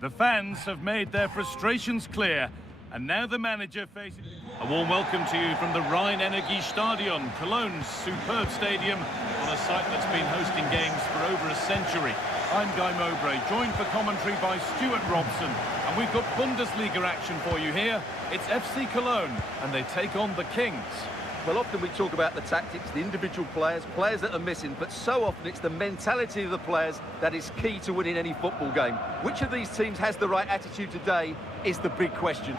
The fans have made their frustrations clear, and now the manager faces... A warm welcome to you from the Rhein-Energie-Stadion, Cologne's superb stadium, on a site that's been hosting games for over a century. I'm Guy Mowbray, joined for commentary by Stuart Robson, and we've got Bundesliga action for you here. It's FC Cologne, and they take on the Kings. Well, often we talk about the tactics, the individual players that are missing, but so often it's the mentality of the players that is key to winning any football game. Which of these teams has the right attitude today is the big question.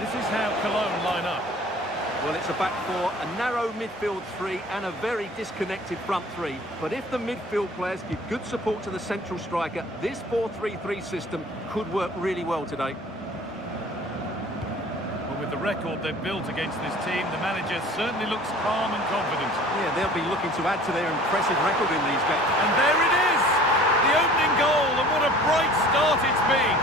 This is how Cologne line up. Well, it's a back four, a narrow midfield three and a very disconnected front three. But if the midfield players give good support to the central striker, this 4-3-3 system could work really well today. With the record they've built against this team, the manager certainly looks calm and confident. Yeah, they'll be looking to add to their impressive record in these games. And there it is! The opening goal, and what a bright start it's been!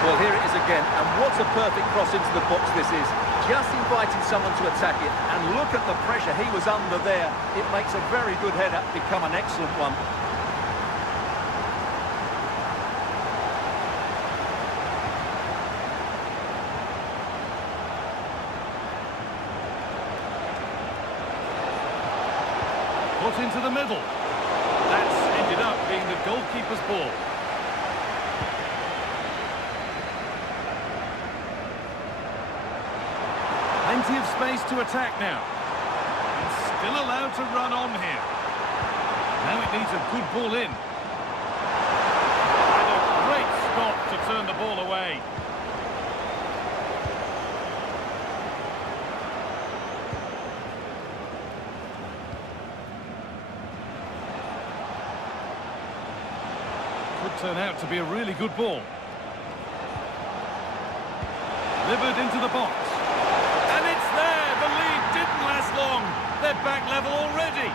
Well, here it is again, and what a perfect cross into the box this is. Just inviting someone to attack it, and look at the pressure he was under there. It makes a very good header become an excellent one. Put into the middle. That's ended up being the goalkeeper's ball. Plenty of space to attack now. And still allowed to run on here. Now it needs a good ball in. And a great stop to turn the ball away. Could turn out to be a really good ball. Delivered into the box. And it's there! The lead didn't last long. They're back level already.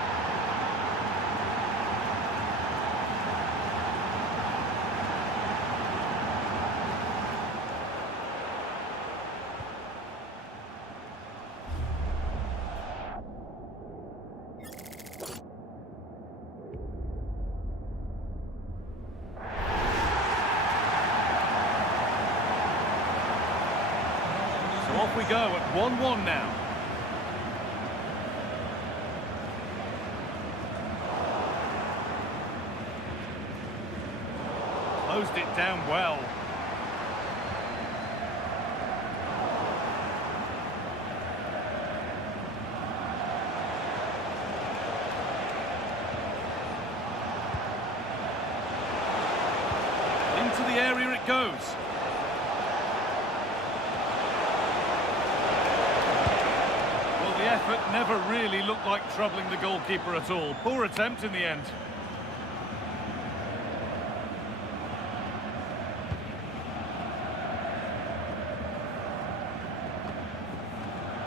Off we go at 1-1 now. Closed it down well. Into the area it goes. Effort never really looked like troubling the goalkeeper at all. Poor attempt in the end.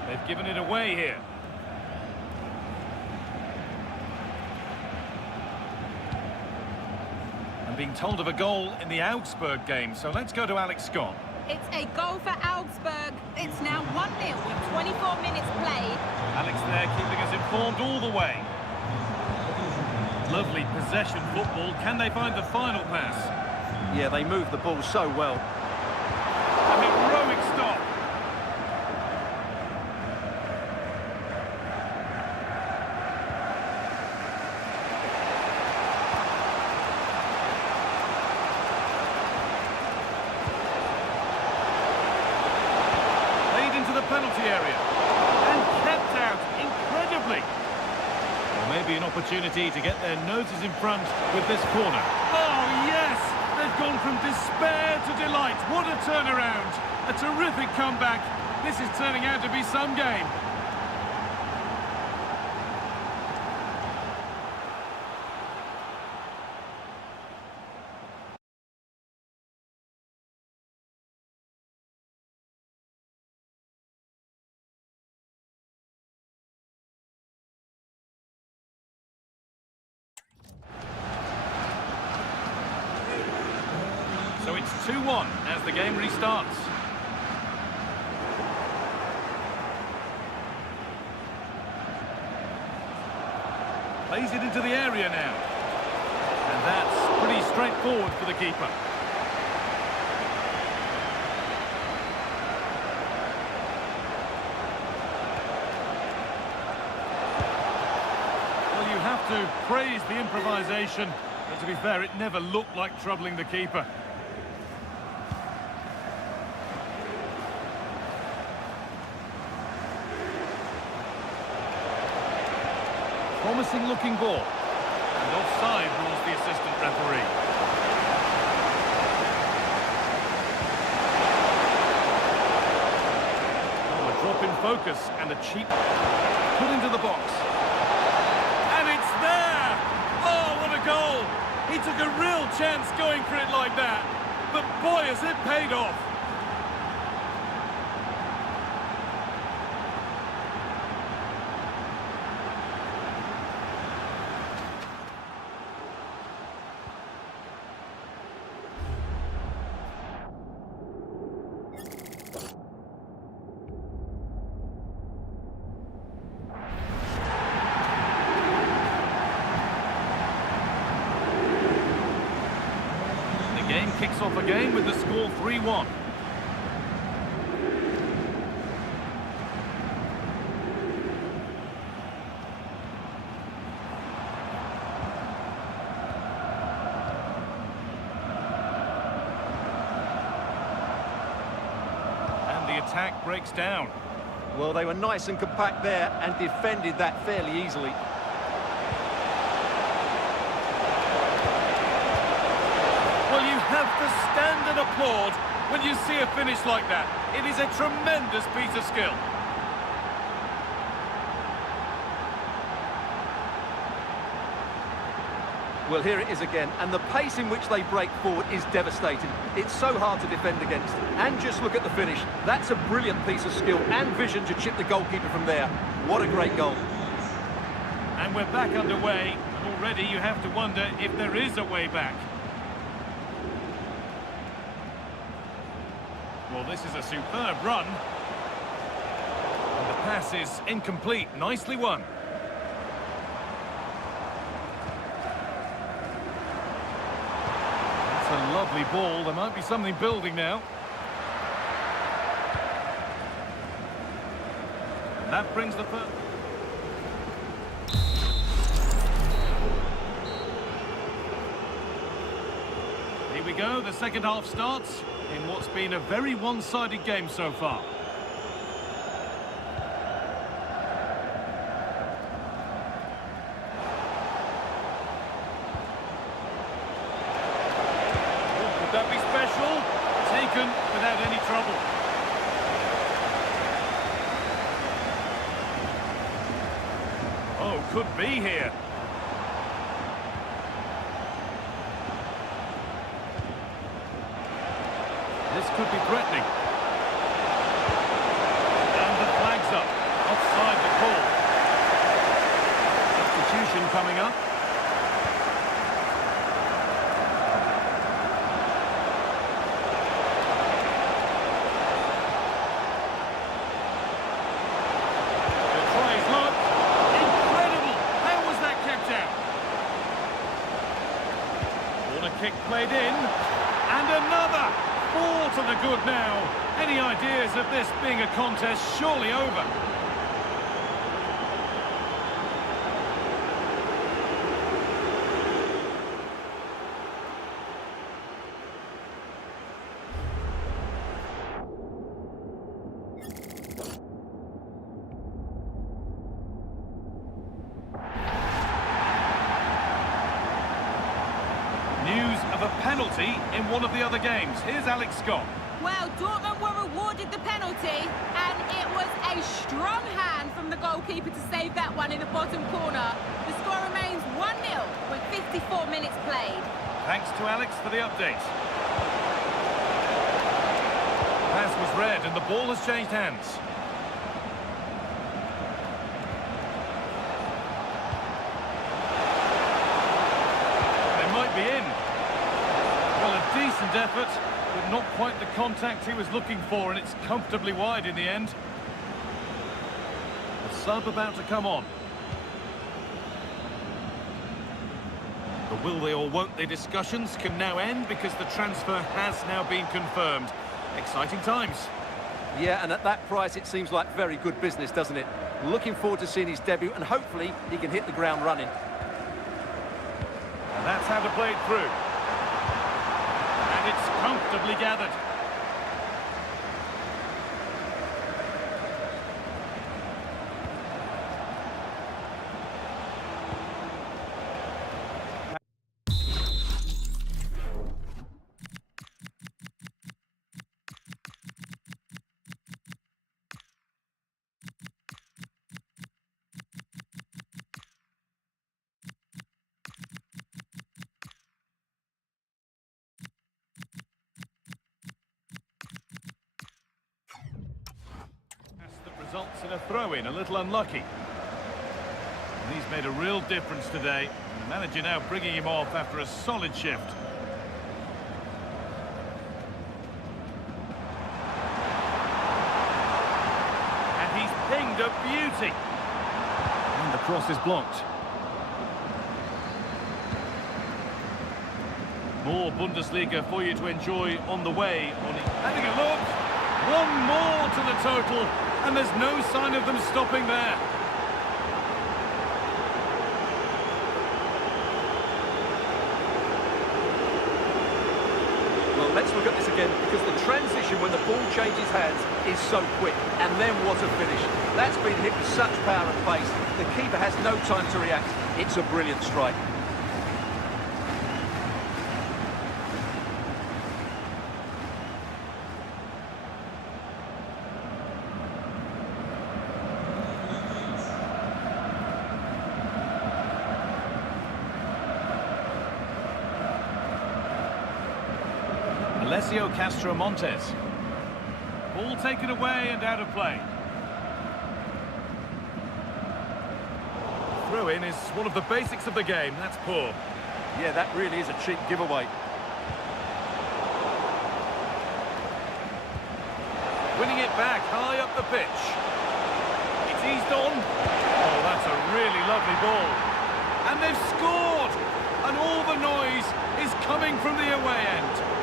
They've given it away here. I'm being told of a goal in the Augsburg game, so let's go to Alex Scott. It's a goal for Augsburg. It's now 1-0 with 24 minutes played. Alex there keeping us informed all the way. Lovely possession football. Can they find the final pass? Yeah, they move the ball so well. A heroic stop. Penalty area and kept out incredibly. Well, maybe an opportunity to get their noses in front with this corner. Oh yes, they've gone from despair to delight. What a turnaround, a terrific comeback. This is turning out to be some game. So it's 2-1 as the game restarts. Plays it into the area now. That's pretty straightforward for the keeper. Well, you have to praise the improvisation, but to be fair, it never looked like troubling the keeper. Promising looking ball. And offside rules the assistant referee. Oh, a drop in focus and a cheap put into the box. And it's there! Oh, what a goal! He took a real chance going for it like that. But boy, has it paid off. Game kicks off again with the score 3-1. And the attack breaks down. Well, they were nice and compact there and defended that fairly easily. Well, you have to stand and applaud when you see a finish like that. It is a tremendous piece of skill. Well, here it is again, and the pace in which they break forward is devastating. It's so hard to defend against. And just look at the finish. That's a brilliant piece of skill and vision to chip the goalkeeper from there. What a great goal. And we're back underway, and already you have to wonder if there is a way back. Well, this is a superb run. And the pass is incomplete. Nicely won. That's a lovely ball. There might be something building now. And that brings the first. Here we go. The second half starts in what's been a very one-sided game so far. Oh, could that be special? Taken without any trouble. Oh, could be here. This could be threatening. And the flag's up. Offside the call. Substitution coming up. The try is look. Incredible! How was that kept out? Corner kick played in. And another! 4 to the good now. Any ideas of this being a contest surely over? News of a penalty in one of the other games. Here's Alex Scott. Well, Dortmund were rewarded the penalty, and it was a strong hand from the goalkeeper to save that one in the bottom corner. The score remains 1-0 with 54 minutes played. Thanks to Alex for the update. Pass was read and the ball has changed hands. They might be in. Well, a decent effort, but not quite the contact he was looking for, and it's comfortably wide in the end. The sub about to come on. The will they or won't they discussions can now end because the transfer has now been confirmed. Exciting times. Yeah, and at that price, it seems like very good business, doesn't it? Looking forward to seeing his debut, and hopefully he can hit the ground running. And that's how to play it through. And it's comfortably gathered. Results in a throw-in, a little unlucky. And he's made a real difference today. The manager now bringing him off after a solid shift. And he's pinged a beauty. And the cross is blocked. More Bundesliga for you to enjoy on the way. Having a look. One more to the total. And there's no sign of them stopping there. Well, let's look at this again, because the transition when the ball changes hands is so quick. And then what a finish. That's been hit with such power and pace. The keeper has no time to react. It's a brilliant strike. Alessio Castro Montes. Ball taken away and out of play. Throw-in is one of the basics of the game. That's poor. Yeah, that really is a cheap giveaway. Winning it back high up the pitch. It's eased on. Oh, that's a really lovely ball. And they've scored! And all the noise is coming from the away end.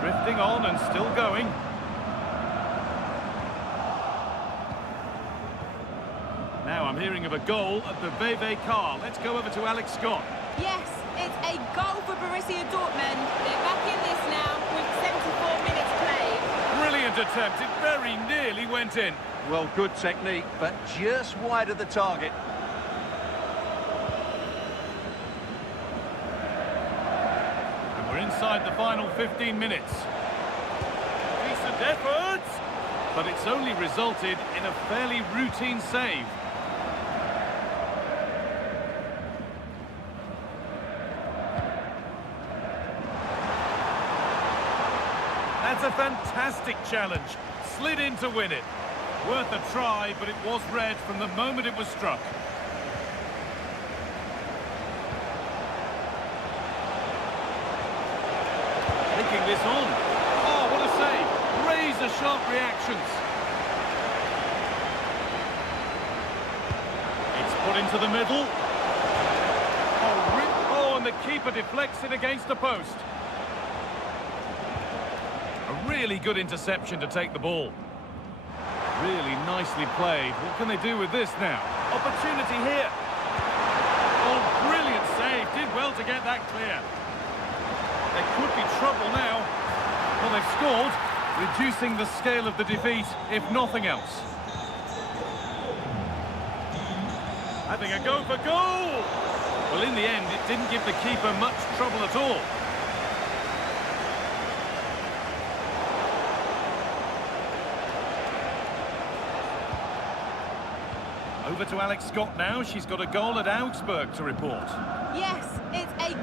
Drifting on and still going. Now I'm hearing of a goal at the VV Car. Let's go over to Alex Scott. Yes, it's a goal for Borussia Dortmund. They're back in this now with 74 minutes played. Brilliant attempt. It very nearly went in. Well, good technique, but just wide of the target. And we're inside the final 15 minutes. Decent effort, but it's only resulted in a fairly routine save. That's a fantastic challenge. Slid in to win it. Worth a try, but it was red from the moment it was struck. Taking this on. Oh, what a save. Razor-sharp reactions. It's put into the middle. Oh, and the keeper deflects it against the post. A really good interception to take the ball. Really nicely played. What can they do with this now? Opportunity here. Oh, brilliant save. Did well to get that clear. There could be trouble now. Well, they've scored, reducing the scale of the defeat, if nothing else. Having a go for goal! Well, in the end, it didn't give the keeper much trouble at all. Over to Alex Scott now. She's got a goal at Augsburg to report. Yes,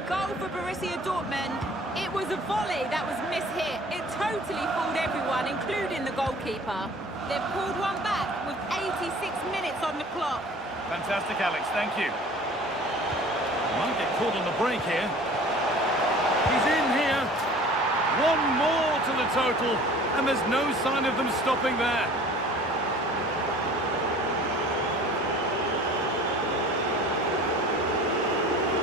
goal for Borussia Dortmund. It was a volley that was mishit. It totally fooled everyone, including the goalkeeper. They've pulled one back with 86 minutes on the clock. Fantastic, Alex, thank you. Might get caught on the break here. He's in here. One more to the total, and there's no sign of them stopping there.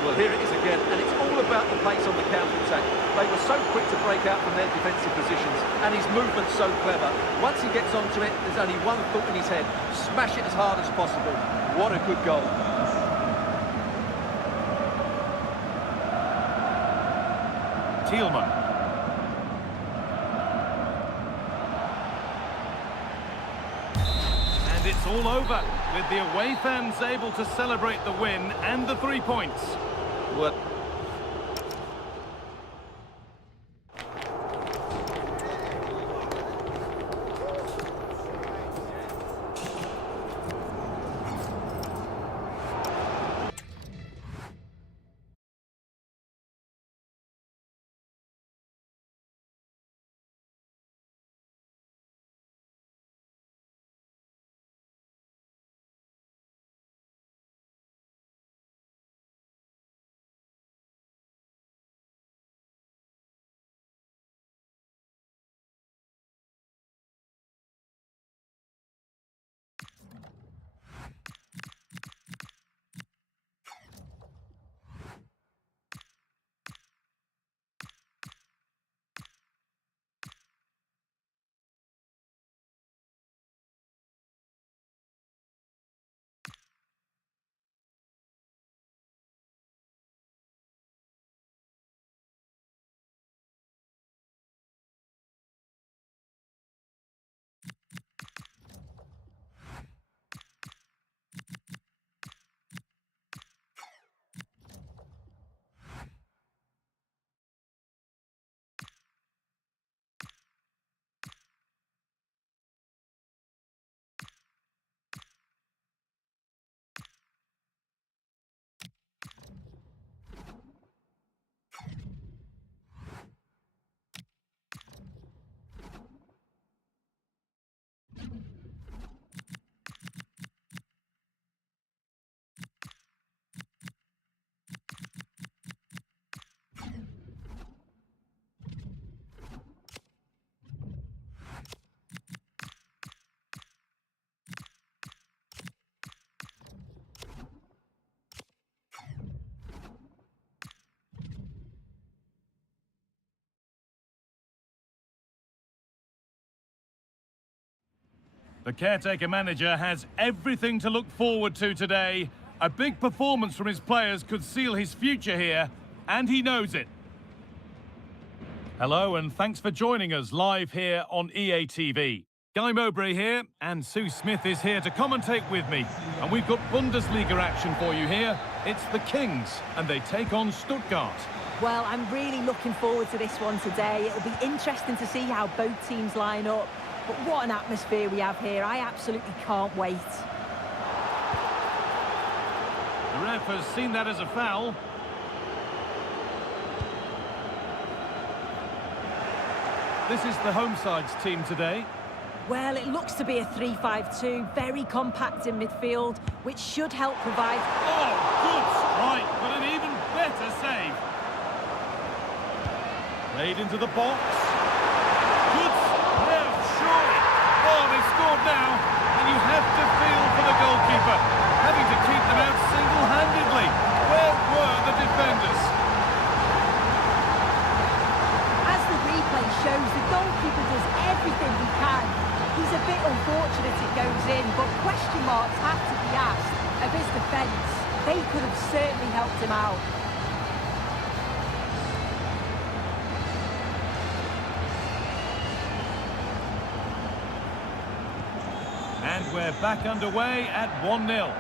Well, here it is again, and it's all about the pace on the counter-attack. They were so quick to break out from their defensive positions, and his movement's so clever. Once he gets onto it, there's only one thought in his head: smash it as hard as possible. What a good goal. Thielmann. And it's all over, with the away fans able to celebrate the win and the 3 points. Well, The caretaker manager has everything to look forward to today. A big performance from his players could seal his future here, and he knows it. Hello, and thanks for joining us live here on EA TV. Guy Mowbray here, and Sue Smith is here to commentate with me. And we've got Bundesliga action for you here. It's the Kings, and they take on Stuttgart. Well, I'm really looking forward to this one today. It'll be interesting to see how both teams line up. But what an atmosphere we have here. I absolutely can't wait. The ref has seen that as a foul. This is the home side's team today. Well, it looks to be a 3-5-2, very compact in midfield, which should help provide... Oh, good strike, but an even better save. Played into the box. Good, no, surely. Oh, they've scored now, and you have to feel for the goalkeeper, having to keep them out single-handedly. Where were the defenders? As the replay shows, the goalkeeper does everything he can. He's a bit unfortunate it goes in, but question marks have to be asked of his defence. They could have certainly helped him out. And we're back underway at 1-0.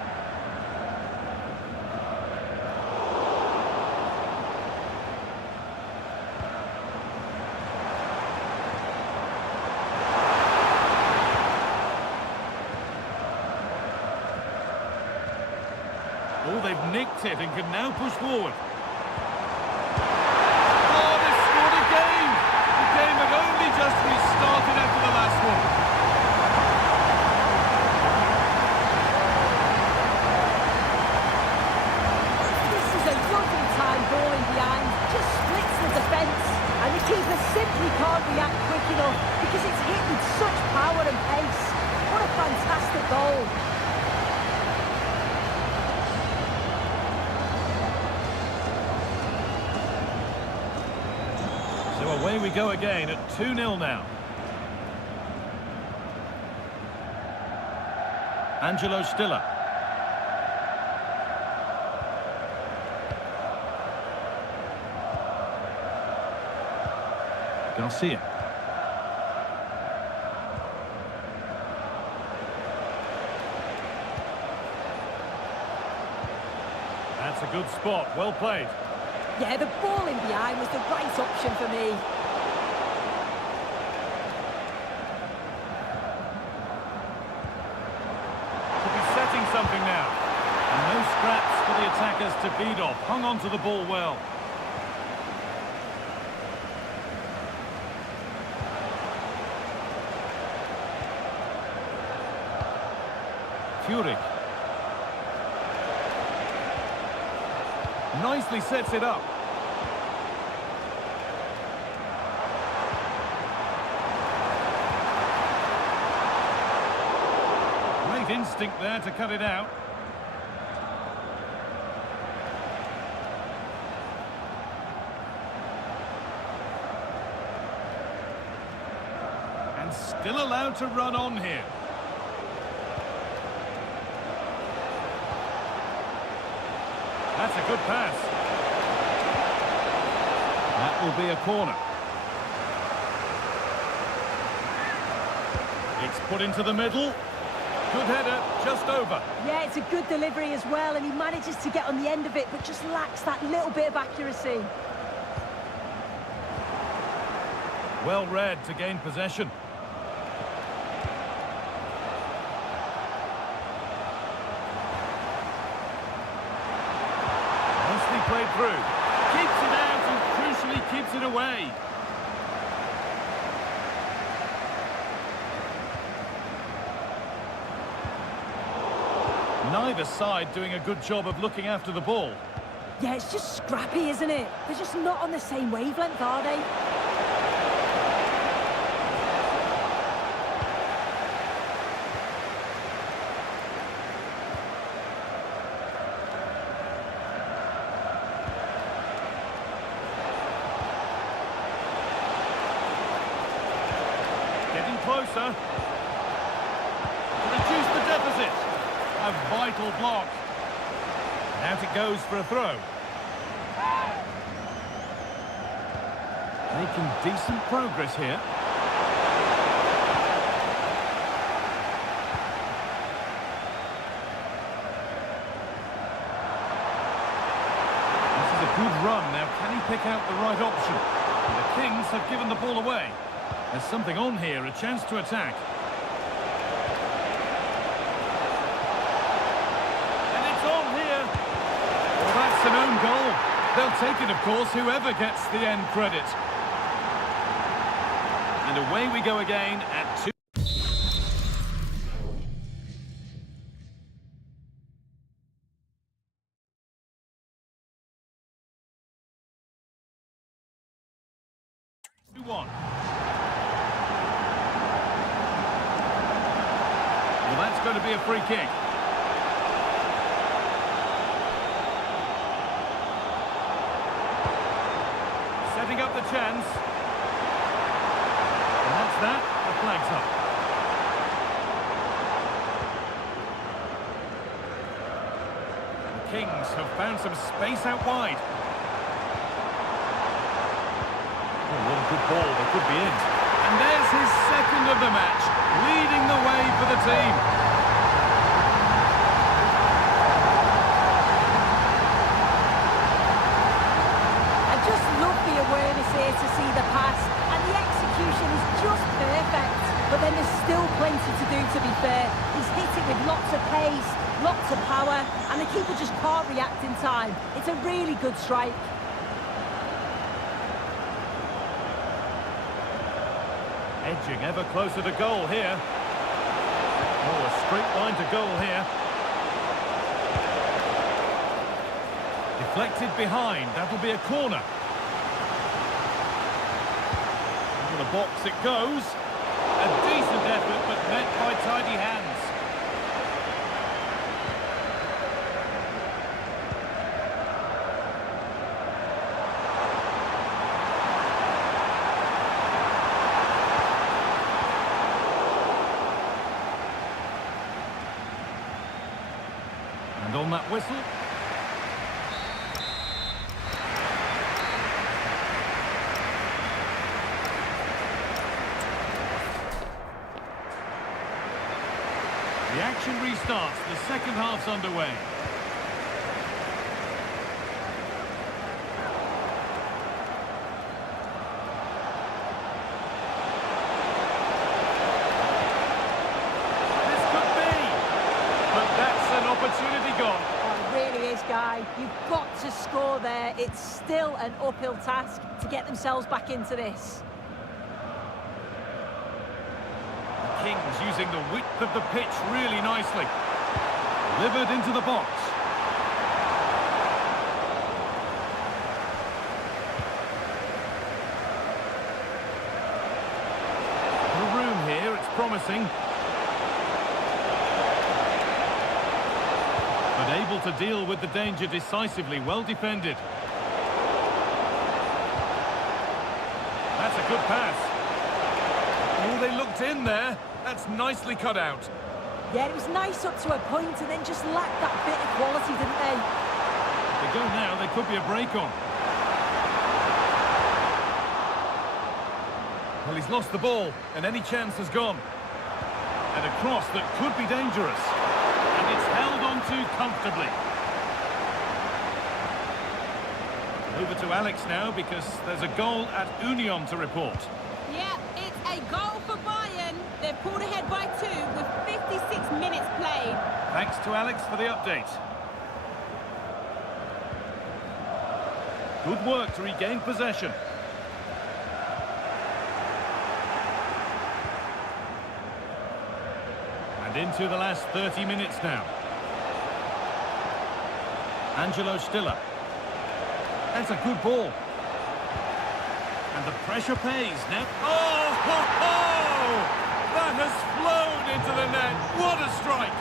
Oh, they've nicked it and can now push forward. So away we go again at 2-0 now. Angelo Stiller. Garcia. That's a good spot, well played. Yeah, the ball in behind was the right option for me. Could be setting something now. And no scraps for the attackers to feed off. Hung on to the ball well. Furyk. Nicely sets it up. Great instinct there to cut it out. And still allowed to run on here. That's a good pass. That will be a corner. It's put into the middle. Good header, just over. Yeah, it's a good delivery as well, and he manages to get on the end of it, but just lacks that little bit of accuracy. Well read to gain possession. Played through, keeps it out and crucially keeps it away. Neither side doing a good job of looking after the ball. Yeah, it's just scrappy, isn't it? They're just not on the same wavelength, are they? Closer. Reduce the deficit. A vital block. Out it goes for a throw. Making decent progress here. This is a good run. Now, can he pick out the right option? The Kings have given the ball away. There's something on here, a chance to attack. And it's on here. Well, that's an own goal. They'll take it, of course, whoever gets the end credit. And away we go again at 2. Going to be a free kick. Setting up the chance. And that's that. The flag's up. The Kings have found some space out wide. Oh, what a good ball. They could be in. And there's his second of the match, leading the way for the team. To see the pass, and the execution is just perfect, but then there's still plenty to do, to be fair. He's hit it with lots of pace, lots of power, and the keeper just can't react in time. It's a really good strike. Edging ever closer to goal here. Oh, a straight line to goal here. Deflected behind, that'll be a corner. The box it goes. A decent effort, but met by tidy hands. on that whistle. The action restarts. The second half's underway. This could be, but that's an opportunity gone. Oh, it really is, Guy. You've got to score there. It's still an uphill task to get themselves back into this. Kings using the width of the pitch really nicely. Delivered into the box. The room here, it's promising. But able to deal with the danger decisively, well defended. That's a good pass. Oh, they looked in there. That's nicely cut out. Yeah, it was nice up to a point and then just lacked that bit of quality, didn't they? If they go now, there could be a break on. Well, he's lost the ball, and any chance has gone. And a cross that could be dangerous. And it's held on to comfortably. Over to Alex now, because there's a goal at Union to report. Yeah, it's a goal for Bayern. They're pulled ahead by 2 with 56 minutes played. Thanks to Alex for the update. Good work to regain possession. And into the last 30 minutes now. Angelo Stiller. That's a good ball. And the pressure pays now. Oh, ho, ho! That has flown into the net. What a strike!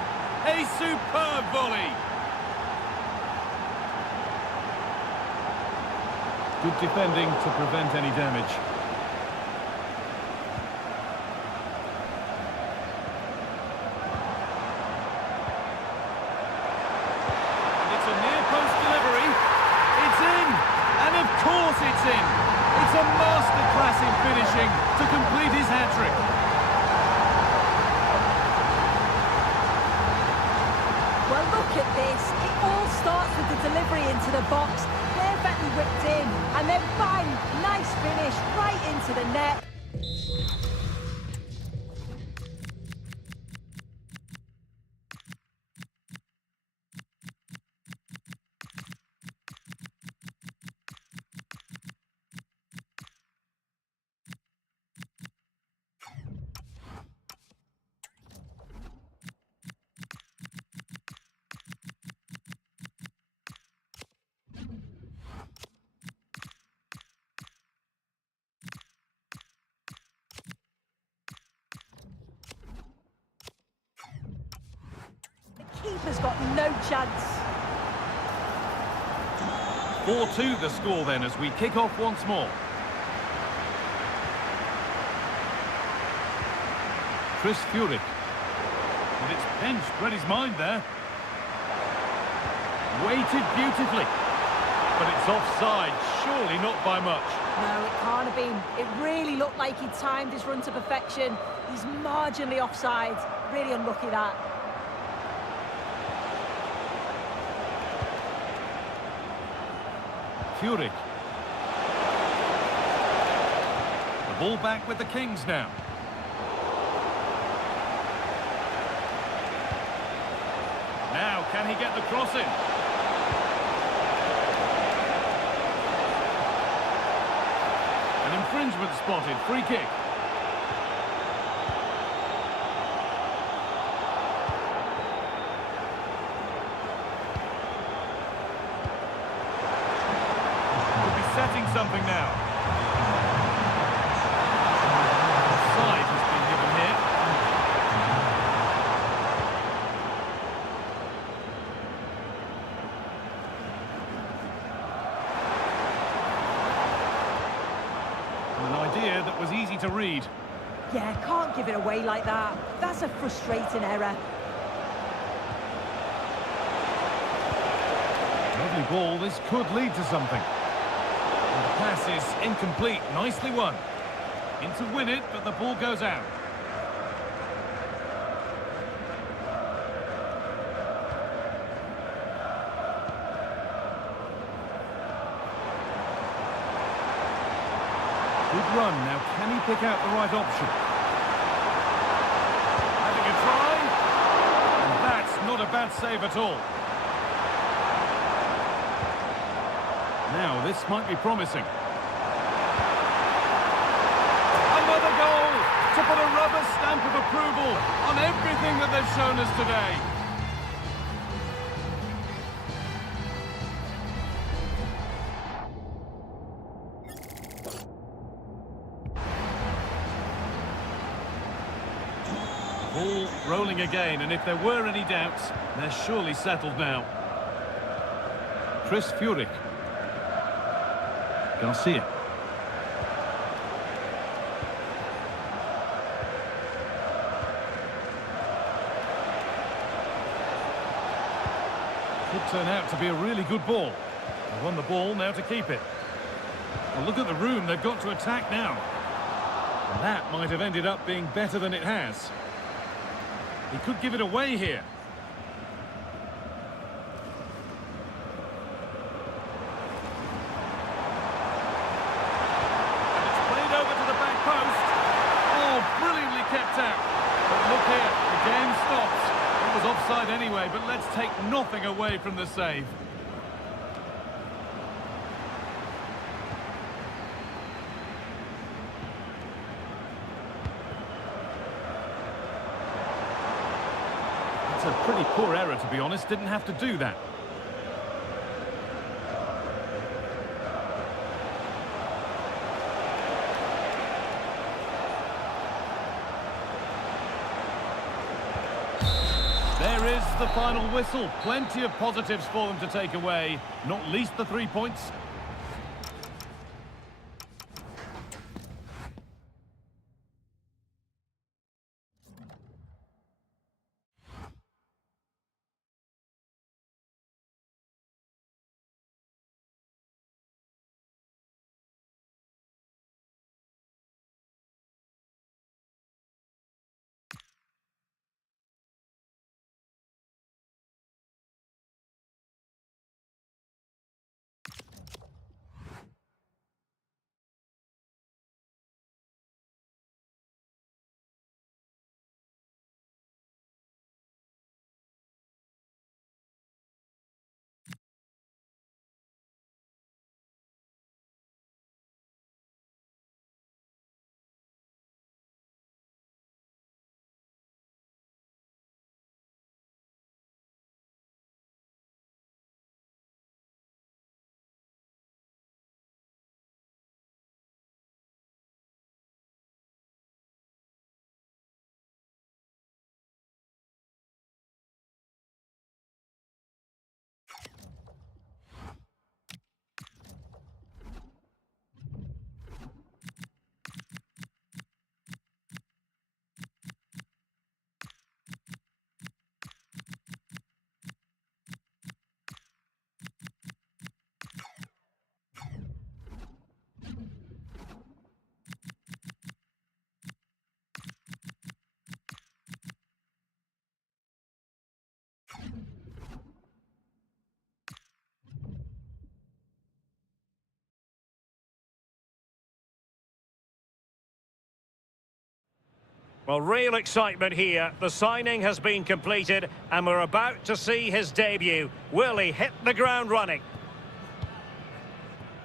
A superb volley. Good defending to prevent any damage. And it's a near-post delivery. It's in! And of course it's in! It's a masterclass in finishing to complete his hat-trick. Well, look at this. It all starts with the delivery into the box. Perfectly whipped in. And then bang! Nice finish right into the net. Keeper's got no chance. 4-2 the score then as we kick off once more. Chris Furyk. And it's pinched, read his mind there. Weighted beautifully. But it's offside, surely not by much. No, it can't have been. It really looked like he timed his run to perfection. He's marginally offside. Really unlucky that. Furyk. The ball back with the Kings now. Now, can he get the cross in? An infringement spotted, free kick. Setting something now. Offside has been given here. An idea that was easy to read. Yeah, can't give it away like that. That's a frustrating error. lovely ball. This could lead to something. And the pass is incomplete. Nicely won. In to win it, but the ball goes out. Good run. Now, can he pick out the right option? Having a try. And that's not a bad save at all. Now, this might be promising. Another goal to put a rubber stamp of approval on everything that they've shown us today. Ball rolling again, and if there were any doubts, they're surely settled now. Chris Furyk. Garcia. Could turn out to be a really good ball. They won the ball, now to keep it. Well, look at the room they've got to attack now. And that might have ended up being better than it has. He could give it away here. And it's played over to the back post. Oh, brilliantly kept out. But look here, the game stops. It was offside anyway, but let's take nothing away from the save. It's a pretty poor error, to be honest. Didn't have to do that. There is the final whistle. Plenty of positives for them to take away, not least the 3 points. Well, real excitement here. The signing has been completed and we're about to see his debut. Will he hit the ground running?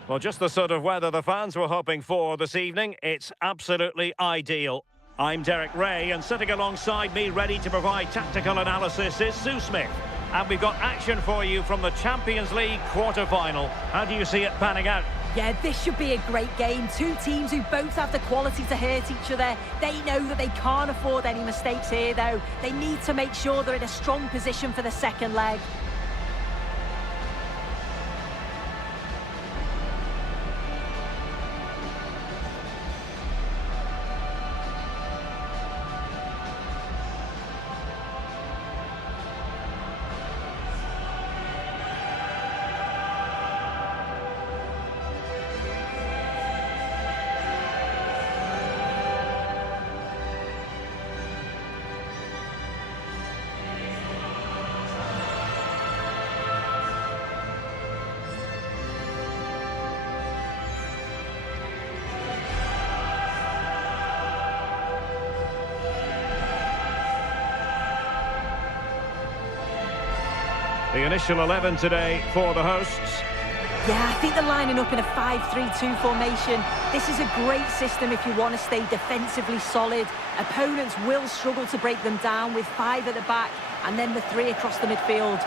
Well, just the sort of weather the fans were hoping for this evening. It's absolutely ideal. I'm Derek Ray, and sitting alongside me ready to provide tactical analysis is Sue Smith. And we've got action for you from the Champions League quarter-final. How do you see it panning out? Yeah, this should be a great game. Two teams who both have the quality to hurt each other. They know that they can't afford any mistakes here, though. They need to make sure they're in a strong position for the second leg. The initial 11 today for the hosts. Yeah, I think they're lining up in a 5-3-2 formation. This is a great system if you want to stay defensively solid. Opponents will struggle to break them down with 5 at the back and then the 3 across the midfield.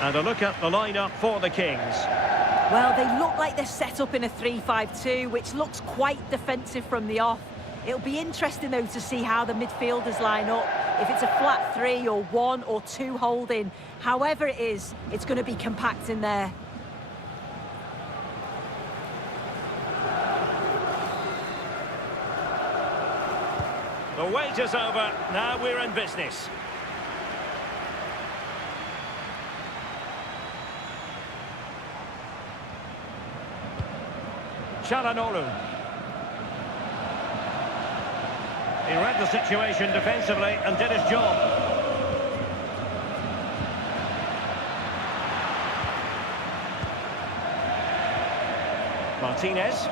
And a look at the lineup for the Kings. Well, they look like they're set up in a 3-5-2, which looks quite defensive from the off. It'll be interesting, though, to see how the midfielders line up. If it's a flat 3 or 1 or 2 holding, however it is, it's going to be compact in there. The wait is over. Now we're in business. Çalhanoğlu. He read the situation defensively and did his job. Martinez.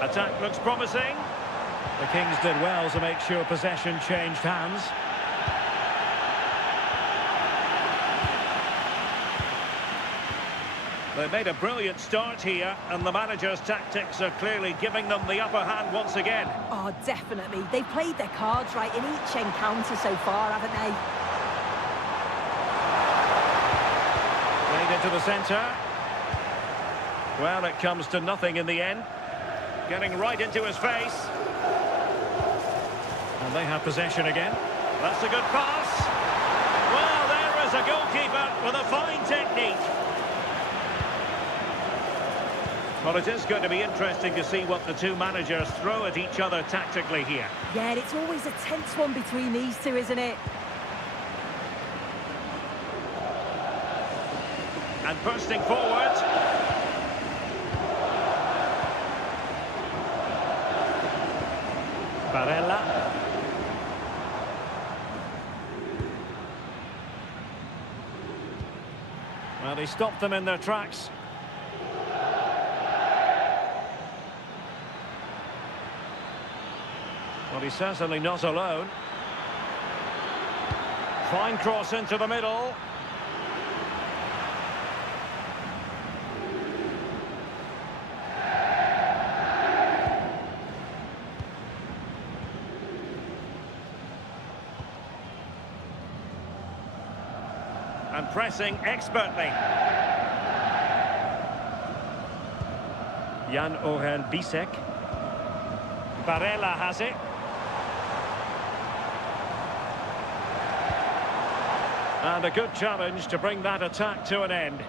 Attack looks promising. The Kings did well to make sure possession changed hands. They made a brilliant start here, and the manager's tactics are clearly giving them the upper hand once again. Oh, definitely. They've played their cards right in each encounter so far, haven't they? Played into the centre. Well, it comes to nothing in the end. Getting right into his face. And they have possession again. That's a good pass. Well, there is a goalkeeper with a fine technique. Well, it is going to be interesting to see what the two managers throw at each other tactically here. Yeah, it's always a tense one between these two, isn't it? And bursting forward. Barella. Well, he stopped them in their tracks. Well, he's certainly not alone. Fine cross into the middle. And pressing expertly. Jan-Orel Bisek. Barella has it. And a good challenge to bring that attack to an end.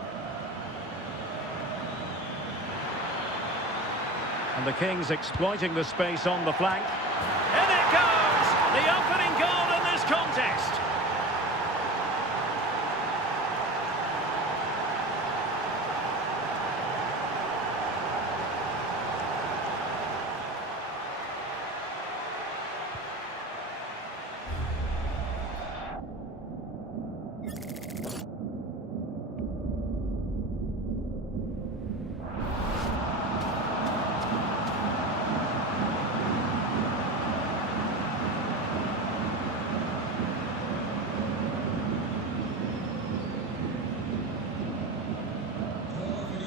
And the Kings exploiting the space on the flank. In it goes! The opening goal in this contest.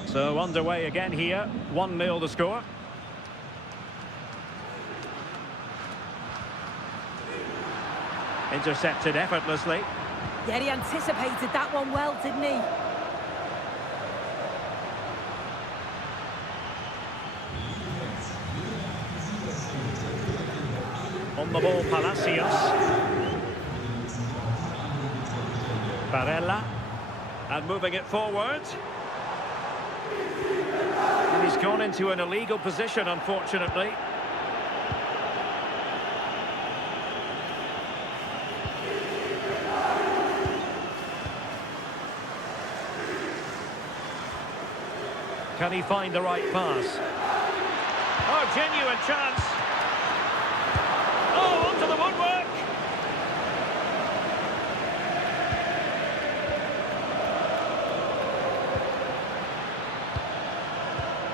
So underway again here, 1-0 the score. Intercepted effortlessly. Yeah, he anticipated that one well, didn't he? On the ball, Palacios. Barella. And moving it forward. And he's gone into an illegal position, unfortunately. Can he find the right pass? Oh, genuine chance. Oh, onto the woodwork.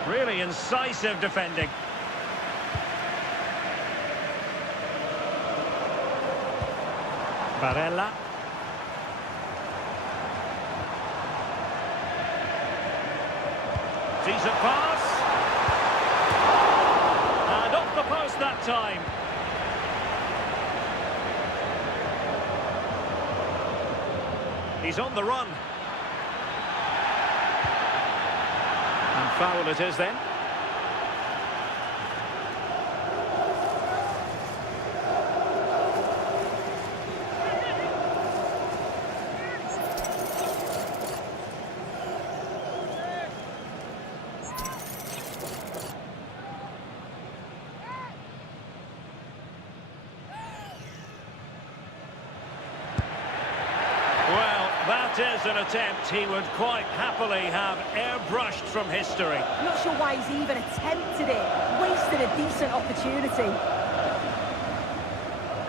Really incisive defending. Barella. Decent pass. And off the post that time. He's on the run. And foul it is then. That is an attempt he would quite happily have airbrushed from history. I'm not sure why he's even attempted it. Wasted a decent opportunity.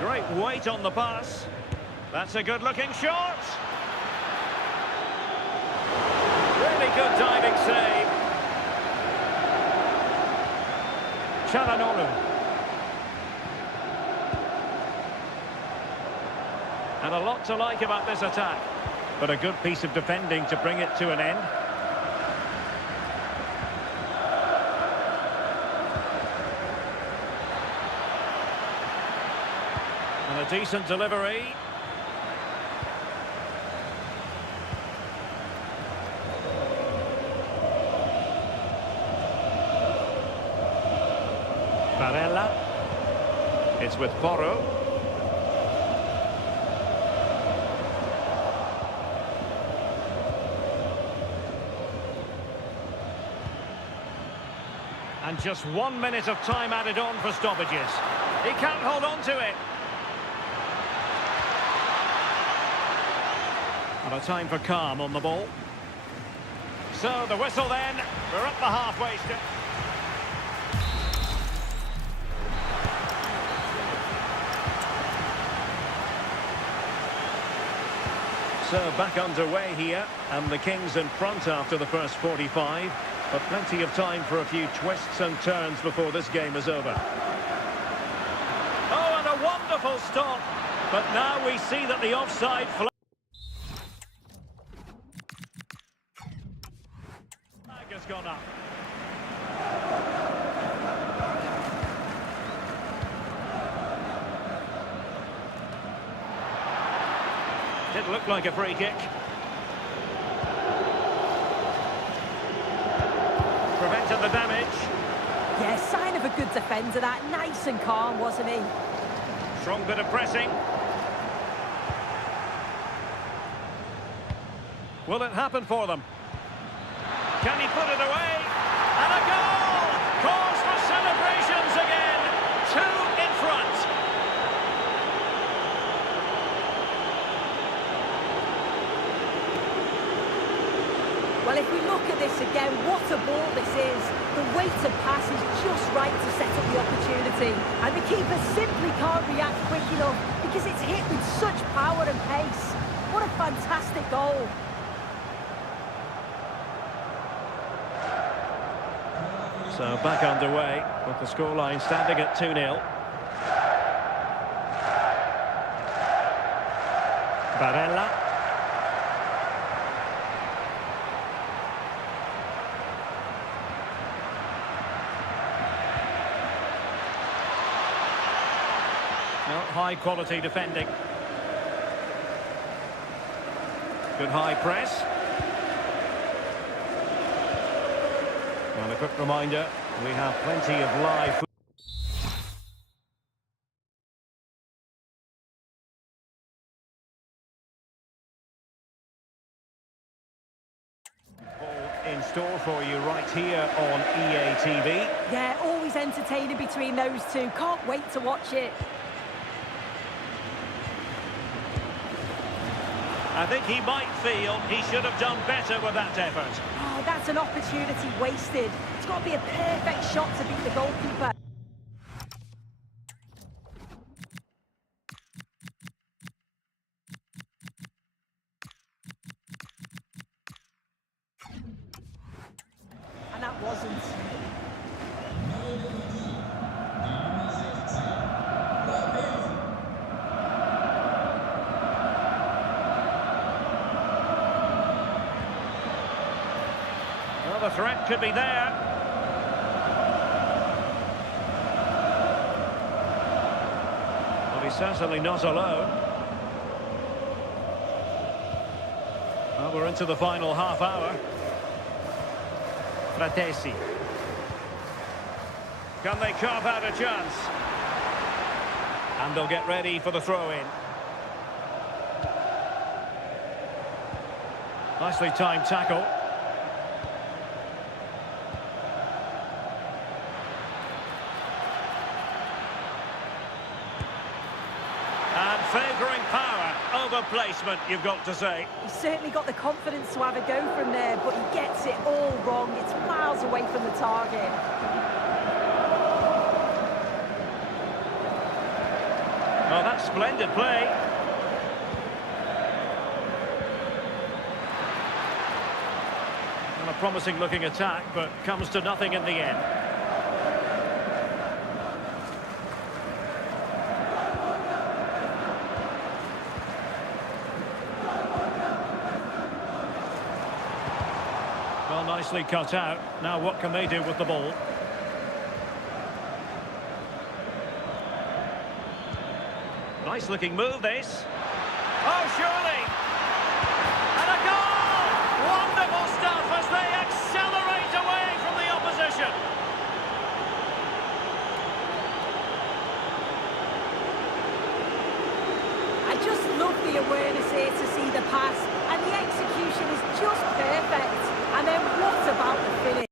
Great weight on the pass. That's a good-looking shot. Really good diving save. Çalhanoğlu. And a lot to like about this attack. But a good piece of defending to bring it to an end. And a decent delivery. Barella. It's with Porro. And just 1 minute of time added on for stoppages. He can't hold on to it. And a time for calm on the ball. So the whistle then. We're up the halfway step. So back underway here, and the Kings in front after the first 45. But plenty of time for a few twists and turns before this game is over. Oh, and a wonderful stop. But now we see that the offside flag has gone up. Did look like a free kick. Prevented the damage. Yeah, sign of a good defender, that. Nice and calm, wasn't he? Strong bit of pressing. Will it happen for them? Can he put it away? And a goal! Cause for celebrations again. 2 in front. Well, if we look at this again, what a ball this is. The weighted pass is just right to set up the opportunity. And the keeper simply can't react quick enough because it's hit with such power and pace. What a fantastic goal. So back underway with the scoreline standing at 2-0. Barella. Well, high quality defending. Good high press. And a quick reminder, we have plenty of live football in in store for you right here on EA TV. Yeah, always entertaining between those two. Can't wait to watch it. I think he might feel he should have done better with that effort. Oh, that's an opportunity wasted. It's got to be a perfect shot to beat the goalkeeper. And that wasn't. Well, the threat could be there. Well, he's certainly not alone. Well, we're into the final half hour. Fratesi. Can they carve out a chance? And they'll get ready for the throw-in. Nicely timed tackle. And favouring power over placement, you've got to say. He's certainly got the confidence to have a go from there, but he gets it all wrong. It's miles away from the target. Oh, that's splendid play. Well, a promising looking attack, but comes to nothing in the end. Well, nicely cut out. Now what can they do with the ball? Nice looking move, this. Oh, surely! And a goal! Wonderful stuff as they accelerate away from the opposition. I just love the awareness here to see the pass, and the execution is just perfect. And then what about the finish?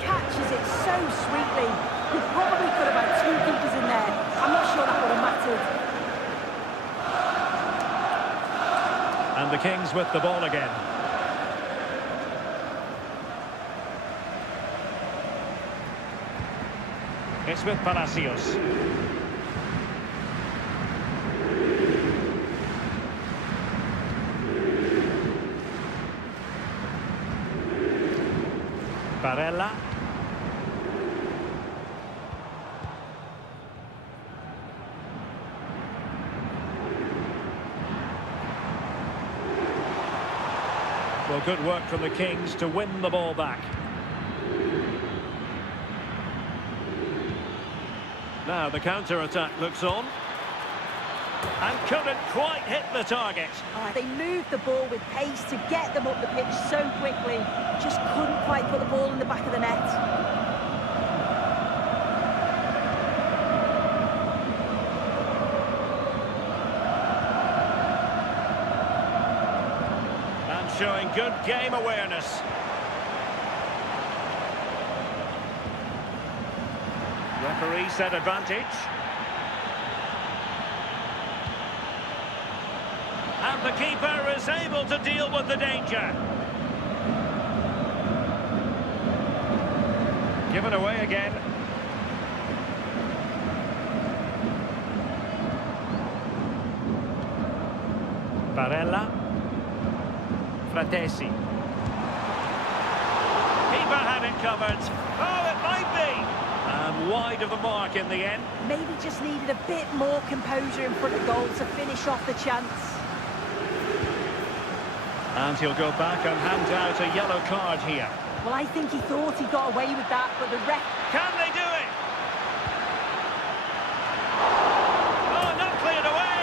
Catches it so sweetly. We probably could have had two keepers in there. I'm not sure that would have mattered. And the Kings with the ball again. It's with Palacios. Barella. Well, good work from the Kings to win the ball back. Now the counter-attack looks on. And couldn't quite hit the target. They moved the ball with pace to get them up the pitch so quickly. Just couldn't quite put the ball in the back of the net. And showing good game awareness. Referee set advantage. And the keeper is able to deal with the danger. Given away again. Barella. Fratesi. Keeper had it covered. Oh, it might be. And wide of the mark in the end. Maybe just needed a bit more composure in front of goal to finish off the chance. And he'll go back and hand out a yellow card here. Well, I think he thought he got away with that, but the ref... Can they do it? Oh, not cleared away.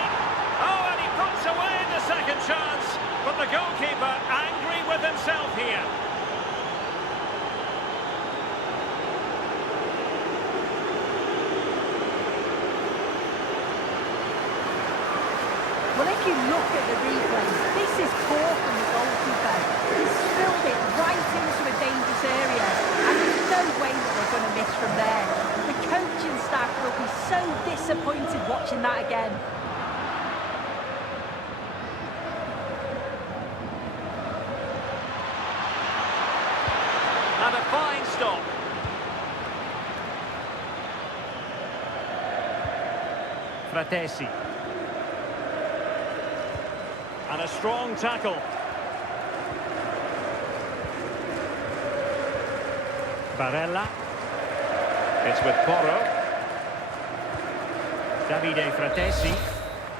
Oh, and he puts away the second chance. But the goalkeeper angry with himself here. Well, if you look at the replay, this is poor from the goalkeeper. He's spilled it right into a dangerous area, and there's no way that they're going to miss from there. The coaching staff will be so disappointed watching that again. And a fine stop. Fratesi. And a strong tackle. Barella. It's with Porro. Davide Fratesi.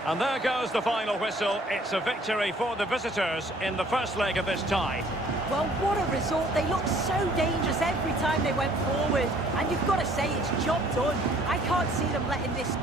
And there goes the final whistle. It's a victory for the visitors in the first leg of this tie. Well, what a result. They looked so dangerous every time they went forward. And you've got to say, it's job done. I can't see them letting this...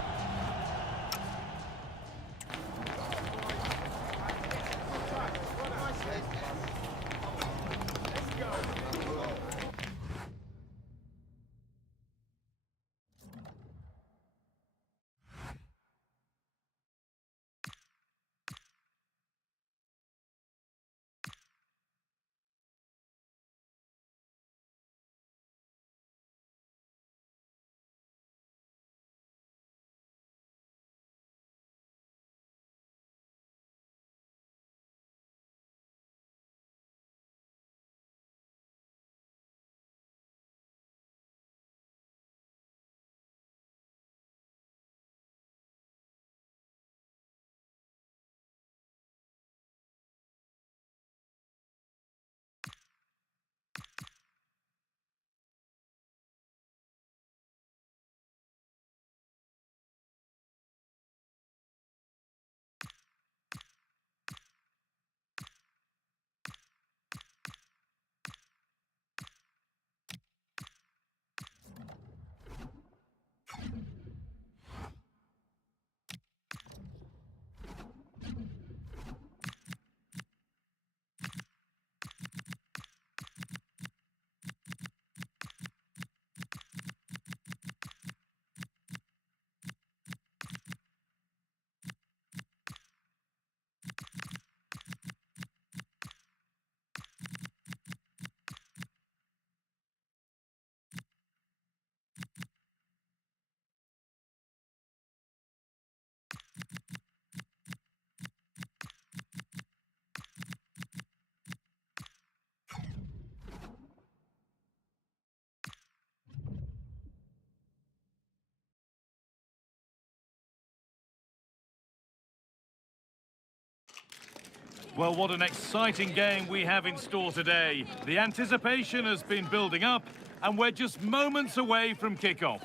Well, what an exciting game we have in store today. The anticipation has been building up, and we're just moments away from kickoff.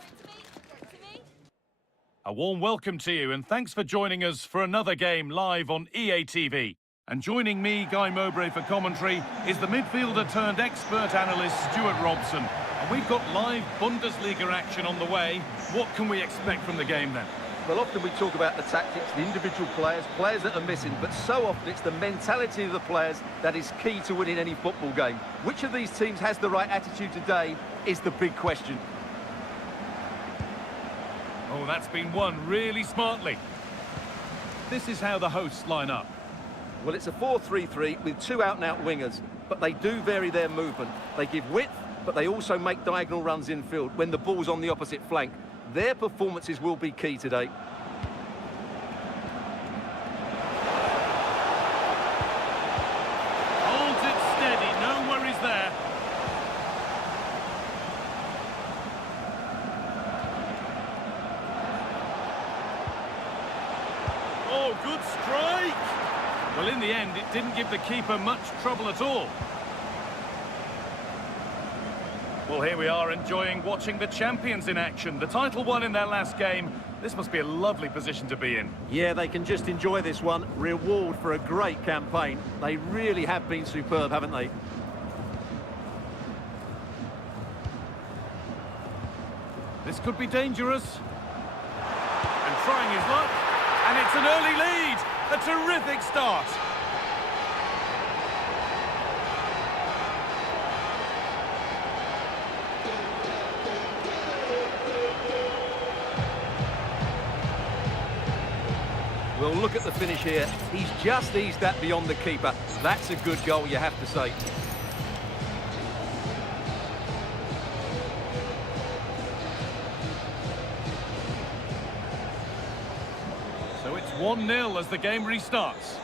A warm welcome to you, and thanks for joining us for another game live on EA TV. And joining me, Guy Mowbray, for commentary is the midfielder turned expert analyst Stuart Robson. And we've got live Bundesliga action on the way. What can we expect from the game then? Well, often we talk about the tactics, the individual players that are missing, but so often it's the mentality of the players that is key to winning any football game. Which of these teams has the right attitude today is the big question. Oh, that's been won really smartly. This is how the hosts line up. Well, it's a 4-3-3 with two out-and-out wingers, but they do vary their movement. They give width, but they also make diagonal runs infield when the ball's on the opposite flank. Their performances will be key today. Holds it steady, no worries there. Oh, good strike! Well, in the end, it didn't give the keeper much trouble at all. Well, here we are enjoying watching the champions in action. The title won in their last game. This must be a lovely position to be in. Yeah, they can just enjoy this one. Reward for a great campaign. They really have been superb, haven't they? This could be dangerous. And trying his luck. And it's an early lead. A terrific start. We'll look at the finish here. He's just eased that beyond the keeper. That's a good goal, you have to say. So it's 1-0 as the game restarts.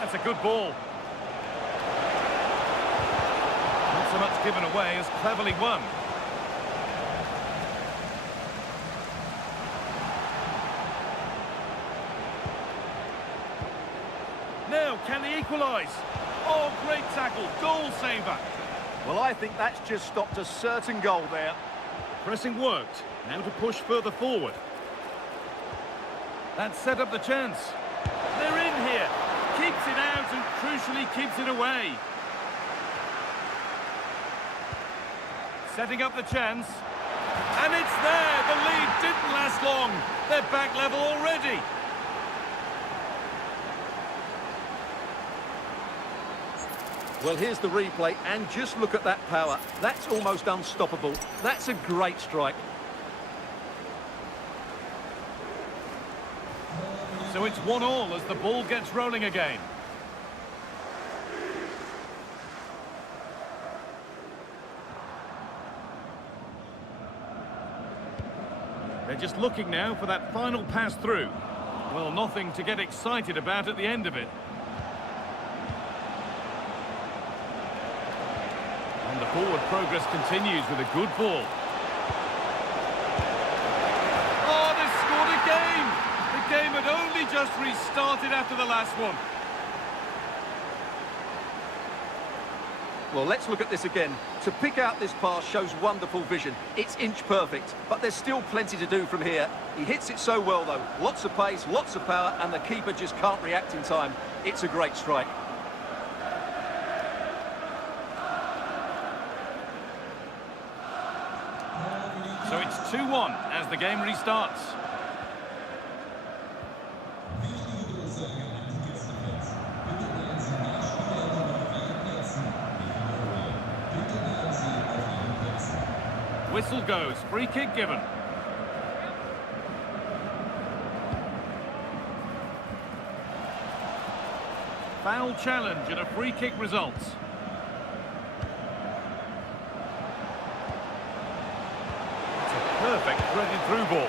That's a good ball. Not so much given away as cleverly won. Now, can they equalise? Oh, great tackle, goal saver. Well, I think that's just stopped a certain goal there. Pressing worked. Now to push further forward. That set up the chance. They're in here. Keeps it out and crucially keeps it away. Setting up the chance. And it's there. The lead didn't last long. They're back level already. Well, here's the replay, and just look at that power. That's almost unstoppable. That's a great strike. So it's 1-1 as the ball gets rolling again. They're just looking now for that final pass through. Well, nothing to get excited about at the end of it. And the forward progress continues with a good ball. Oh, they scored again! The game had only just restarted after the last one. Well, let's look at this again. To pick out this pass shows wonderful vision. It's inch perfect, but there's still plenty to do from here. He hits it so well, though. Lots of pace, lots of power, and the keeper just can't react in time. It's a great strike. So it's 2-1 as the game restarts. Whistle goes, free kick given. Foul challenge and a free kick results. Perfect threaded through ball.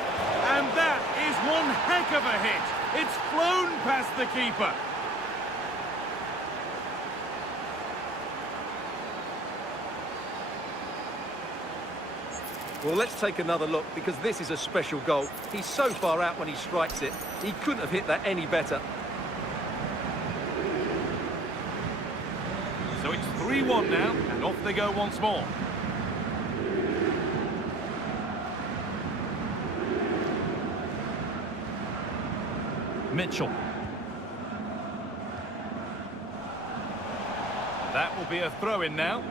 And that is one heck of a hit. It's flown past the keeper. Well, let's take another look, because this is a special goal. He's so far out when he strikes it. He couldn't have hit that any better. So it's 3-1 now, and off they go once more. Mitchell. That will be a throw-in now.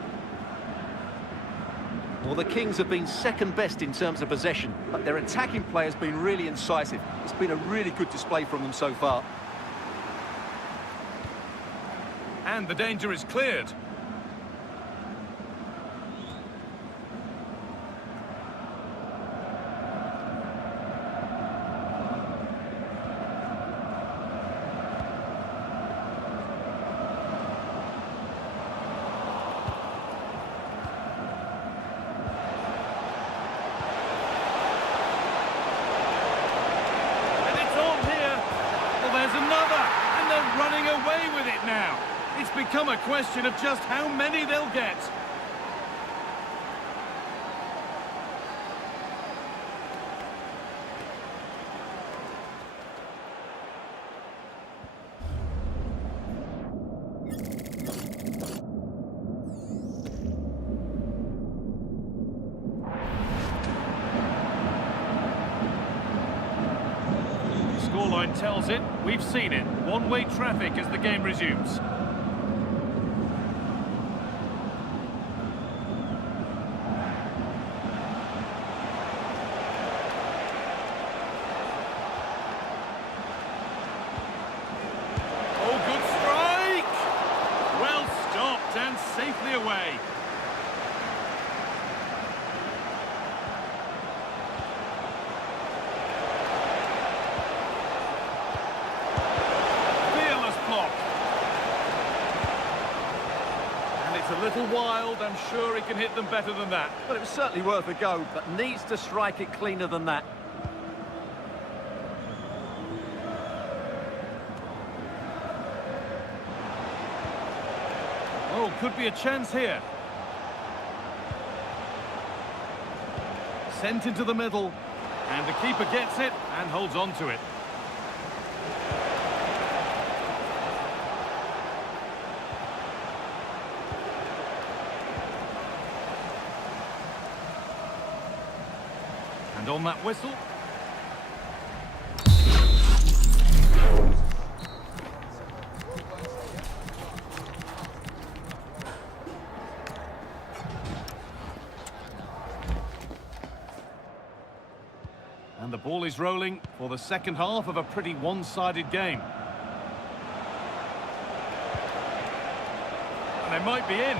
Well, the Kings have been second best in terms of possession, but their attacking play has been really incisive. It's been a really good display from them so far. And the danger is cleared. Running away with it now. It's become a question of just how many they'll get. tells it, we've seen it. One-way traffic as the game resumes. Oh, good strike! Well stopped and safely away. A little wild, I'm sure he can hit them better than that. But it was certainly worth a go, but needs to strike it cleaner than that. Oh, could be a chance here. Sent into the middle, and the keeper gets it and holds on to it. And on that whistle. And the ball is rolling for the second half of a pretty one-sided game. And they might be in.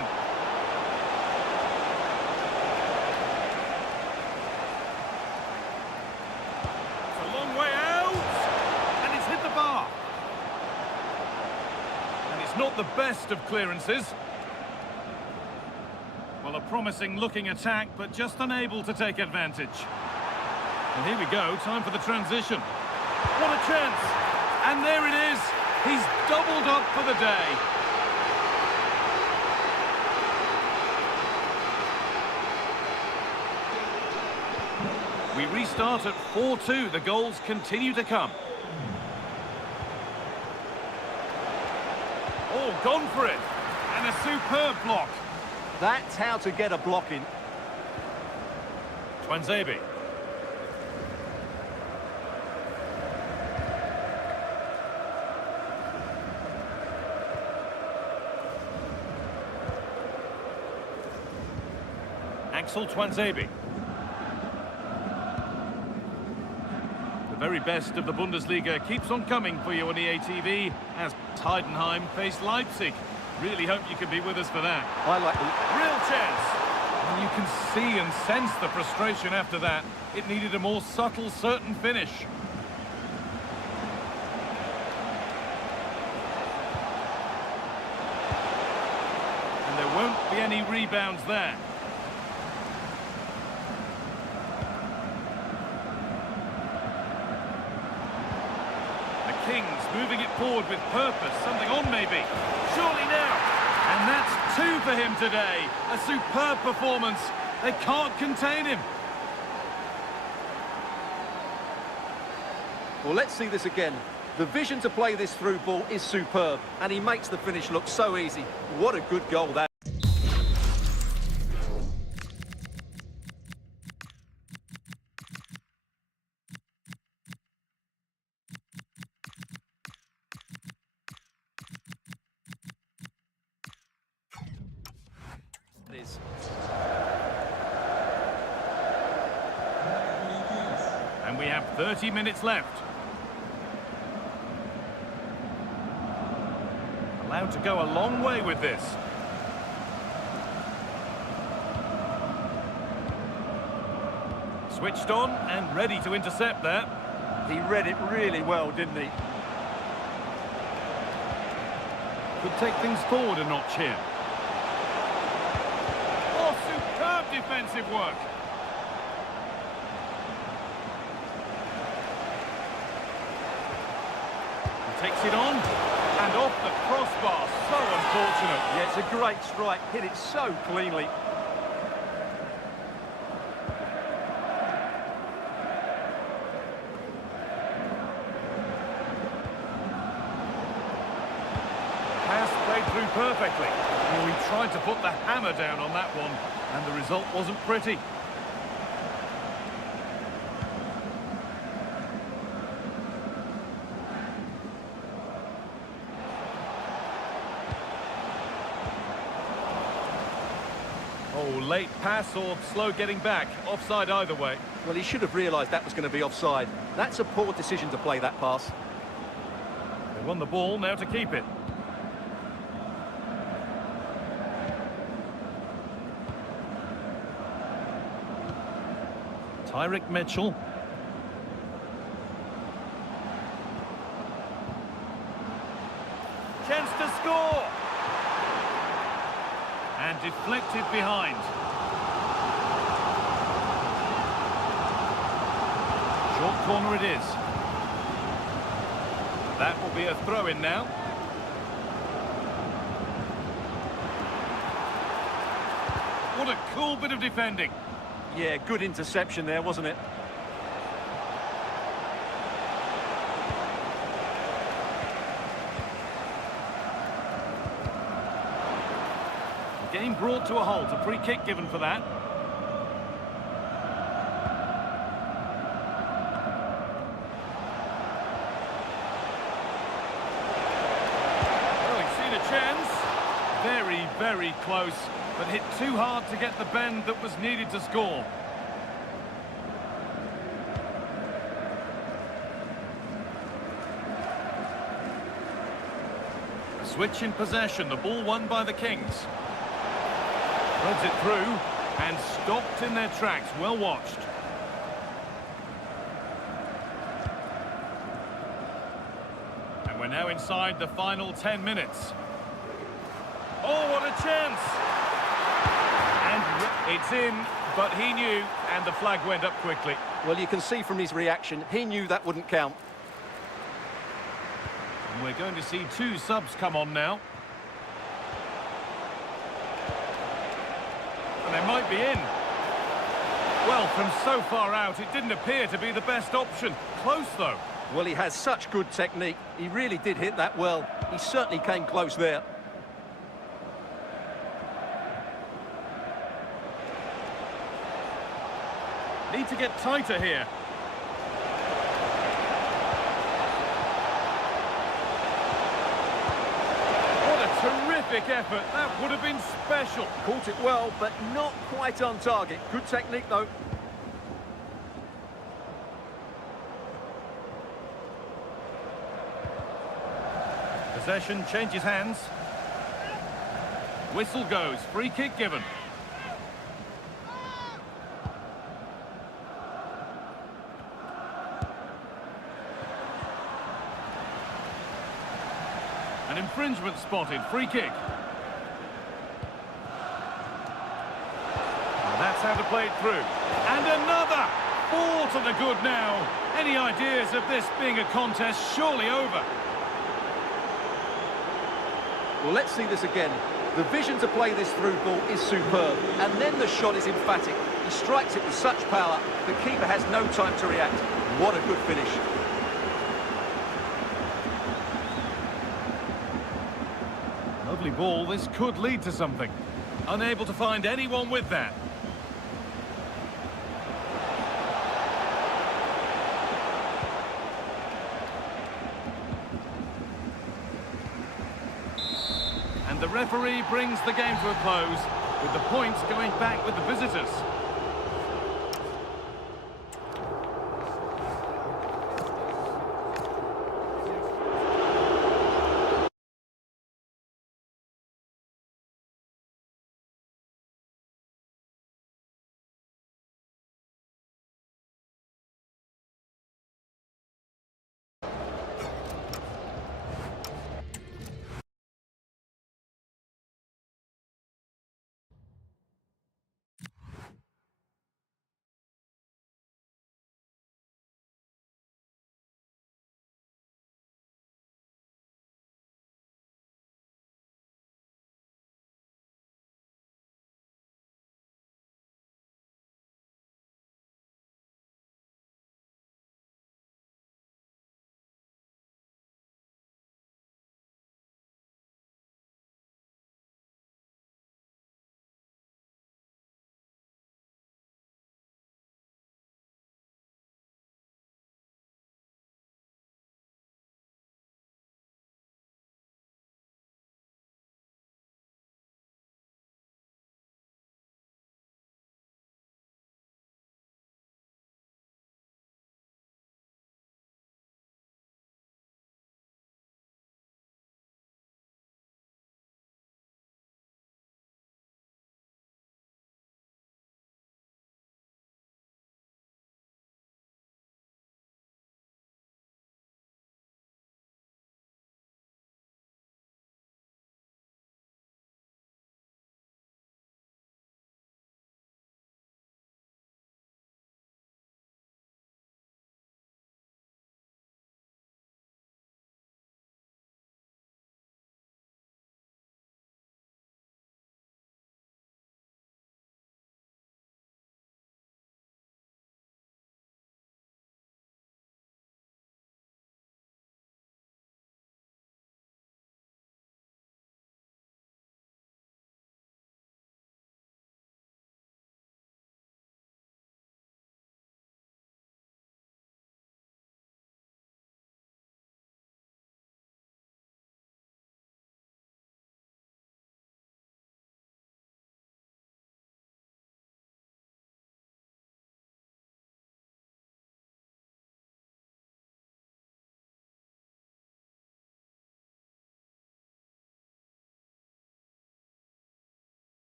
Not the best of clearances. Well, a promising looking attack, but just unable to take advantage. And here we go, time for the transition. What a chance! And there it is. He's doubled up for the day. We restart at 4-2. The goals continue to come. Oh, gone for it. And a superb block. That's how to get a block in. Twanzebe. Axel Twanzebe. The very best of the Bundesliga keeps on coming for you on EA TV as Heidenheim face Leipzig. Really hope you can be with us for that. I like the real chance. And you can see and sense the frustration after that. It needed a more subtle, certain finish. And there won't be any rebounds there. Kings moving it forward with purpose, something on maybe. Surely now. And that's 2 for him today. A superb performance. They can't contain him. Well, let's see this again. The vision to play this through ball is superb, and he makes the finish look so easy. What a good goal that is. And we have 30 minutes left. Allowed to go a long way with this. Switched on and ready to intercept there. He read it really well, didn't he? Could take things forward a notch here. Oh, superb defensive work. He takes it on and off the crossbar. So unfortunate. Yeah, it's a great strike. Hit it so cleanly. Through perfectly. Well, we tried to put the hammer down on that one, and the result wasn't pretty. Oh, late pass or slow getting back. Offside either way. Well, he should have realised that was going to be offside. That's a poor decision to play that pass. They won the ball, now to keep it. Tyrick Mitchell. Chance to score! And deflected behind. Short corner it is. That will be a throw-in now. What a cool bit of defending. Yeah, good interception there, wasn't it? Game brought to a halt, a free kick given for that. Oh, he's seen a chance. Very, very close, but hit too hard to get the bend that was needed to score. A switch in possession, the ball won by the Kings. Threads it through and stopped in their tracks. Well watched. And we're now inside the final 10 minutes. Oh, what a chance! And it's in, but he knew, and the flag went up quickly. Well, you can see from his reaction, he knew that wouldn't count. And we're going to see two subs come on now. And they might be in. Well, from so far out, it didn't appear to be the best option. Close, though. Well, he has such good technique. He really did hit that well. He certainly came close there. Need to get tighter here. Terrific effort. That would have been special. Caught it well, but not quite on target. Good technique, though. Possession changes hands. Whistle goes. Free kick given. An infringement spotted. Free kick. And that's how to play it through. And another! 4 to the good now. Any ideas of this being a contest surely over? Well, let's see this again. The vision to play this through ball is superb. And then the shot is emphatic. He strikes it with such power, the keeper has no time to react. What a good finish. Lovely ball, this could lead to something. Unable to find anyone with that. And the referee brings the game to a close, with the points going back with the visitors.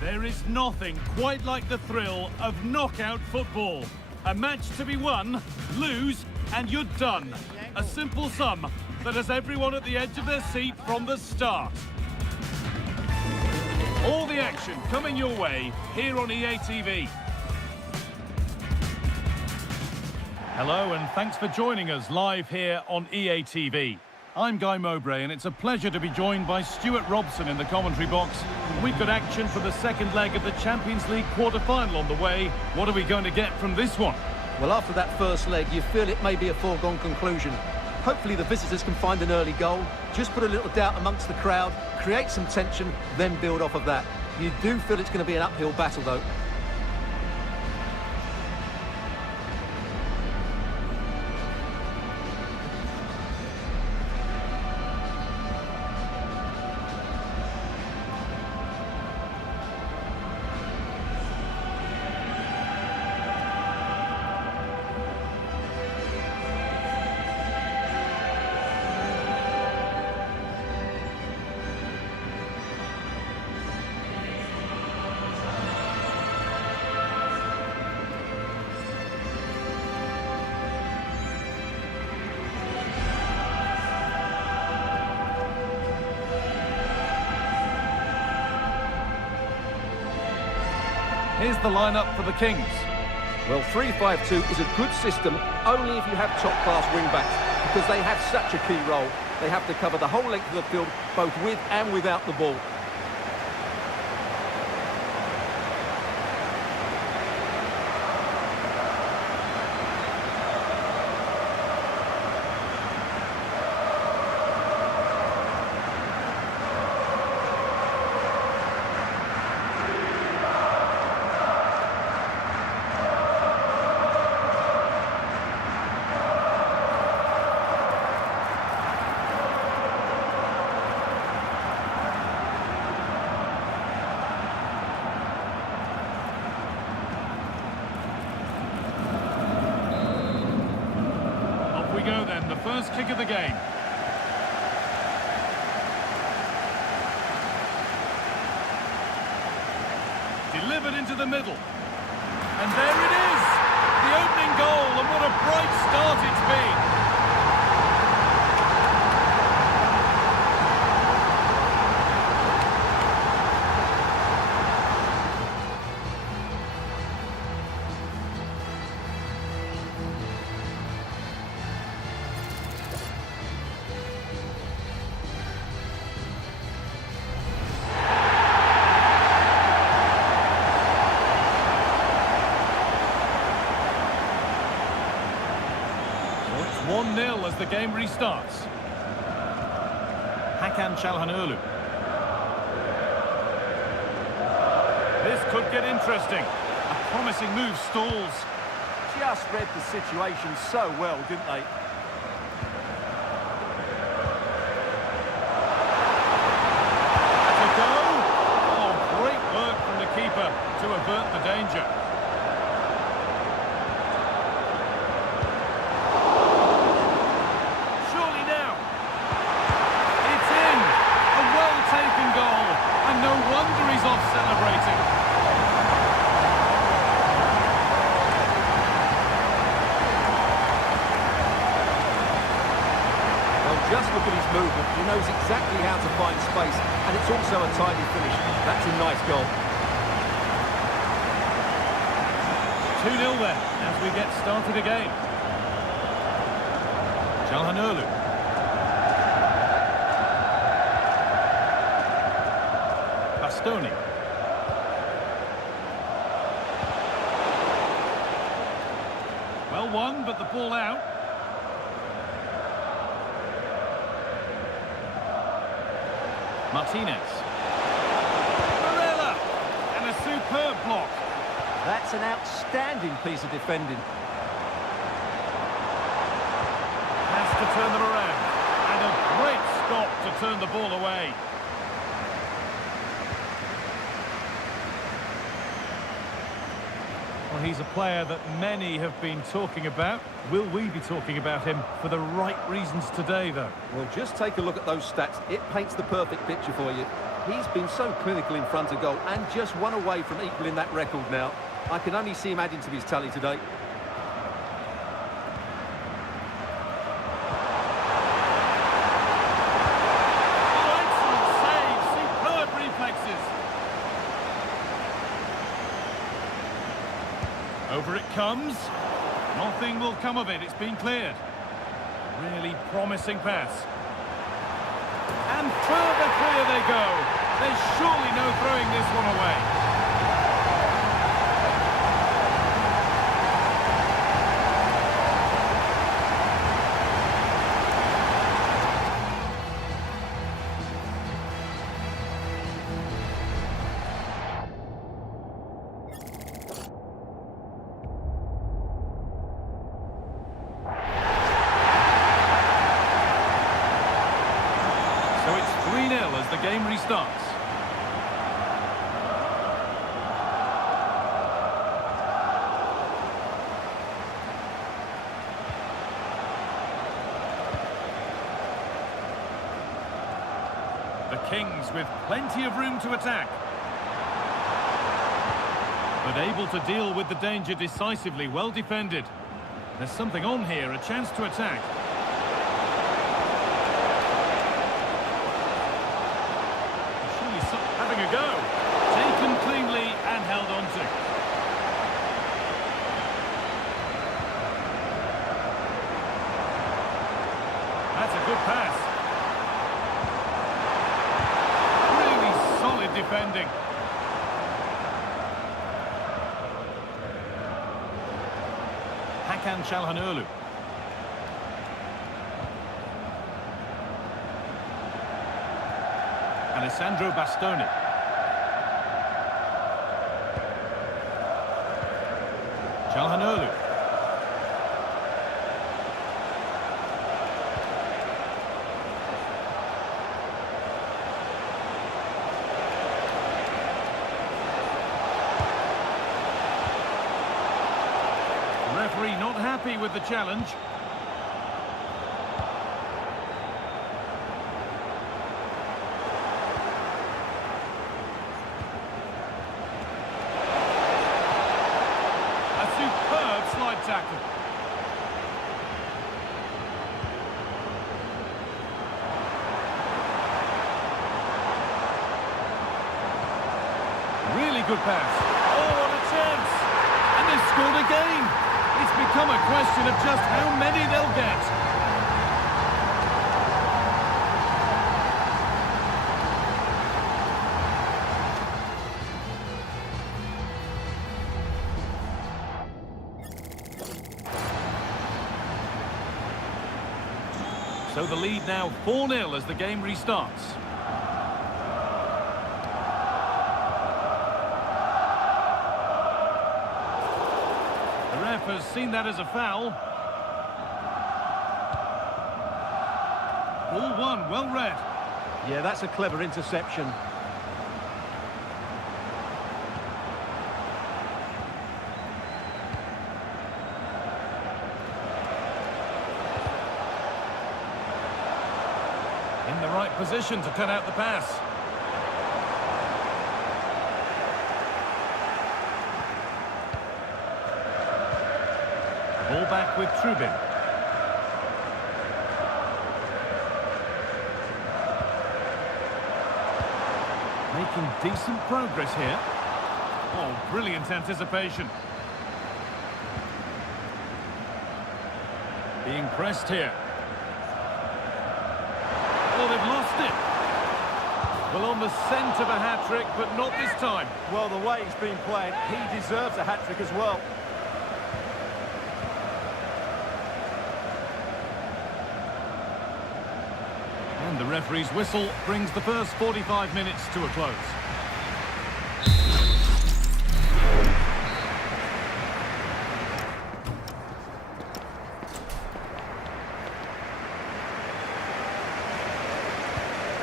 There is nothing quite like the thrill of knockout football. A match to be won, lose, and you're done. A simple sum that has everyone at the edge of their seat from the start. All the action coming your way here on EA TV. Hello and thanks for joining us live here on EA TV. I'm Guy Mowbray and it's a pleasure to be joined by Stuart Robson in the commentary box. We've got action for the second leg of the Champions League quarter-final on the way. What are we going to get from this one? Well, after that first leg, you feel it may be a foregone conclusion. Hopefully the visitors can find an early goal, just put a little doubt amongst the crowd, create some tension, then build off of that. You do feel it's going to be an uphill battle, though. Here's the lineup for the Kings. Well, 3-5-2 is a good system only if you have top-class wing-backs, because they have such a key role. They have to cover the whole length of the field, both with and without the ball. First kick of the game. Delivered into the middle. And there it is! The opening goal, and what a bright start it's been! It's 1-0 as the game restarts. Hakan Çalhanoğlu. This could get interesting. A promising move stalls. Just read the situation so well, didn't they? That's a go. Oh, great work from the keeper to avert the danger. No wonder he's off celebrating. Well, just look at his movement. He knows exactly how to find space, and it's also a tidy finish. That's a nice goal. 2-0 then, as we get started again. Çalhanoğlu. Bastoni. Well won, but the ball out. Martinez. Barella. And a superb block. That's an outstanding piece of defending. Has to turn them around. And a great stop to turn the ball away. Well, he's a player that many have been talking about. Will we be talking about him for the right reasons today, though? Well, just take a look at those stats. It paints the perfect picture for you. He's been so clinical in front of goal and just one away from equaling that record now. I can only see him adding to his tally today. Oh, excellent save. Superb reflexes. Over it comes. Nothing will come of it. It's been cleared. Really promising pass. And further clear they go. There's surely no throwing this one away. So it's 3-0 as the game restarts. The Kings with plenty of room to attack. But able to deal with the danger decisively, well defended. There's something on here, a chance to attack. Surely having a go. Taken cleanly and held on to. That's a good pass. Solid defending. Hakan Çalhanoğlu. Alessandro Bastoni. Çalhanoğlu. Referee not happy with the challenge. A superb slide tackle. Really good pass. Oh, what a chance! And they've scored again. It's become a question of just how many they'll get. So the lead now 4-0 as the game restarts. The ref has seen that as a foul. Ball one, well read. Yeah, that's a clever interception. In the right position to cut out the pass. Ball back with Trubin. Making decent progress here. Oh, brilliant anticipation. Being pressed here. Oh, they've lost it. Well, on the scent of a hat-trick, but not this time. Well, the way he's been playing, he deserves a hat-trick as well. And the referee's whistle brings the first 45 minutes to a close.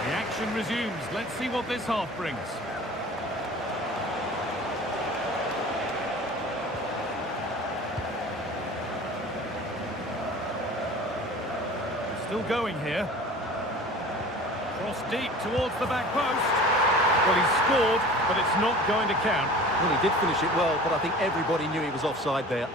The action resumes. Let's see what this half brings. Still going here. Cross deep towards the back post. Well, he scored, but it's not going to count. Well, he did finish it well, but I think everybody knew he was offside there.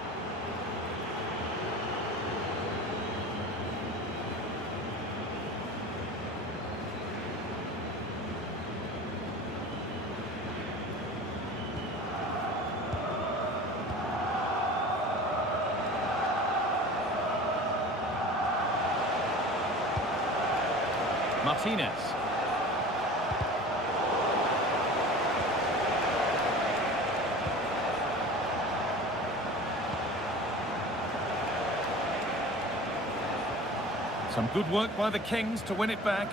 Martinez. Some good work by the Kings to win it back.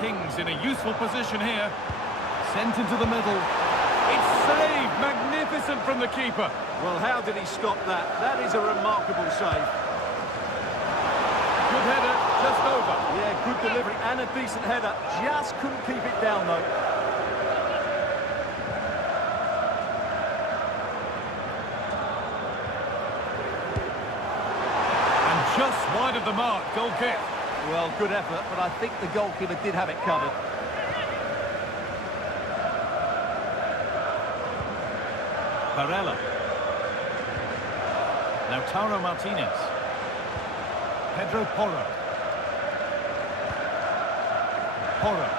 Kings in a useful position here. Sent into the middle. It's saved! Magnificent from the keeper. Well, how did he stop that? That is a remarkable save. Good header, just over. Yeah, good delivery and a decent header. Just couldn't keep it down, though. And just wide of the mark, goal kick. Well, good effort, but I think the goalkeeper did have it covered. Barella. Lautaro Martinez. Pedro Porro. Porro.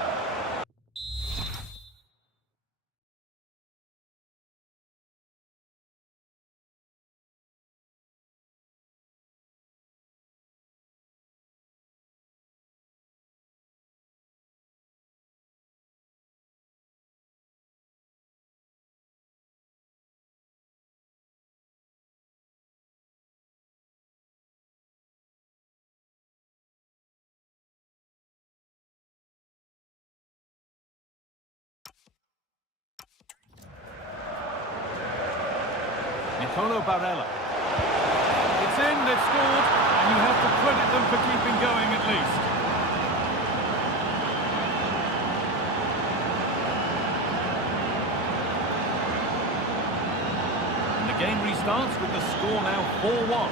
Nicolo Barella. It's in, they've scored, and you have to credit them for keeping going at least. And the game restarts with the score now 4-1.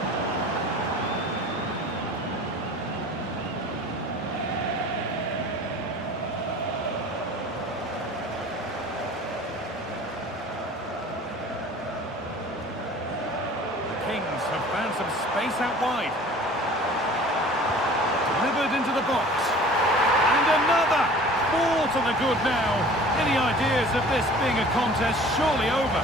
Kings have found some space out wide. Delivered into the box. And another! Ball to the good now. Any ideas of this being a contest surely over?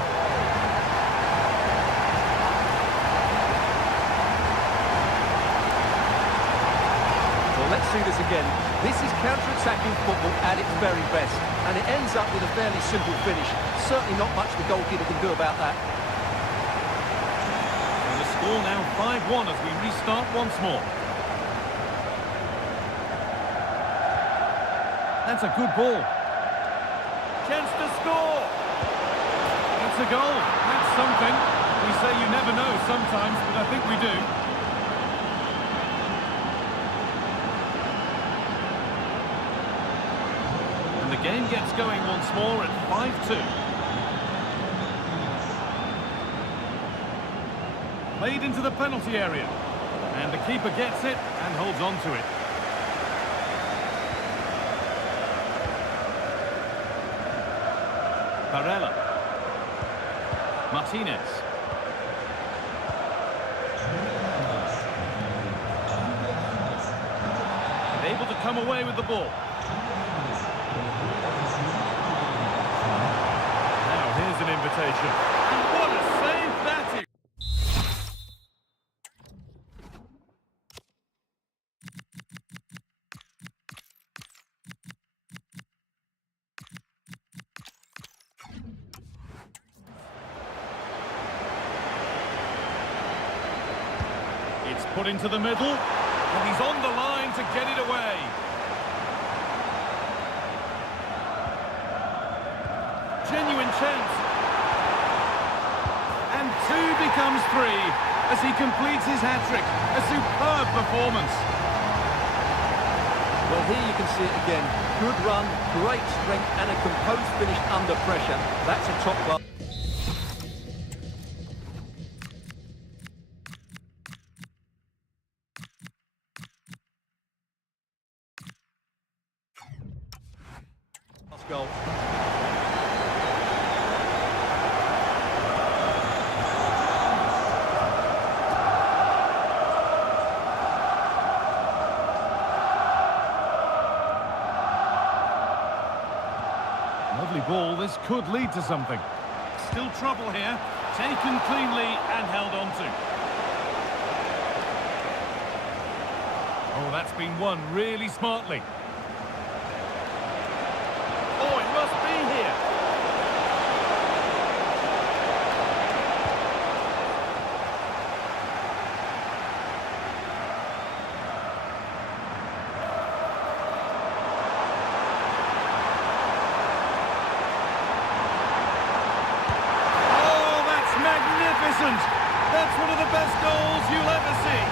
Well, let's see this again. This is counter-attacking football at its very best. And it ends up with a fairly simple finish. Certainly not much the goalkeeper can do about that. Score now 5-1 as we restart once more. That's a good ball. Chance to score! It's a goal. That's something. We say you never know sometimes, but I think we do. And the game gets going once more at 5-2. Played into the penalty area. And the keeper gets it and holds on to it. Barella. Martinez. And able to come away with the ball. Now here's an invitation. And what a save that is! It's put into the middle, and he's on the line to get it away. Genuine chance. And 2 becomes 3 as he completes his hat-trick. A superb performance. Well, here you can see it again. Good run, great strength, and a composed finish under pressure. That's a top class. goal. Lovely ball, this could lead to something. Still trouble here, taken cleanly and held on to. Oh, that's been won really smartly. Oh, it must be here. That's one of the best goals you'll ever see.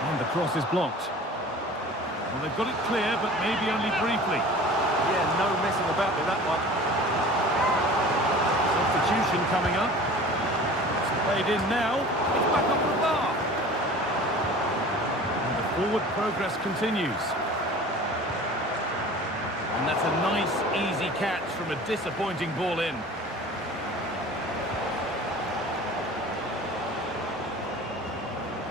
And the cross is blocked. Well, they've got it clear, but maybe only briefly. Yeah, no messing about with that one. Substitution coming up. It's played in now. It's back up the bar. And the forward progress continues. And that's a nice, easy catch from a disappointing ball in.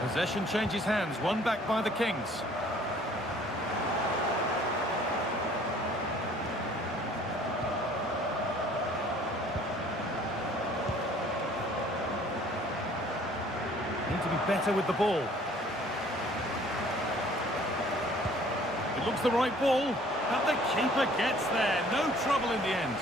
Possession changes hands, one back by the Kings. Need to be better with the ball. It looks the right ball, but the keeper gets there. No trouble in the end.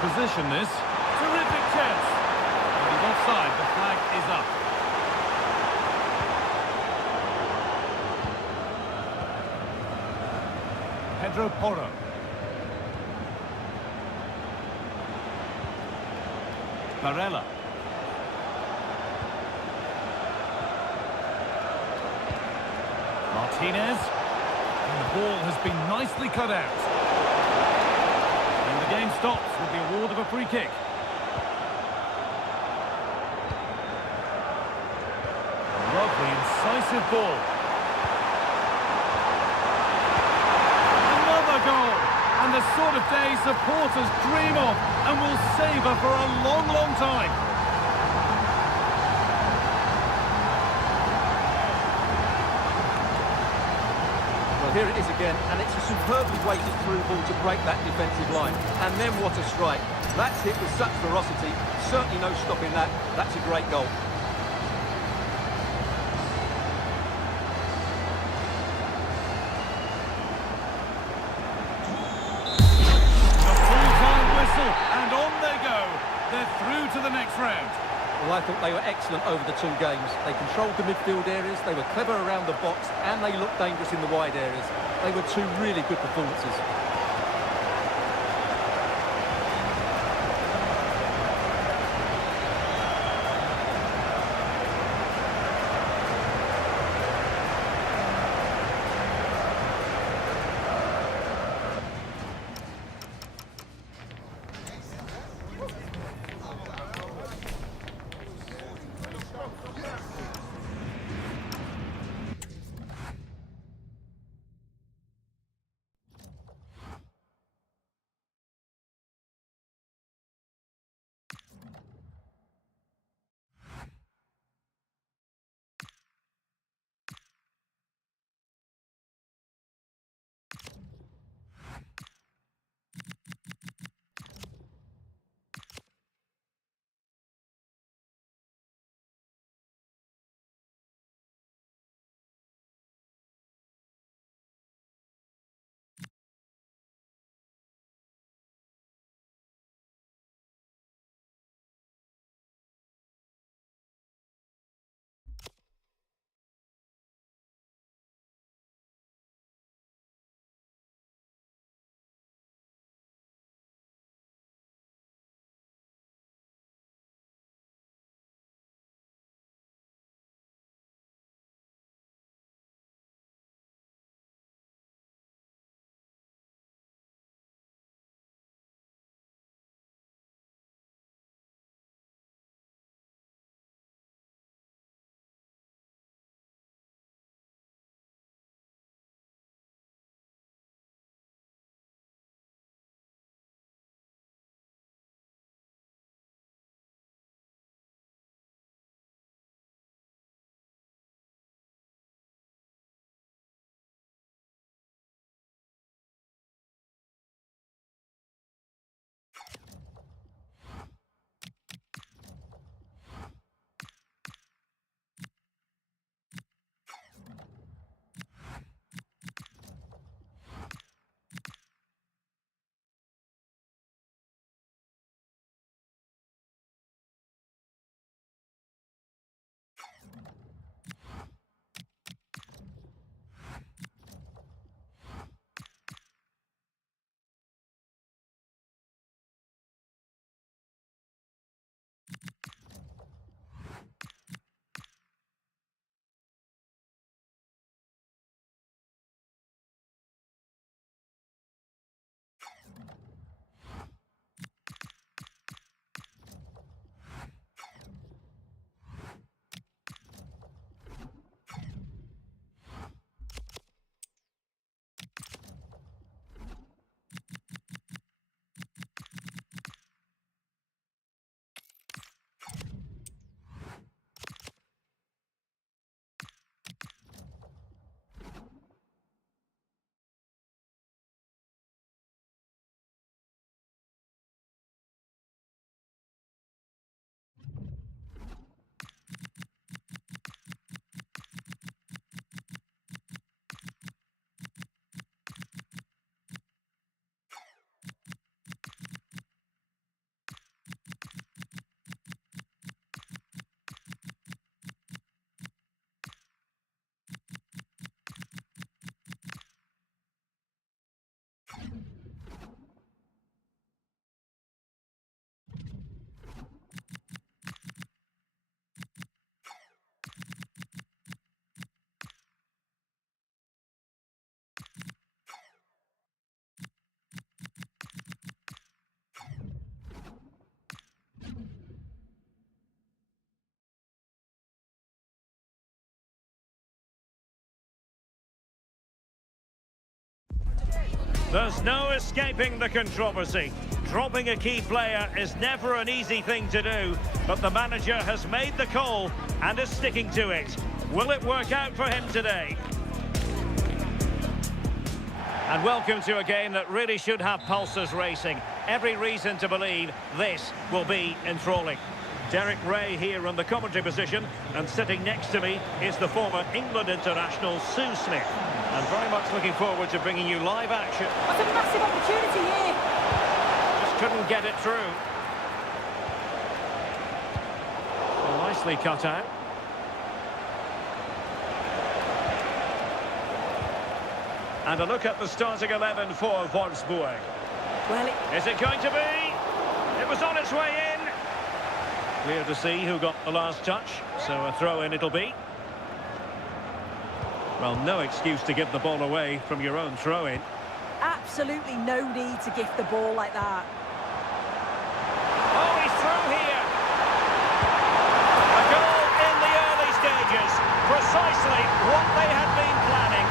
Position this. Terrific chance. But he's offside. The flag is up. Pedro Porro. Barella. Martinez. And the ball has been nicely cut out. The game stops with the award of a free kick. Lovely, incisive ball. Another goal! And the sort of day supporters dream of and will savour for a long, long time. Here it is again, and it's a superbly weighted through ball to break that defensive line. And then what a strike. That's hit with such ferocity. Certainly no stopping that. That's a great goal. A full-time whistle, and on they go. They're through to the next round. Well, I thought they were excellent over the two games. They controlled the midfield areas, they were clever around the box, and they looked dangerous in the wide areas. They were two really good performances. There's no escaping the controversy. Dropping a key player is never an easy thing to do, but the manager has made the call and is sticking to it. Will it work out for him today? And welcome to a game that really should have pulses racing. Every reason to believe this will be enthralling. Derek Ray here on the commentary position, and sitting next to me is the former England international Sue Smith. And very much looking forward to bringing you live action. That's a massive opportunity here. Just couldn't get it through. Well, nicely cut out. And a look at the starting 11 for Wolfsburg. Well, Is it going to be? It was on its way in. Clear to see who got the last touch, so a throw-in it'll be. Well, no excuse to give the ball away from your own throw-in. absolutely no need to gift the ball like that. Oh, he's through here. A goal in the early stages. Precisely what they had been planning.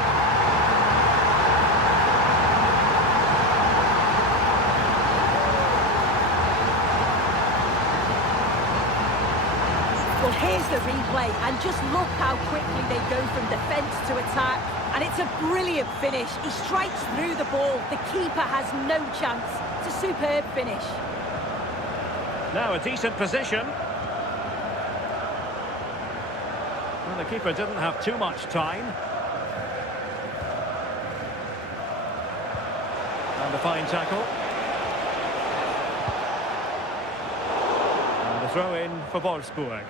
Well, here's the replay, and just look how quickly they go from defence to attack. And it's a brilliant finish. He strikes through the ball. The keeper has no chance. It's a superb finish. Now a decent position. Well, the keeper didn't have too much time. And a fine tackle. And the throw in for Wolfsburg.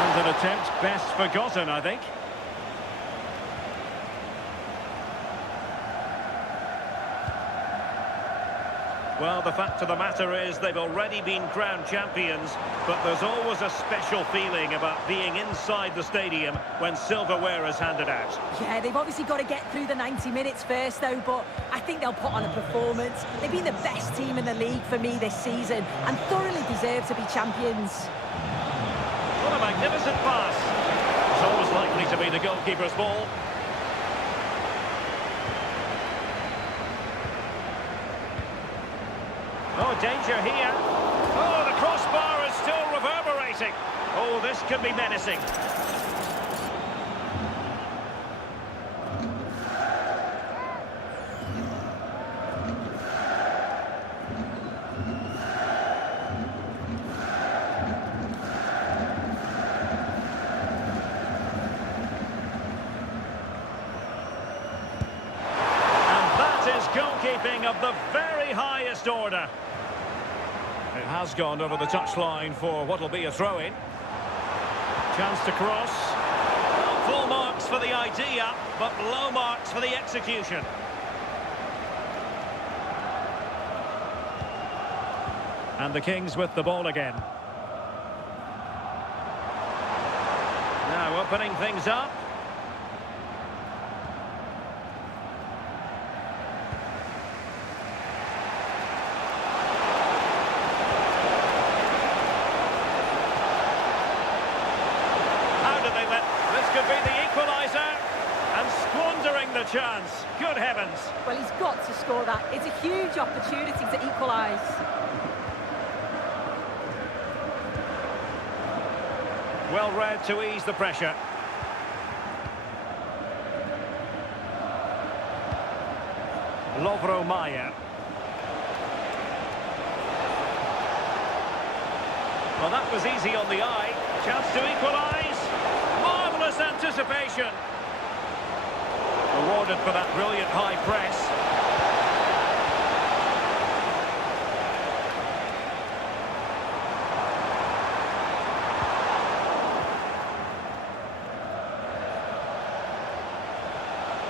And an attempt best forgotten, I think. Well, the fact of the matter is they've already been crowned champions, but there's always a special feeling about being inside the stadium when silverware is handed out. Yeah, they've obviously got to get through the 90 minutes first, though, but I think they'll put on a performance. They've been the best team in the league for me this season and thoroughly deserve to be champions. What a magnificent pass. It's always likely to be the goalkeeper's ball. Oh, danger here. Oh, the crossbar is still reverberating. Oh, this could be menacing. And that is goalkeeping of the very highest order. It has gone over the touchline for what will be a throw-in. Chance to cross. Full marks for the idea, but low marks for the execution. And the Kings with the ball again. Now opening things up. The chance. Good heavens. Well, he's got to score that. It's a huge opportunity to equalise. Well read to ease the pressure. Lovro Mayer. Well, that was easy on the eye. Chance to equalise. Marvellous anticipation. Rewarded for that brilliant high press.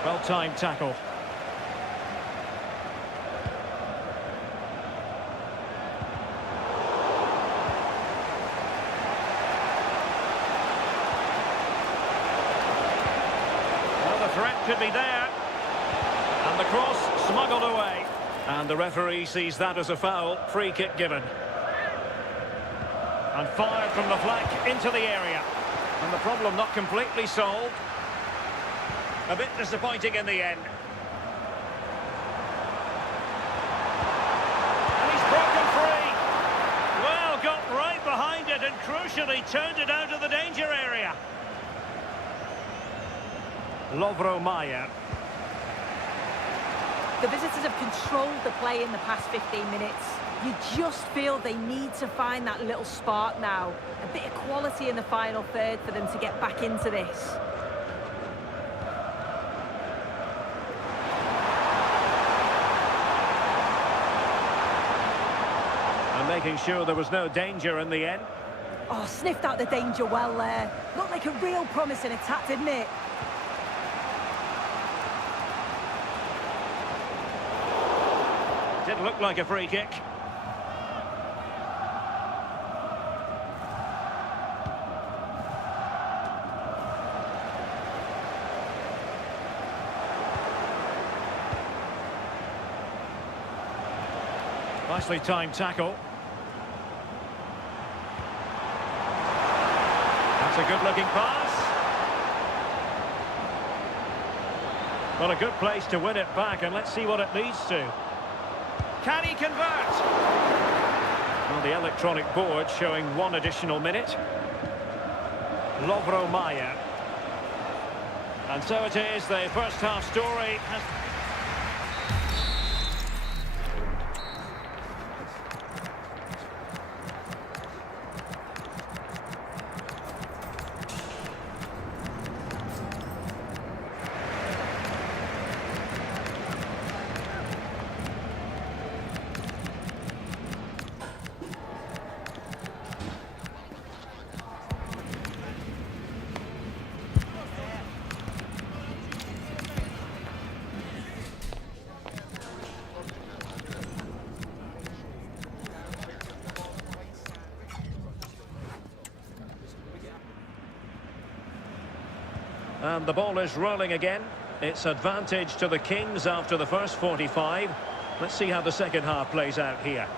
Well-timed tackle. Threat could be there, and the cross smuggled away, and the referee sees that as a foul. Free kick given, and fired from the flank into the area, and the problem not completely solved. A bit disappointing in the end. And he's broken free. Well, got right behind it and crucially turned it out of the danger area. Lovro Mayer. The visitors have controlled the play in the past 15 minutes. You just feel they need to find that little spark now. A bit of quality in the final third for them to get back into this. And making sure there was no danger in the end. Oh, sniffed out the danger well there. Looked like a real promising attack, didn't it? Didn't look like a free kick. Nicely timed tackle. That's a good-looking pass. Well, a good place to win it back, and let's see what it leads to. Can he convert? Well, the electronic board showing one additional minute. Lovro Mayer. And so it is, the first half story has... And the ball is rolling again. It's advantage to the Kings after the first 45. Let's see how the second half plays out here.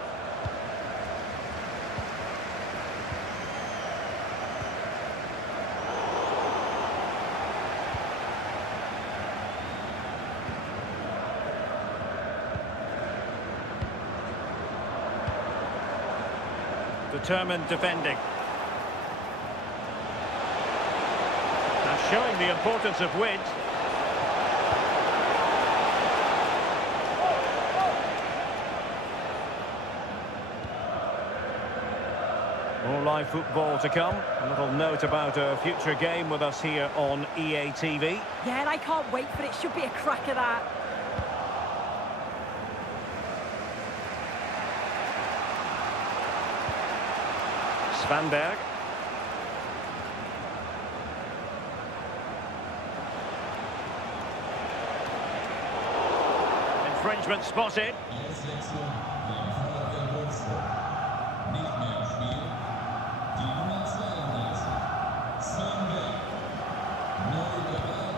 Determined defending. Showing the importance of width. More live football to come. A little note about a future game with us here on EA TV. Yeah, and I can't wait for it. Should be a cracker, that. Svanberg. Infringement spotted.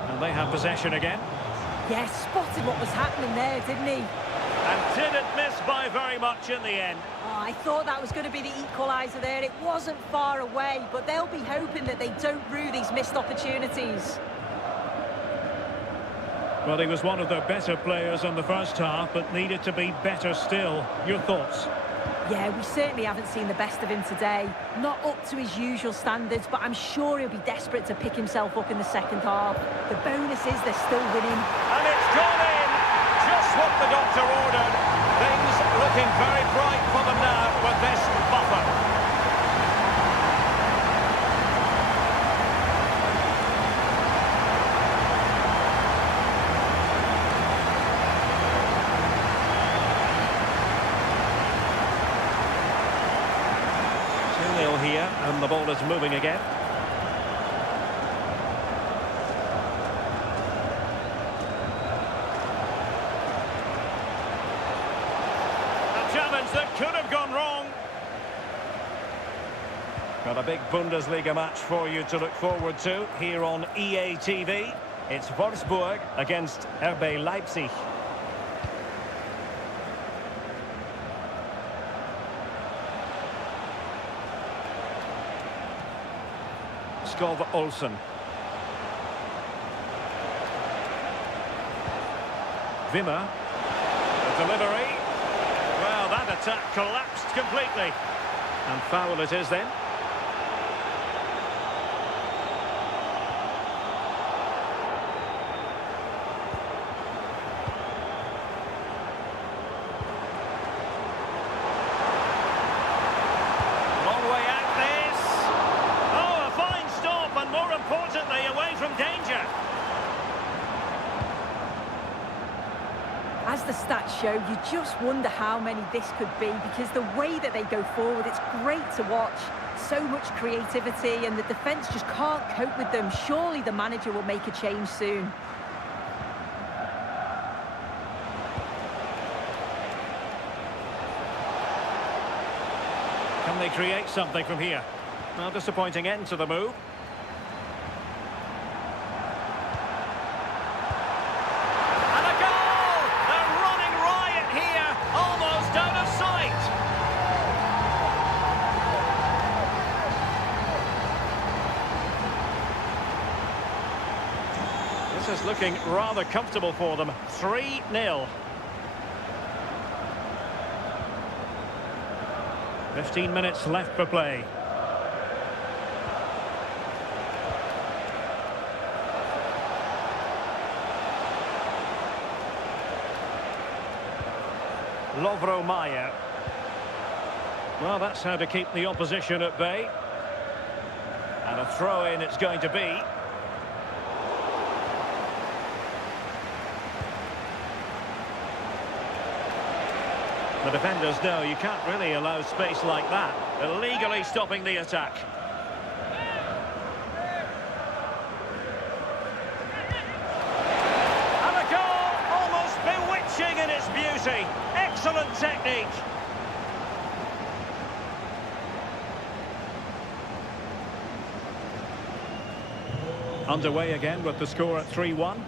And they have possession again. Yeah, spotted what was happening there, didn't he? And didn't miss by very much in the end. Oh, I thought that was going to be the equaliser there. It wasn't far away, but they'll be hoping that they don't rue these missed opportunities. Well, he was one of the better players in the first half, but needed to be better still. Your thoughts? Yeah, we certainly haven't seen the best of him today. Not up to his usual standards, but I'm sure he'll be desperate to pick himself up in the second half. The bonus is they're still winning. And it's gone in! Just what the doctor ordered. Things looking very bright for them now with this buffer. Here, and the ball is moving again. A challenge that could have gone wrong. Got a big Bundesliga match for you to look forward to here on EA TV. It's Wolfsburg against RB Leipzig. Jakob Olsen. Wimmer. The delivery. Well, that attack collapsed completely. And foul it is then. Long way out this. Oh, a fine stop, and more importantly, away from danger. As the stats show, you just wonder how many this could be, because the way that they go forward, it's great to watch. So much creativity, and the defence just can't cope with them. Surely the manager will make a change soon. Can they create something from here? Well, disappointing end to the move. And a goal! A running riot here, almost out of sight. This is looking rather comfortable for them. 3-0. 15 minutes left for play. Lovro Mayer. Well, that's how to keep the opposition at bay. And a throw-in it's going to be. The defenders know you can't really allow space like that, illegally stopping the attack. And a goal, almost bewitching in its beauty. Excellent technique. Underway again with the score at 3-1.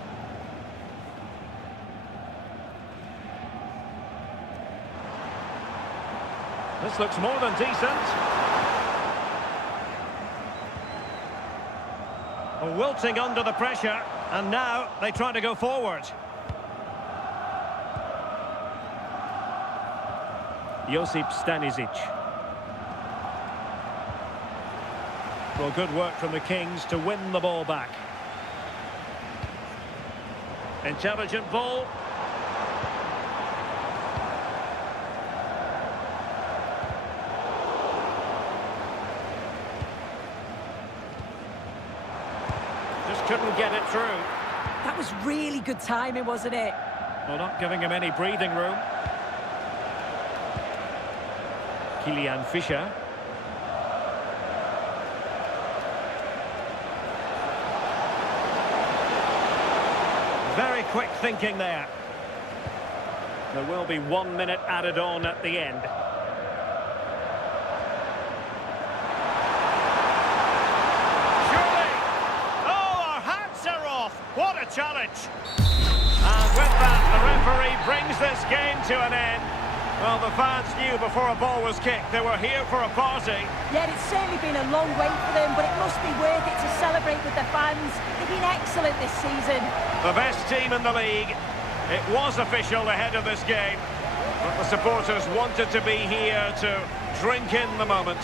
This looks more than decent. Wilting under the pressure, and now they try to go forward. Josip Stanisic. Well, good work from the Kings to win the ball back. Intelligent ball. Couldn't get it through. That was really good timing, wasn't it? Well, not giving him any breathing room. Kylian Fischer. Very quick thinking there. There will be 1 minute added on at the end. What a challenge! And with that, the referee brings this game to an end. Well, the fans knew before a ball was kicked they were here for a party. Yeah, it's certainly been a long wait for them, but it must be worth it to celebrate with their fans. They've been excellent this season. The best team in the league. It was official ahead of this game, but the supporters wanted to be here to drink in the moment.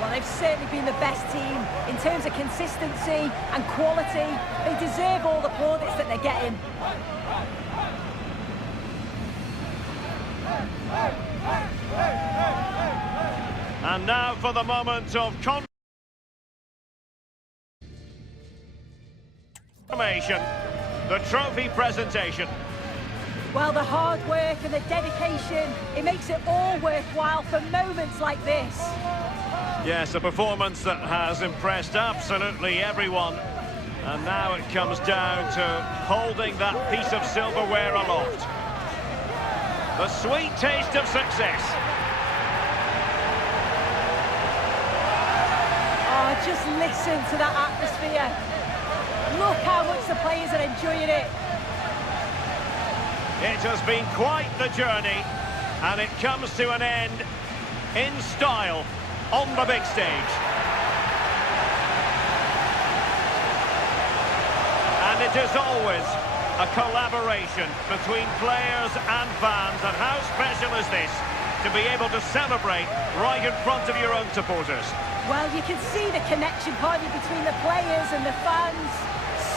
Well, they've certainly been the best team in terms of consistency and quality. They deserve all the plaudits that they're getting. And now for the moment of confirmation, the trophy presentation. Well, the hard work and the dedication, it makes it all worthwhile for moments like this. Yes, a performance that has impressed absolutely everyone. And now it comes down to holding that piece of silverware aloft. The sweet taste of success. Oh, just listen to that atmosphere. Look how much the players are enjoying it. It has been quite the journey, and it comes to an end in style on the big stage. It is always a collaboration between players and fans, and how special is this to be able to celebrate right in front of your own supporters? Well, you can see the connection, can't you, between the players and the fans.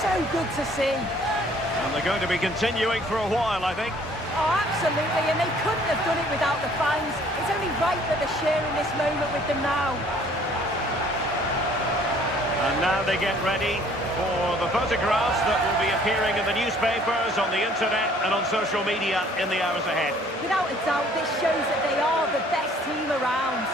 So good to see. And they're going to be continuing for a while, I think. Oh, absolutely, and they couldn't have done it without the fans. It's only right that they're sharing this moment with them now. And now they get ready for the photographs that will be appearing in the newspapers, on the internet and on social media in the hours ahead. Without a doubt, this shows that they are the best team around.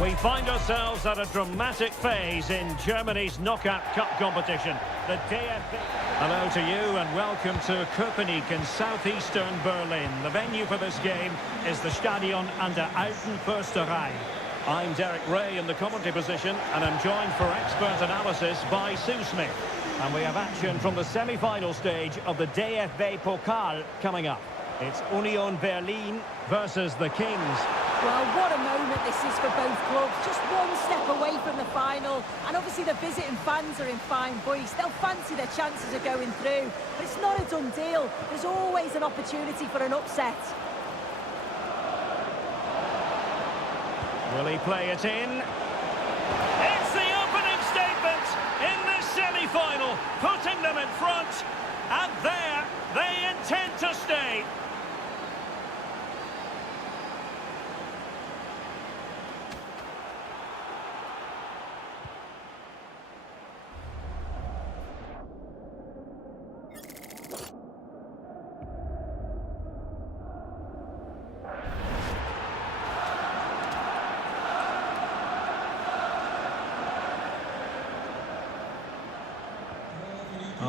We find ourselves at a dramatic phase in Germany's knockout cup competition. The DFB. Hello to you and welcome to Köpenick in southeastern Berlin. The venue for this game is the Stadion an der Alten Försterei. I'm Derek Ray in the commentary position and I'm joined for expert analysis by Sue Smith. And we have action from the semi-final stage of the DFB Pokal coming up. It's Union Berlin versus the Kings. Well, what a moment this is for both clubs. Just one step away from the final. And obviously the visiting fans are in fine voice. They'll fancy their chances of going through. But it's not a done deal. There's always an opportunity for an upset. Will he play it in? It's the opening statement in this semi-final, putting them in front. And there, they intend to stay.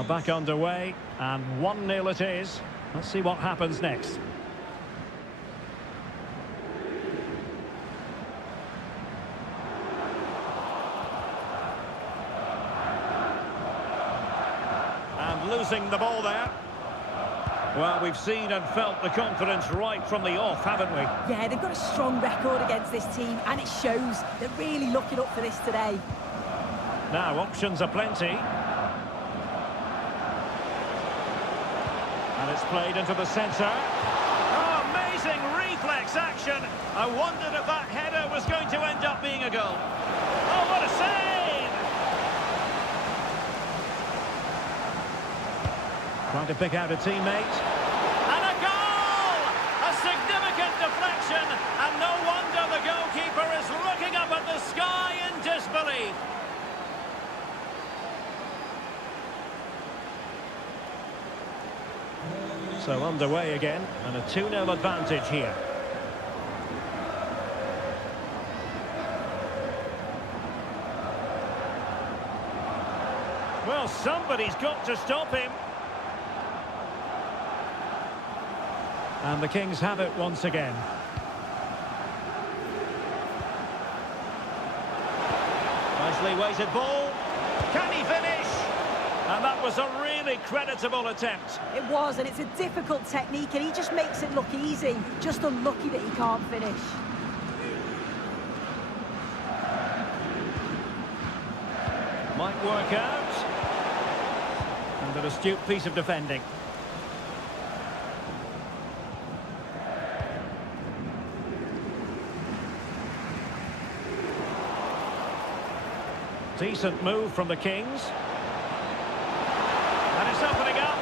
Back underway, and 1-0 it is. Let's see what happens next. And losing the ball there. Well, we've seen and felt the confidence right from the off, haven't we? Yeah, they've got a strong record against this team, and it shows. They're really looking up for this today. Now, options are plenty. And it's played into the centre. Oh, amazing reflex action. I wondered if that header was going to end up being a goal. Oh, what a save! Trying to pick out a teammate. And a goal! A significant deflection. And no wonder the goalkeeper is looking up at the sky in disbelief. So underway again, and a 2-0 advantage here. Well, somebody's got to stop him. And the Kings have it once again. Nicely weighted ball. Can he finish? And that was a really creditable attempt. It was, and it's a difficult technique, and he just makes it look easy. Just unlucky that he can't finish. Might work out. And an astute piece of defending. Decent move from the Kings. And it's opening up.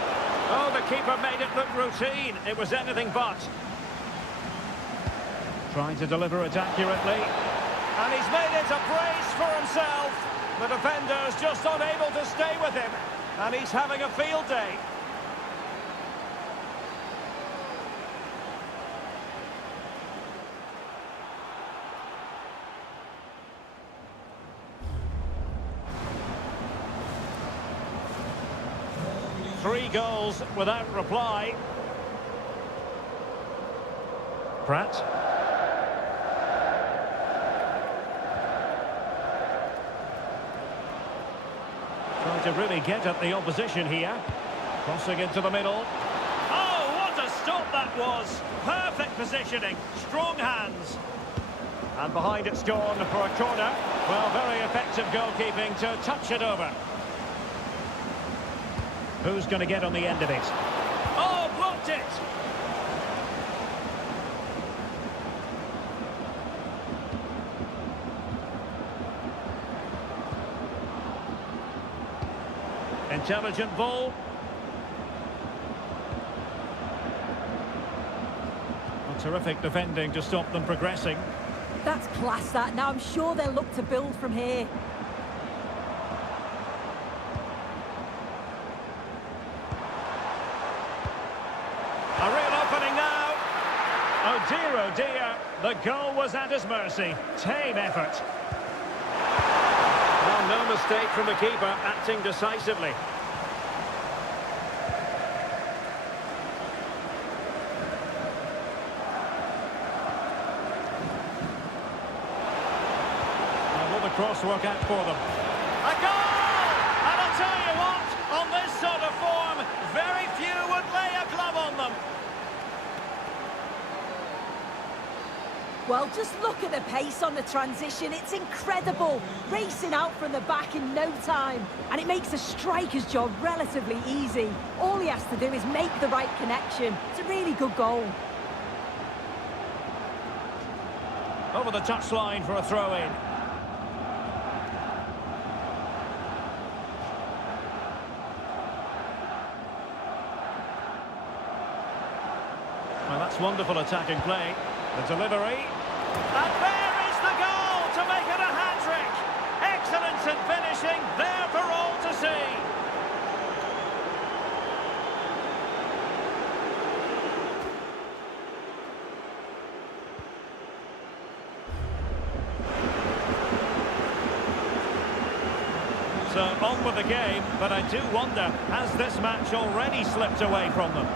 Oh, the keeper made it look routine. It was anything but. Trying to deliver it accurately. And he's made it a brace for himself. The defender's just unable to stay with him. And he's having a field day. Three goals without reply. Pratt. Trying to really get at the opposition here. Crossing into the middle. Oh, what a stop that was! Perfect positioning, strong hands. And behind it's gone for a corner. Well, very effective goalkeeping to touch it over. Who's going to get on the end of it? Oh, blocked it! Intelligent ball. Well, terrific defending to stop them progressing. That's class, that. Now I'm sure they'll look to build from here. A real opening now. Oh dear, the goal was at his mercy. Tame effort. Well, no mistake from the keeper, acting decisively. Now, will the cross work out for them? A goal! And I'll tell you what, on this sort of form, very few would lay a glove on them. Well, just look at the pace on the transition. It's incredible. Racing out from the back in no time. And it makes the striker's job relatively easy. All he has to do is make the right connection. It's a really good goal. Over the touchline for a throw-in. Well, that's wonderful attacking play. The delivery. And there is the goal to make it a hat-trick. Excellence in finishing, there for all to see. So on with the game, but I do wonder, has this match already slipped away from them?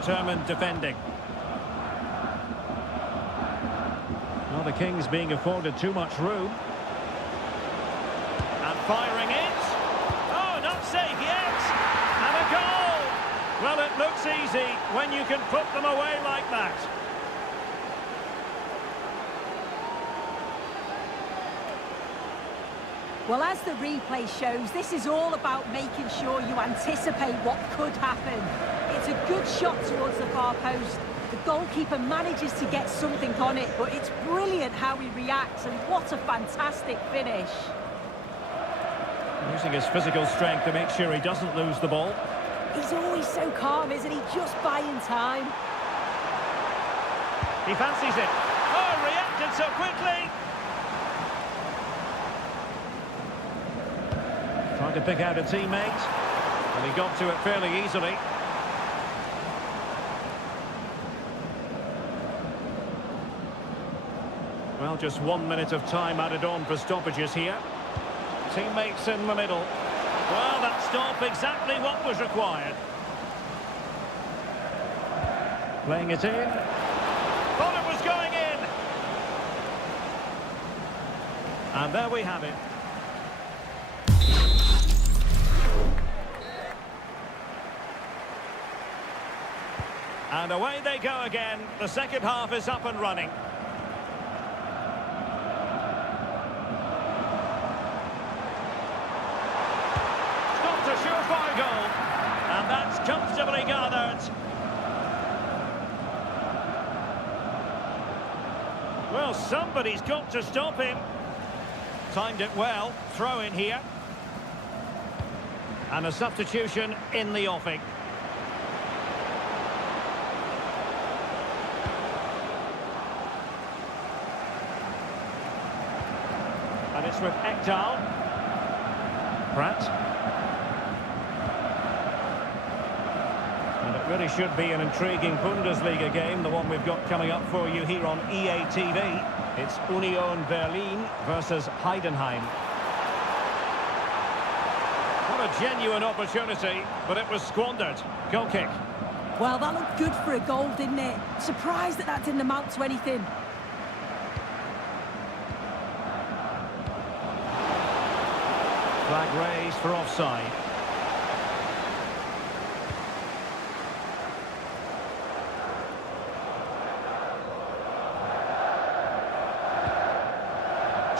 Determined defending. Well, the Kings being afforded too much room. And firing it. Oh, not safe yet. And a goal. Well, it looks easy when you can put them away like that. Well, as the replay shows, this is all about making sure you anticipate what could happen. It's a good shot towards the far post. The goalkeeper manages to get something on it, but it's brilliant how he reacts, and what a fantastic finish. Using his physical strength to make sure he doesn't lose the ball. He's always so calm, isn't he? Just buying time. He fancies it. Oh, reacted so quickly. Trying to pick out a teammate, and he got to it fairly easily. Well, just 1 minute of time added on for stoppages here. Teammates in the middle. Well, that stop exactly what was required. Playing it in. Thought it was going in. And there we have it. And away they go again. The second half is up and running. Stopped a surefire goal. And that's comfortably gathered. Well, somebody's got to stop him. Timed it well. Throw in here. And a substitution in the offing. And it's with Ekdal. Pratt. And it really should be an intriguing Bundesliga game, the one we've got coming up for you here on EA TV. It's Union Berlin versus Heidenheim. What a genuine opportunity, but it was squandered. Goal kick. Well, that looked good for a goal, didn't it? Surprised that didn't amount to anything. Flag raised for offside.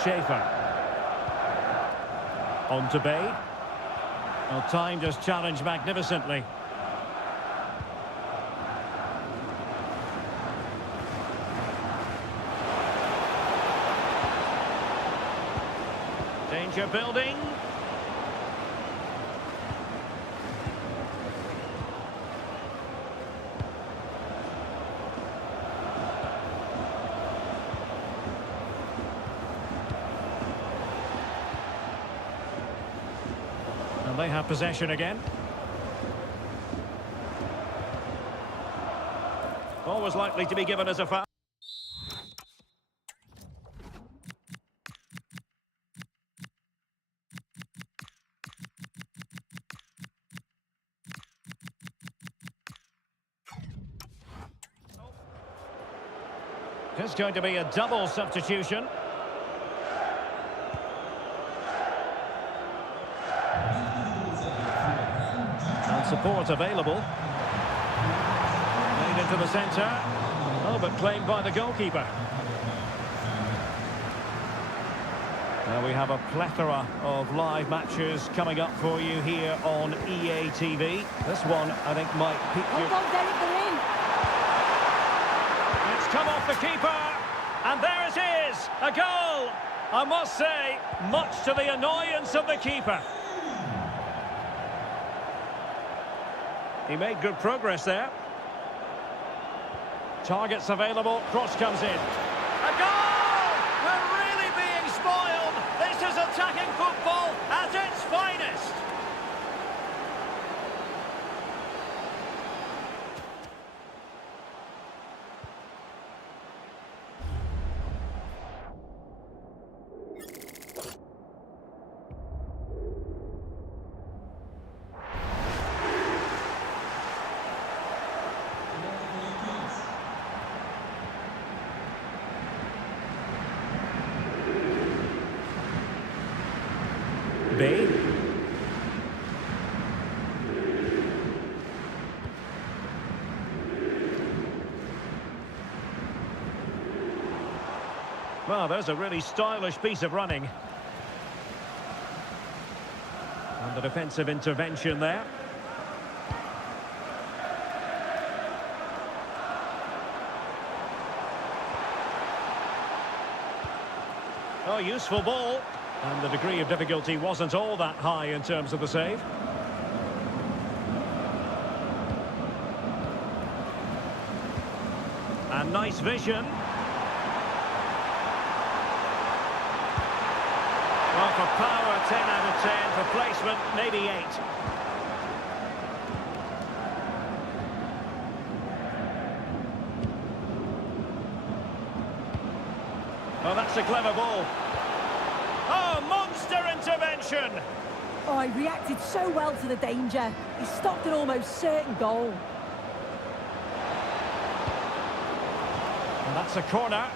Schaefer. On to Bay. Well, time just challenged magnificently. Danger building. And they have possession again. Always likely to be given as a foul. It's going to be a double substitution. And support available. Made into the centre. Oh, but claimed by the goalkeeper. Now we have a plethora of live matches coming up for you here on EA TV. This one, I think, might pique you. Hold on, Derek, they're in. It's come off the keeper, and there it is, a goal. I must say, much to the annoyance of the keeper. He made good progress there. Targets available, cross comes in. A goal! We're really being spoiled. This is attacking football at its finest. Bay. Well, there's a really stylish piece of running. And the defensive intervention there. Oh, useful ball. And the degree of difficulty wasn't all that high in terms of the save. And nice vision. Well, for power, 10 out of 10. For placement, maybe 8. Oh, that's a clever ball. Oh, monster intervention! Oh, he reacted so well to the danger. He stopped an almost certain goal. And that's a corner.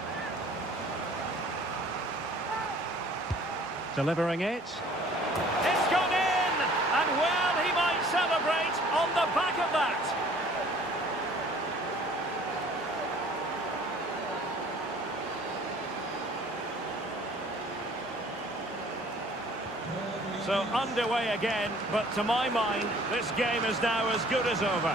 Delivering it. It's gone in! And well, he might celebrate on the back of that. So underway again, but to my mind, this game is now as good as over.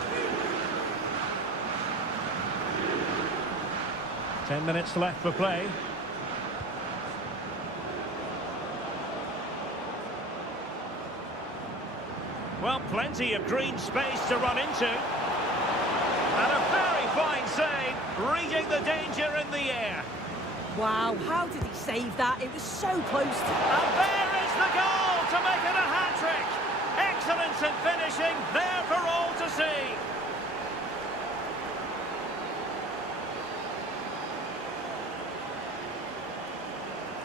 10 minutes left for play. Well, plenty of green space to run into. And a very fine save, reading the danger in the air. Wow, how did he save that? It was so close to... And there is the goal to make it a hat-trick. Excellence in finishing, there for all to see.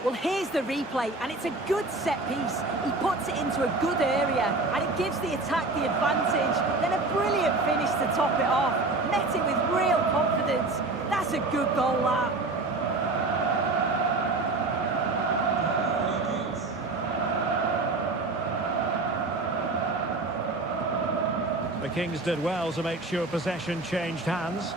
Well, here's the replay, and it's a good set piece. He puts it into a good area, and it gives the attack the advantage. Then a brilliant finish to top it off. Met it with real confidence. That's a good goal, that. The Kings did well to make sure possession changed hands.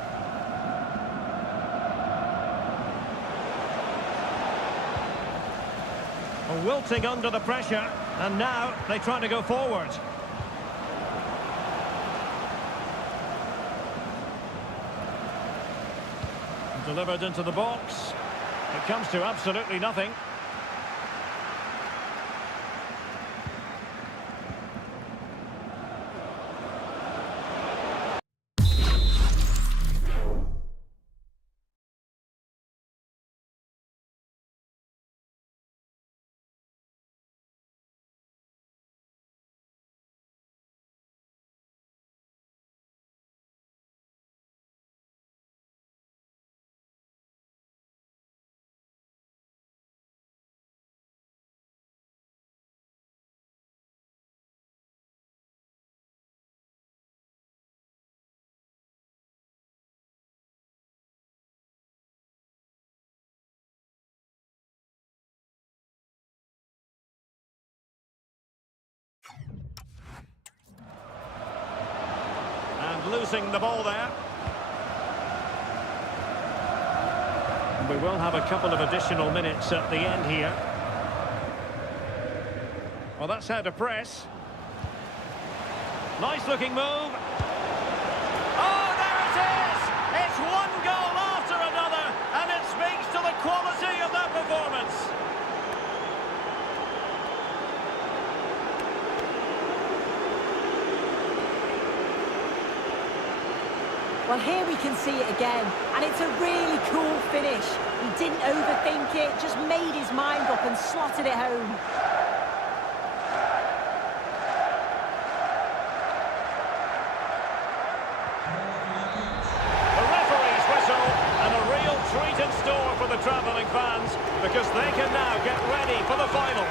Wilting under the pressure, and now they try to go forward. Delivered into the box. It comes to absolutely nothing. Losing the ball there. And we will have a couple of additional minutes at the end here. Well, that's how to press. Nice looking move. Oh, there it is! It's one goal after another, and it speaks to the quality of that performance. Well, here we can see it again, and it's a really cool finish. He didn't overthink it, just made his mind up and slotted it home. The referee's whistle, and a real treat in store for the travelling fans, because they can now get ready for the final.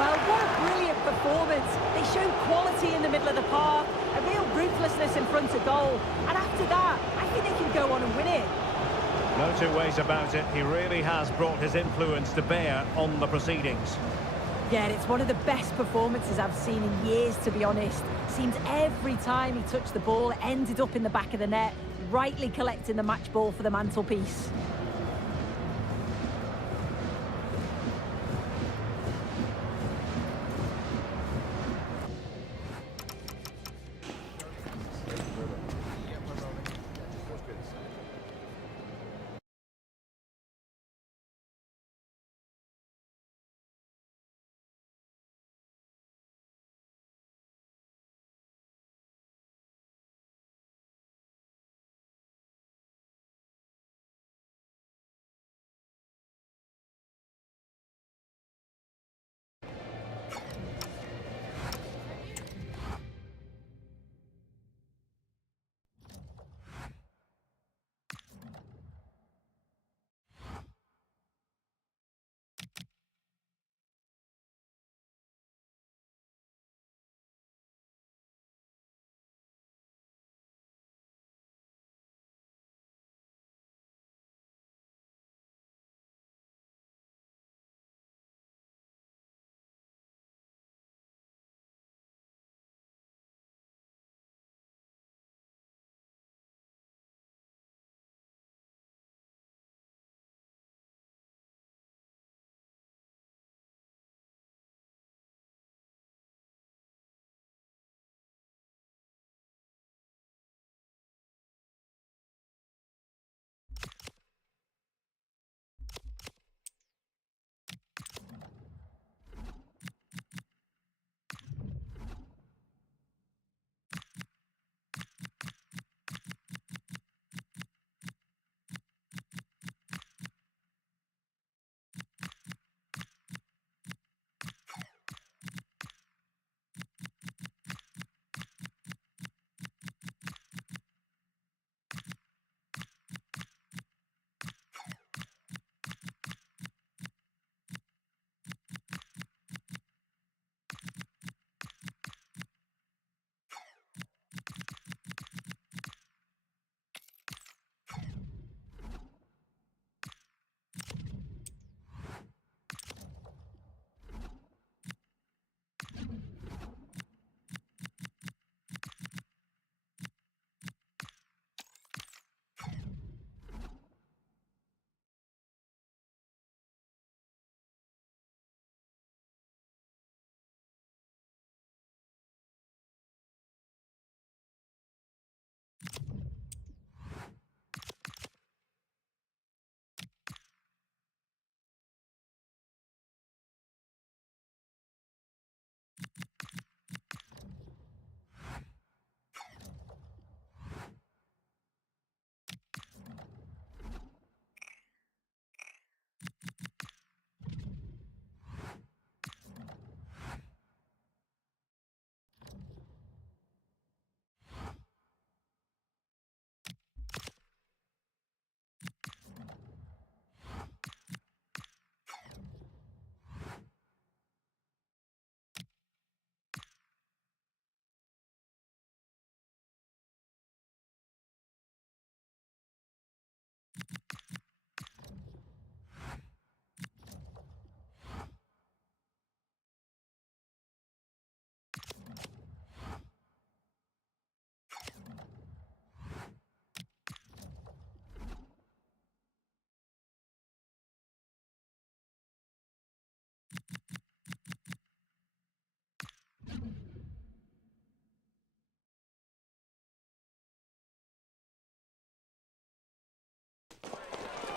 Well, what a brilliant performance. They showed quality in the middle of the park, a real ruthlessness in front of goal. And after that, I think they can go on and win it. No two ways about it. He really has brought his influence to bear on the proceedings. Yeah, it's one of the best performances I've seen in years, to be honest. Seems every time he touched the ball, it ended up in the back of the net, rightly collecting the match ball for the mantelpiece.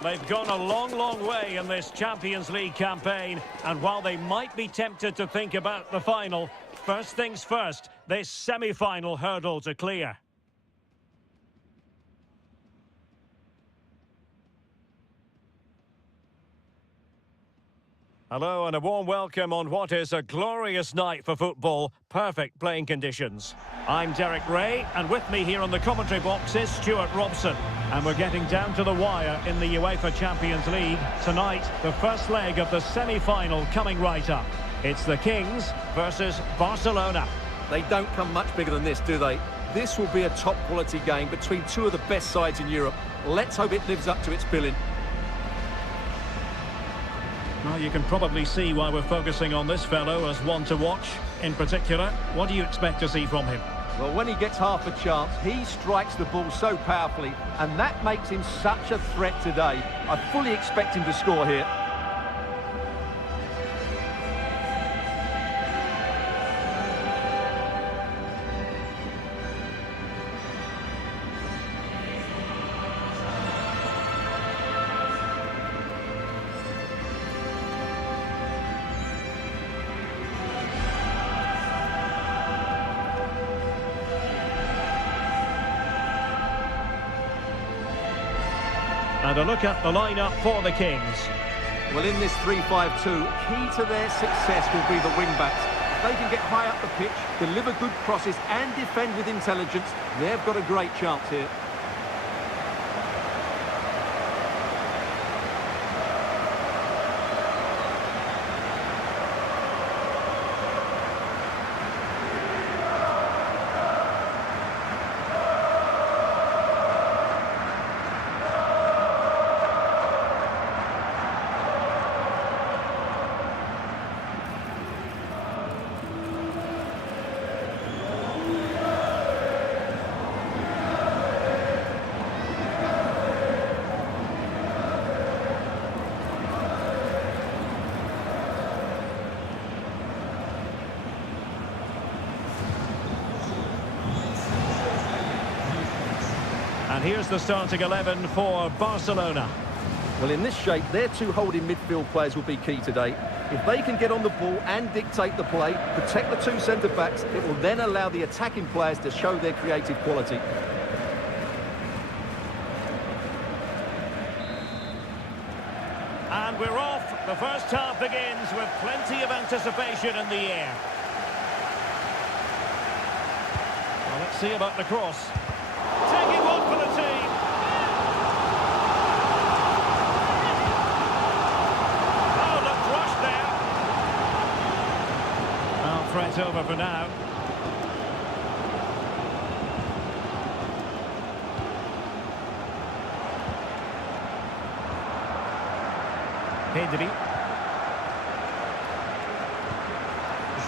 They've gone a long, long way in this Champions League campaign, and while they might be tempted to think about the final, first things first, this semi-final hurdle to clear. Hello and a warm welcome on what is a glorious night for football, perfect playing conditions. I'm Derek Ray, and with me here on the commentary box is Stuart Robson. And we're getting down to the wire in the UEFA Champions League. Tonight, the first leg of the semi-final coming right up. It's the Kings versus Barcelona. They don't come much bigger than this, do they? This will be a top-quality game between two of the best sides in Europe. Let's hope it lives up to its billing. Well, you can probably see why we're focusing on this fellow as one to watch. In particular, what do you expect to see from him? Well, when he gets half a chance, he strikes the ball so powerfully, and that makes him such a threat today. I fully expect him to score here. And a look at the lineup for the Kings. Well, in this 3-5-2, key to their success will be the wing-backs. If they can get high up the pitch, deliver good crosses and defend with intelligence, they've got a great chance here. And here's the starting 11 for Barcelona. Well, in this shape, their two holding midfield players will be key today. If they can get on the ball and dictate the play, protect the two centre-backs, it will then allow the attacking players to show their creative quality. And we're off. The first half begins with plenty of anticipation in the air. Well, let's see about the cross. Taking one for the team. Oh, looked rushed there. Well, threat over for now. Pedri.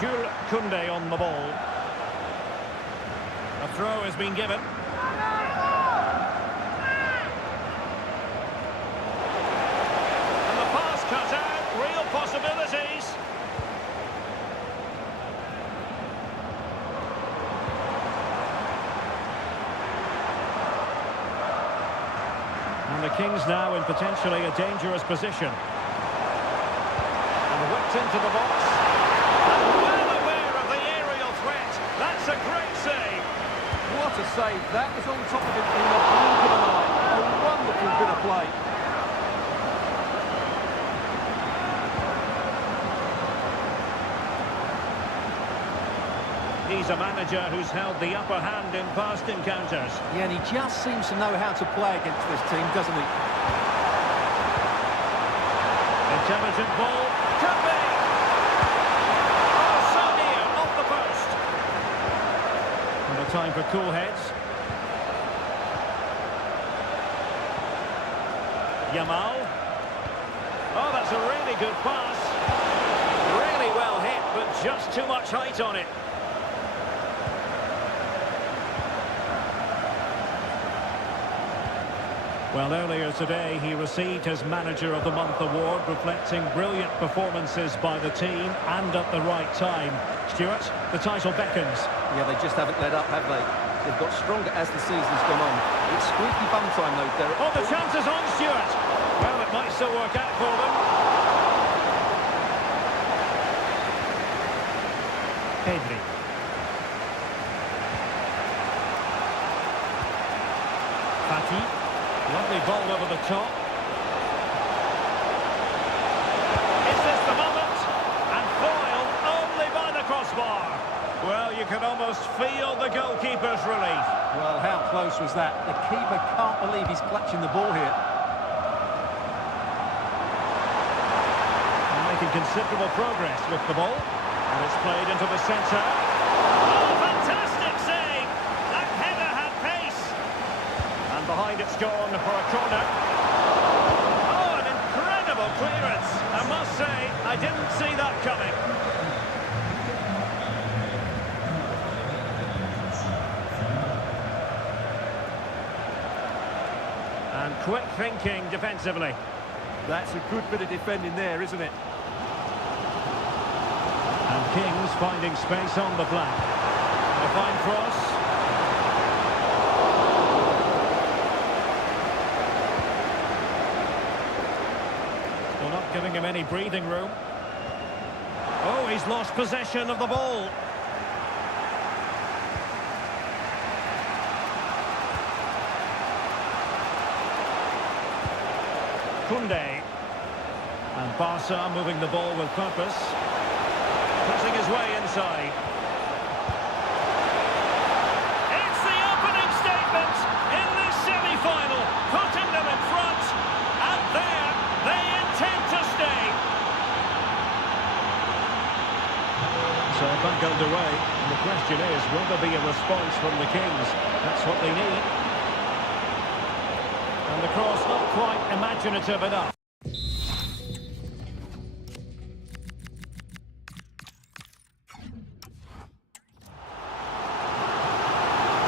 Jules Koundé on the ball. A throw has been given. And the pass cut out. Real possibilities. And the Kings now in potentially a dangerous position. And whipped into the box. And well aware of the aerial threat. That's a great save. What a save. That was on top of it in the blink of an eye. A wonderful bit of play. He's a manager who's held the upper hand in past encounters. Yeah, and he just seems to know how to play against this team, doesn't he? Intelligent ball. Could be. Oh, so near. Off the post. And a time for cool heads. Yamal. Oh, that's a really good pass. Really well hit, but just too much height on it. Well, earlier today he received his Manager of the Month award, reflecting brilliant performances by the team and at the right time. Stuart, the title beckons. Yeah, they just haven't let up, have they? They've got stronger as the season's gone on. It's squeaky bum time though, Derek. Oh, the chance is on, Stuart. Well, it might still work out for them. Pedri. Fati. Lovely ball over the top. Is this the moment? And foiled only by the crossbar. Well, you can almost feel the goalkeeper's relief. Well, how close was that? The keeper can't believe he's clutching the ball here. And making considerable progress with the ball. And it's played into the centre. Oh, fantastic save! That header had pace. And behind it's gone for a corner. Oh, an incredible clearance. I must say, I didn't see that coming. And quick thinking defensively. That's a good bit of defending there, isn't it? And Kings finding space on the flank. A fine cross. Well, not giving him any breathing room. Oh, he's lost possession of the ball. Thunda. And Barca moving the ball with purpose. Pressing his way inside. It's the opening statement in this semi-final, putting them in front. And there, they intend to stay. So back underway. And the question is, will there be a response from the Kings? That's what they need. And the cross not quite imaginative enough.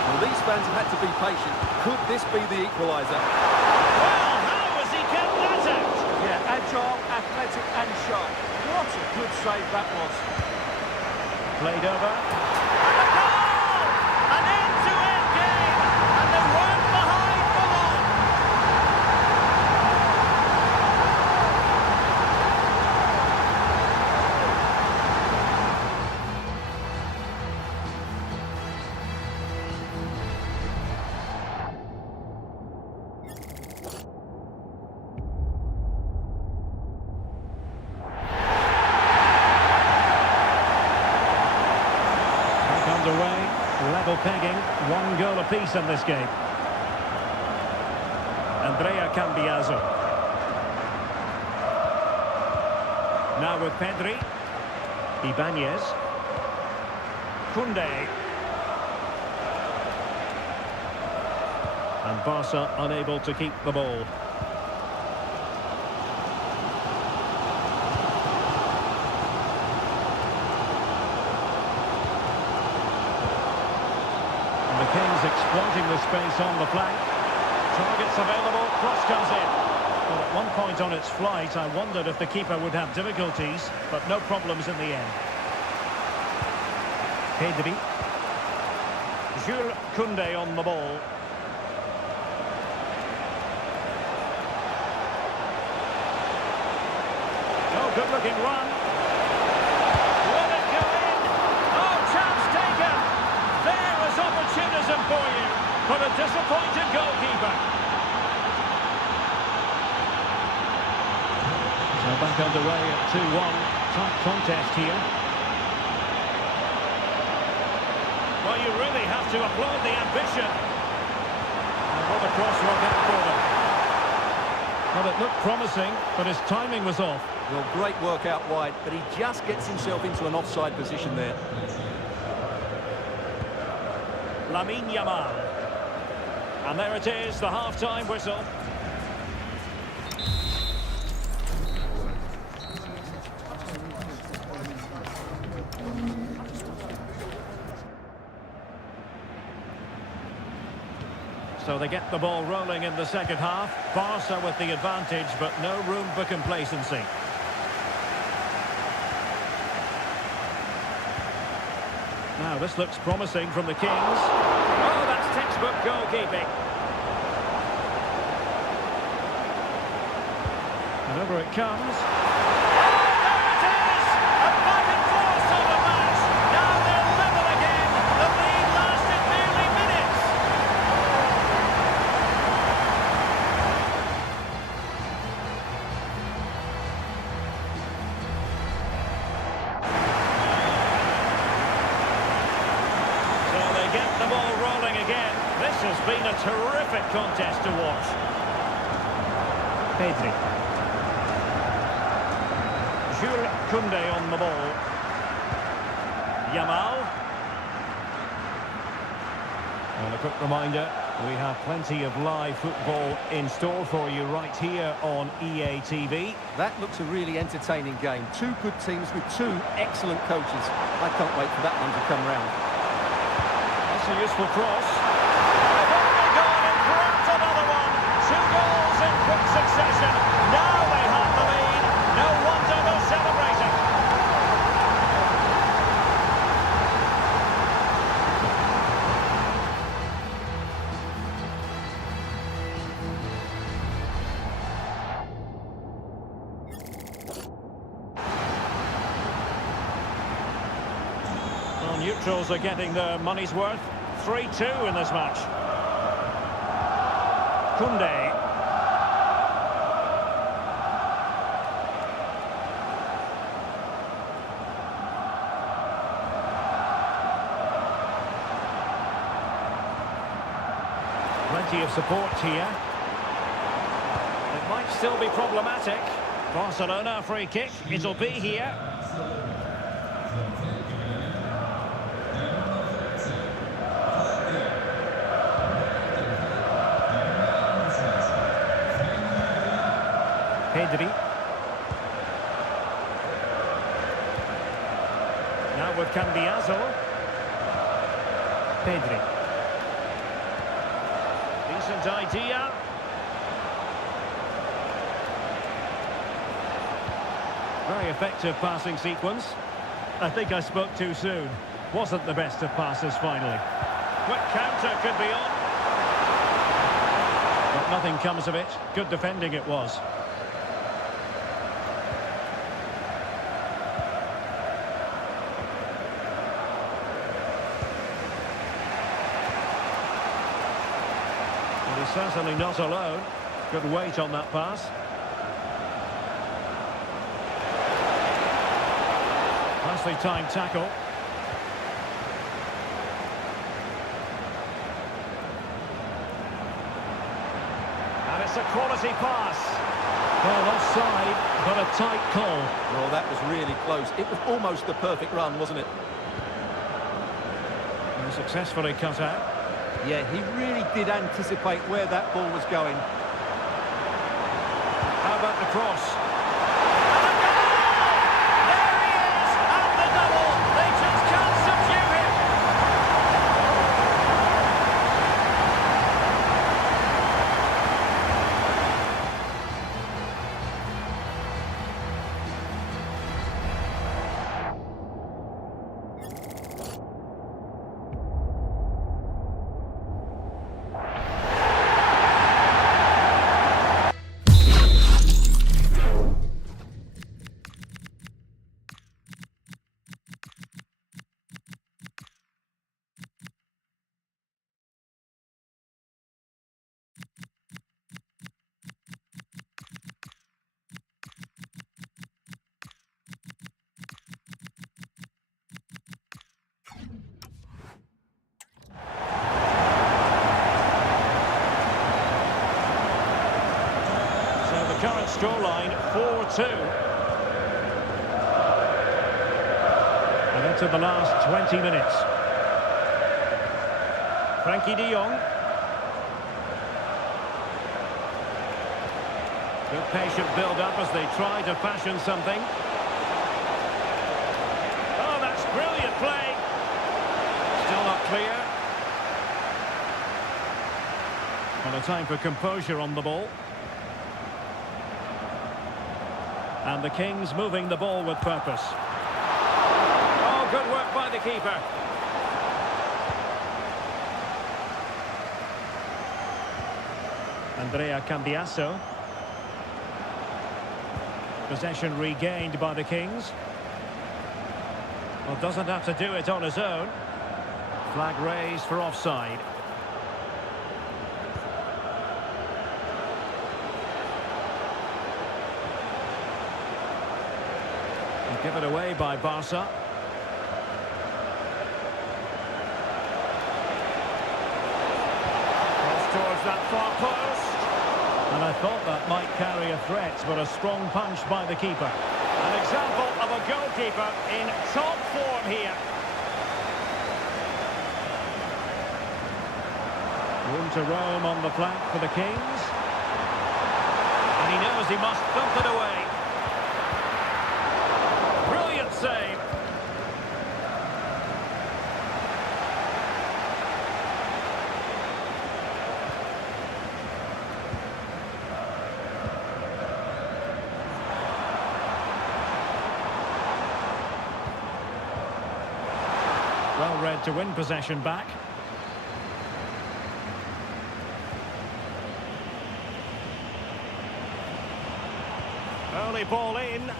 Well, these fans have had to be patient. Could this be the equaliser? Well, how has he kept that out? Yeah, agile, athletic and sharp. What a good save that was. Played over. And a goal! An end-to-end game! And they weren't behind for long! Underway, level pegging, 1 goal apiece in this game. Andrea Cambiaso. Now with Pedri. Ibanez. Thunda. And Barca unable to keep the ball. The Kings exploiting the space on the flank. Targets available, cross comes in. Well, at one point on its flight, I wondered if the keeper would have difficulties, but no problems in the end. Pedri. Jules Koundé on the ball. Oh, good-looking run. Will it go in? Oh, chance taken. There is opportunism for you, but a disappointed goalkeeper. So back underway at 2-1. Tight contest here. Well, you really have to applaud the ambition. And what a cross work out for them. Well, it looked promising, but his timing was off. Well, great work out wide, but he just gets himself into an offside position there. Lamine Yamal. And there it is, the half-time whistle. So they get the ball rolling in the second half. Barca with the advantage, but no room for complacency. Now this looks promising from the Kings. Oh, that's textbook goalkeeping. And over it comes. There it is! A back and forth sort of match. Now they're level again. The lead lasted nearly minutes. So they get the ball rolling again. This has been a terrific contest to watch. Pedri. Thunda on the ball. Yamal. And a quick reminder, we have plenty of live football in store for you right here on EA TV. That looks a really entertaining game. Two good teams with two excellent coaches. I can't wait for that one to come round. That's a useful cross. They've only gone and grabbed another one. 2 goals in quick succession. Now they have the lead. No wonder they're celebrating. Well, neutrals are getting their money's worth. 3-2 in this match. Koundé. Plenty of support here. It might still be problematic. Barcelona free kick. It'll be here. Pedri. Now with Cambiaso. Pedri. Decent idea. Very effective passing sequence. I think I spoke too soon. Wasn't the best of passes finally. Quick counter could be on. But nothing comes of it. Good defending it was. He's certainly not alone. Good weight on that pass. Nicely timed tackle. And it's a quality pass. Well, offside, but a tight call. Well, that was really close. It was almost the perfect run, wasn't it? And successfully cut out. Yeah, he really did anticipate where that ball was going. How about the cross? And a goal! There he is! And the double! They just can't subdue him! Current scoreline 4-2. And into the last 20 minutes. Frankie de Jong. Good patient build-up as they try to fashion something. Oh, that's brilliant play. Still not clear. Well, a time for composure on the ball. And the Kings moving the ball with purpose. Oh, good work by the keeper. Andrea Cambiaso. Possession regained by the Kings. Well, doesn't have to do it on his own. Flag raised for offside. And given away by Barca. Cross towards that far post. And I thought that might carry a threat, but a strong punch by the keeper. An example of a goalkeeper in top form here. Room to roam on the flank for the Kings. And he knows he must thump it away. Brilliant save. Well read to win possession back. Early ball in.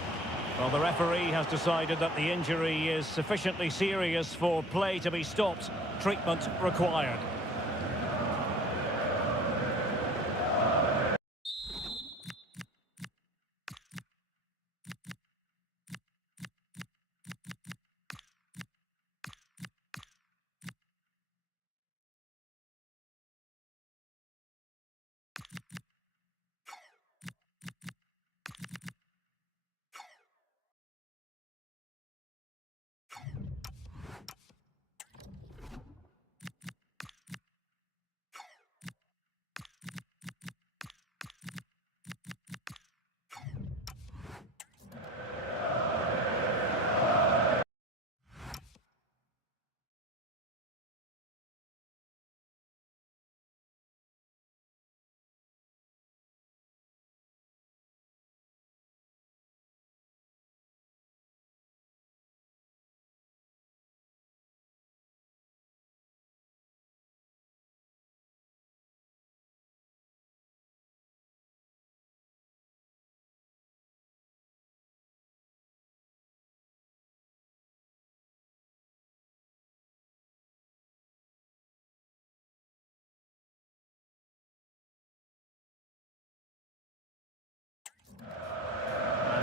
Well, the referee has decided that the injury is sufficiently serious for play to be stopped. Treatment required.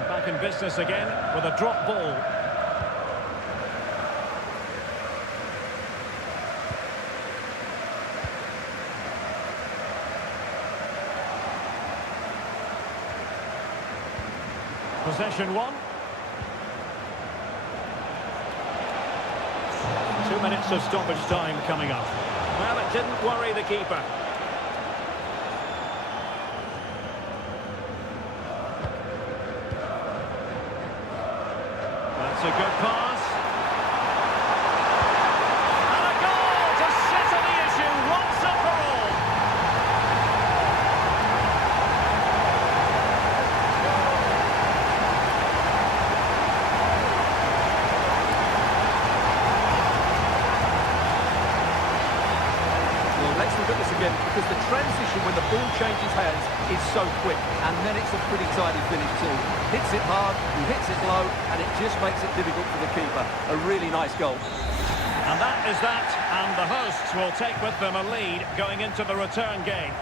Back in business again with a drop ball. Possession one. 2 minutes of stoppage time coming up. Well, it didn't worry the keeper. That's a good pass. And a goal to settle the issue once and for all. Well, let's look at this again, because the transition when the ball changes hands is so quick, and then it's a pretty tidy finish too. Hits it hard, he hits it low, and it just makes it difficult for the keeper. A really nice goal. And that is that, and the hosts will take with them a lead going into the return game.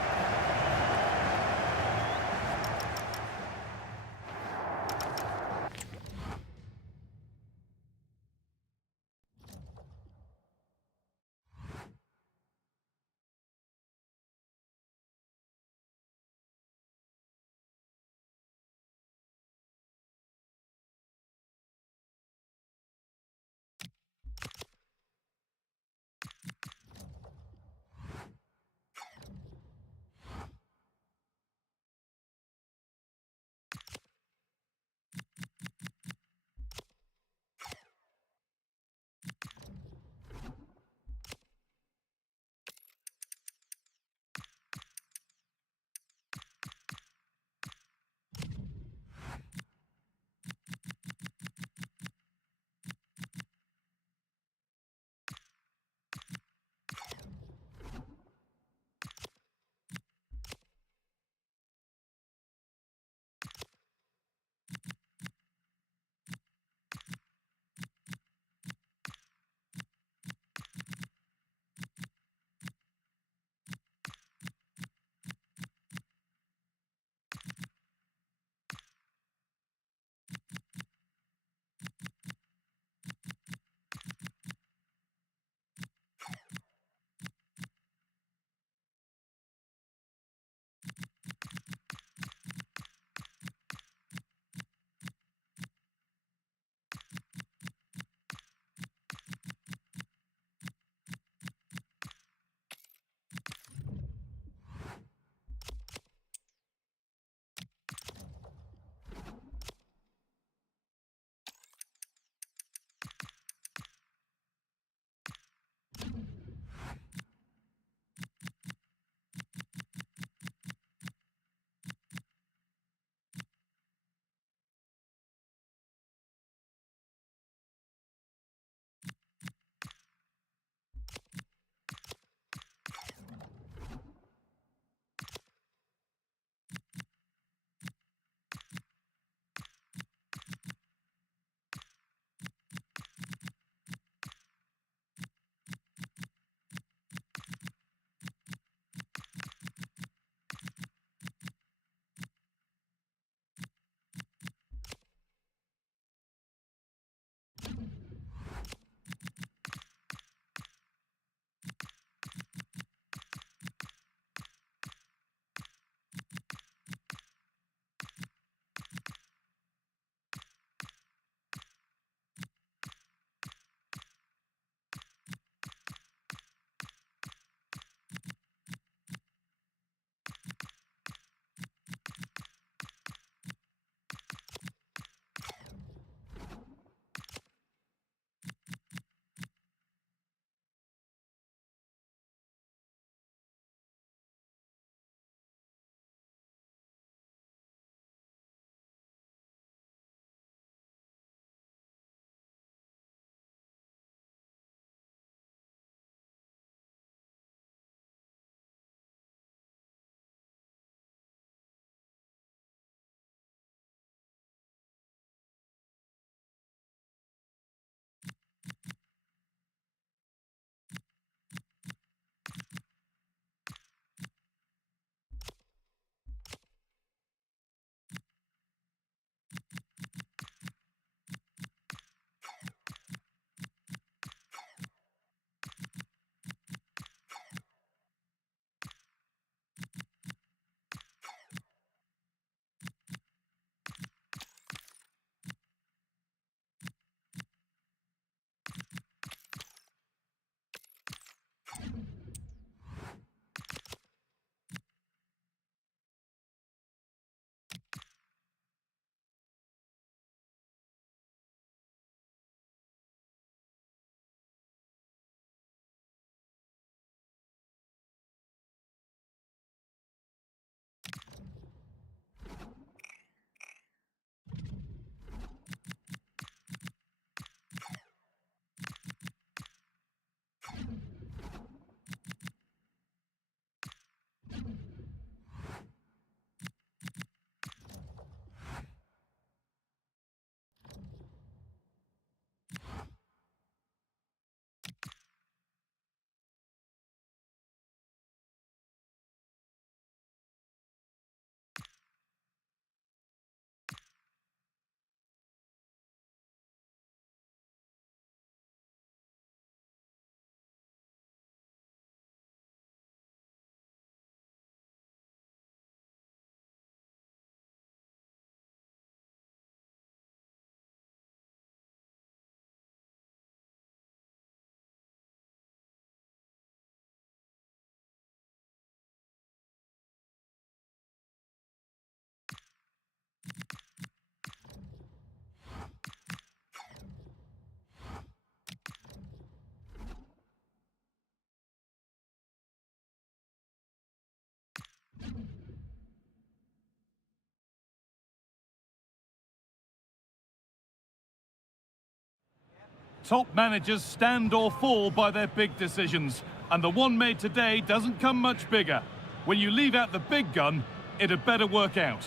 Top managers stand or fall by their big decisions, and the one made today doesn't come much bigger. When you leave out the big gun, it had better work out.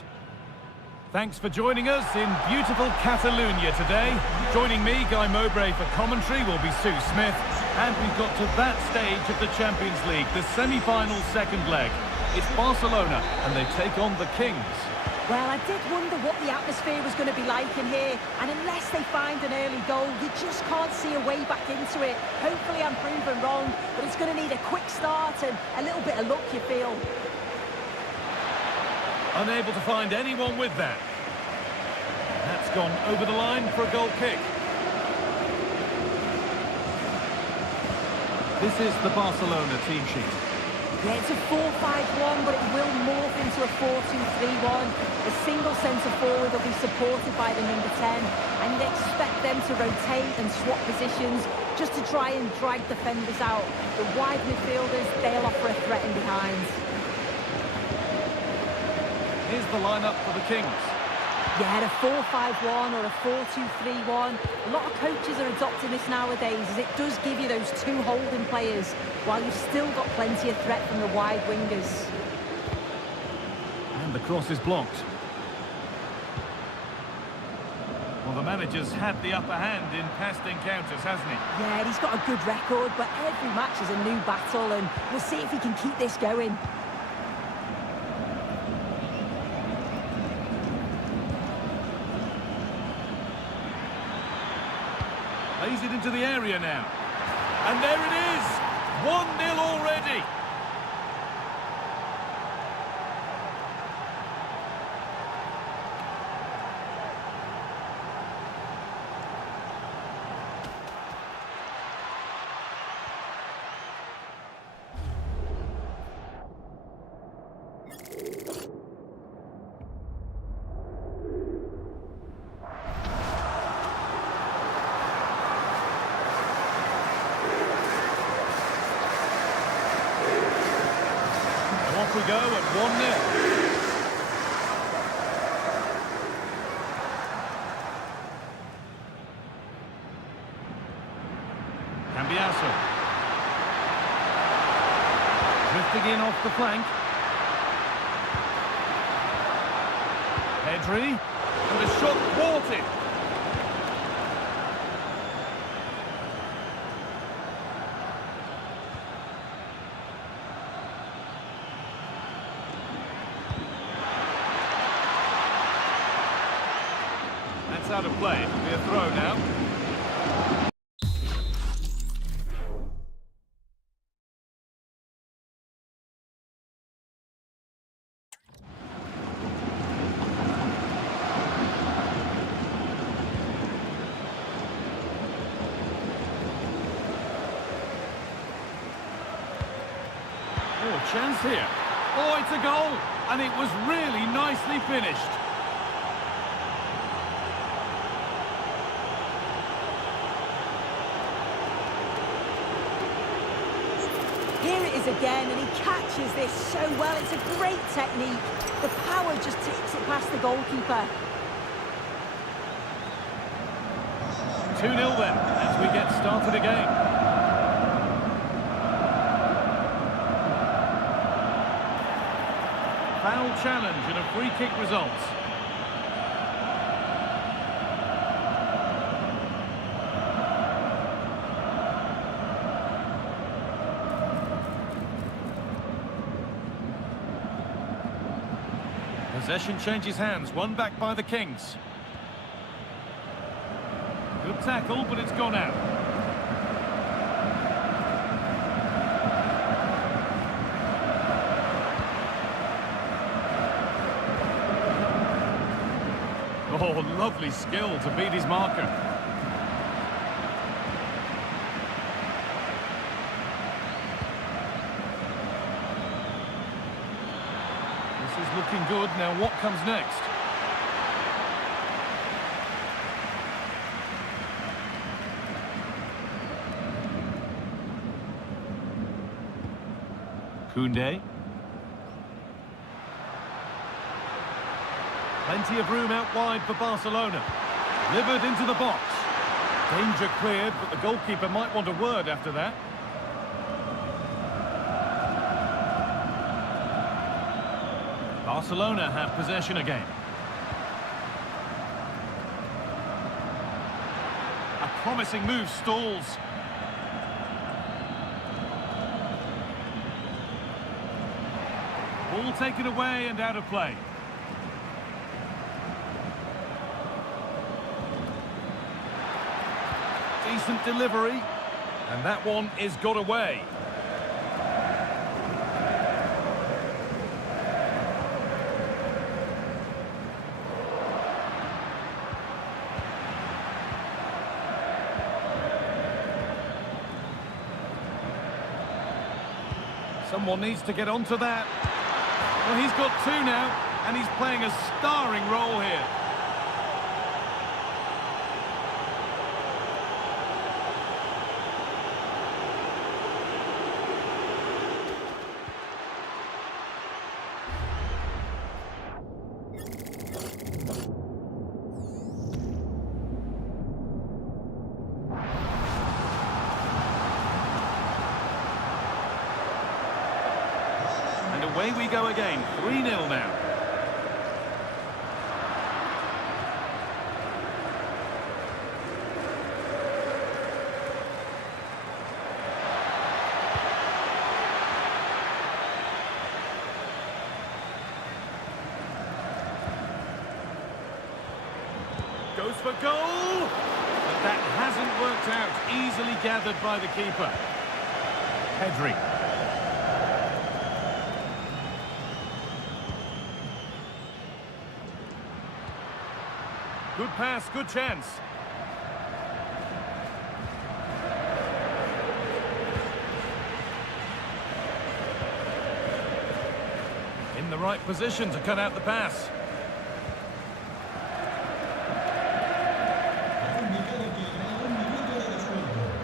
Thanks for joining us in beautiful Catalonia today. Joining me, Guy Mowbray, for commentary will be Sue Smith. And we've got to that stage of the Champions League, the semi-final second leg. It's Barcelona, and they take on the Kings. Well, I did wonder what the atmosphere was going to be like in here, and unless they find an early goal, you just can't see a way back into it. Hopefully I'm proven wrong, but it's going to need a quick start and a little bit of luck, you feel. Unable to find anyone with that. That's gone over the line for a goal kick. This is the Barcelona team sheet. Yeah, it's a 4-5-1, but it will morph into a 4-2-3-1. A single centre-forward will be supported by the number 10, and you'd expect them to rotate and swap positions just to try and drag defenders out. The wide midfielders, they'll offer a threat in behind. Here's the lineup for the Kings. Yeah, a 4-5-1 or a 4-2-3-1. A lot of coaches are adopting this nowadays, as it does give you those two holding players, while you've still got plenty of threat from the wide wingers. And the cross is blocked. Well, the manager's had the upper hand in past encounters, hasn't he? Yeah, he's got a good record, but every match is a new battle, and we'll see if he can keep this going. Plays it into the area now. And there it is! 1-0 already! Off we go at 1-0. Cambiaso. Drifting in off the flank. Pedri. And the shot thwarted. Out of play. It'll be a throw now. Oh, chance here. Oh, it's a goal. And it was really nicely finished. Here it is again, and he catches this so well. It's a great technique. The power just takes it past the goalkeeper. 2-0 then, as we get started again. Foul challenge and a free kick results. Possession changes hands, one back by the Kings. Good tackle, but it's gone out. Oh, lovely skill to beat his marker. This is looking good. Now what comes next? Koundé. Plenty of room out wide for Barcelona. Delivered into the box. Danger cleared, but the goalkeeper might want a word after that. Barcelona have possession again. A promising move stalls. Ball taken away and out of play. Decent delivery, and that one is got away. Someone needs to get onto that. Well, he's got two now, and he's playing a starring role here. Away we go again, 3-0 now. Goes for goal! But that hasn't worked out. Easily gathered by the keeper. Pedri. Good pass, good chance. In the right position to cut out the pass.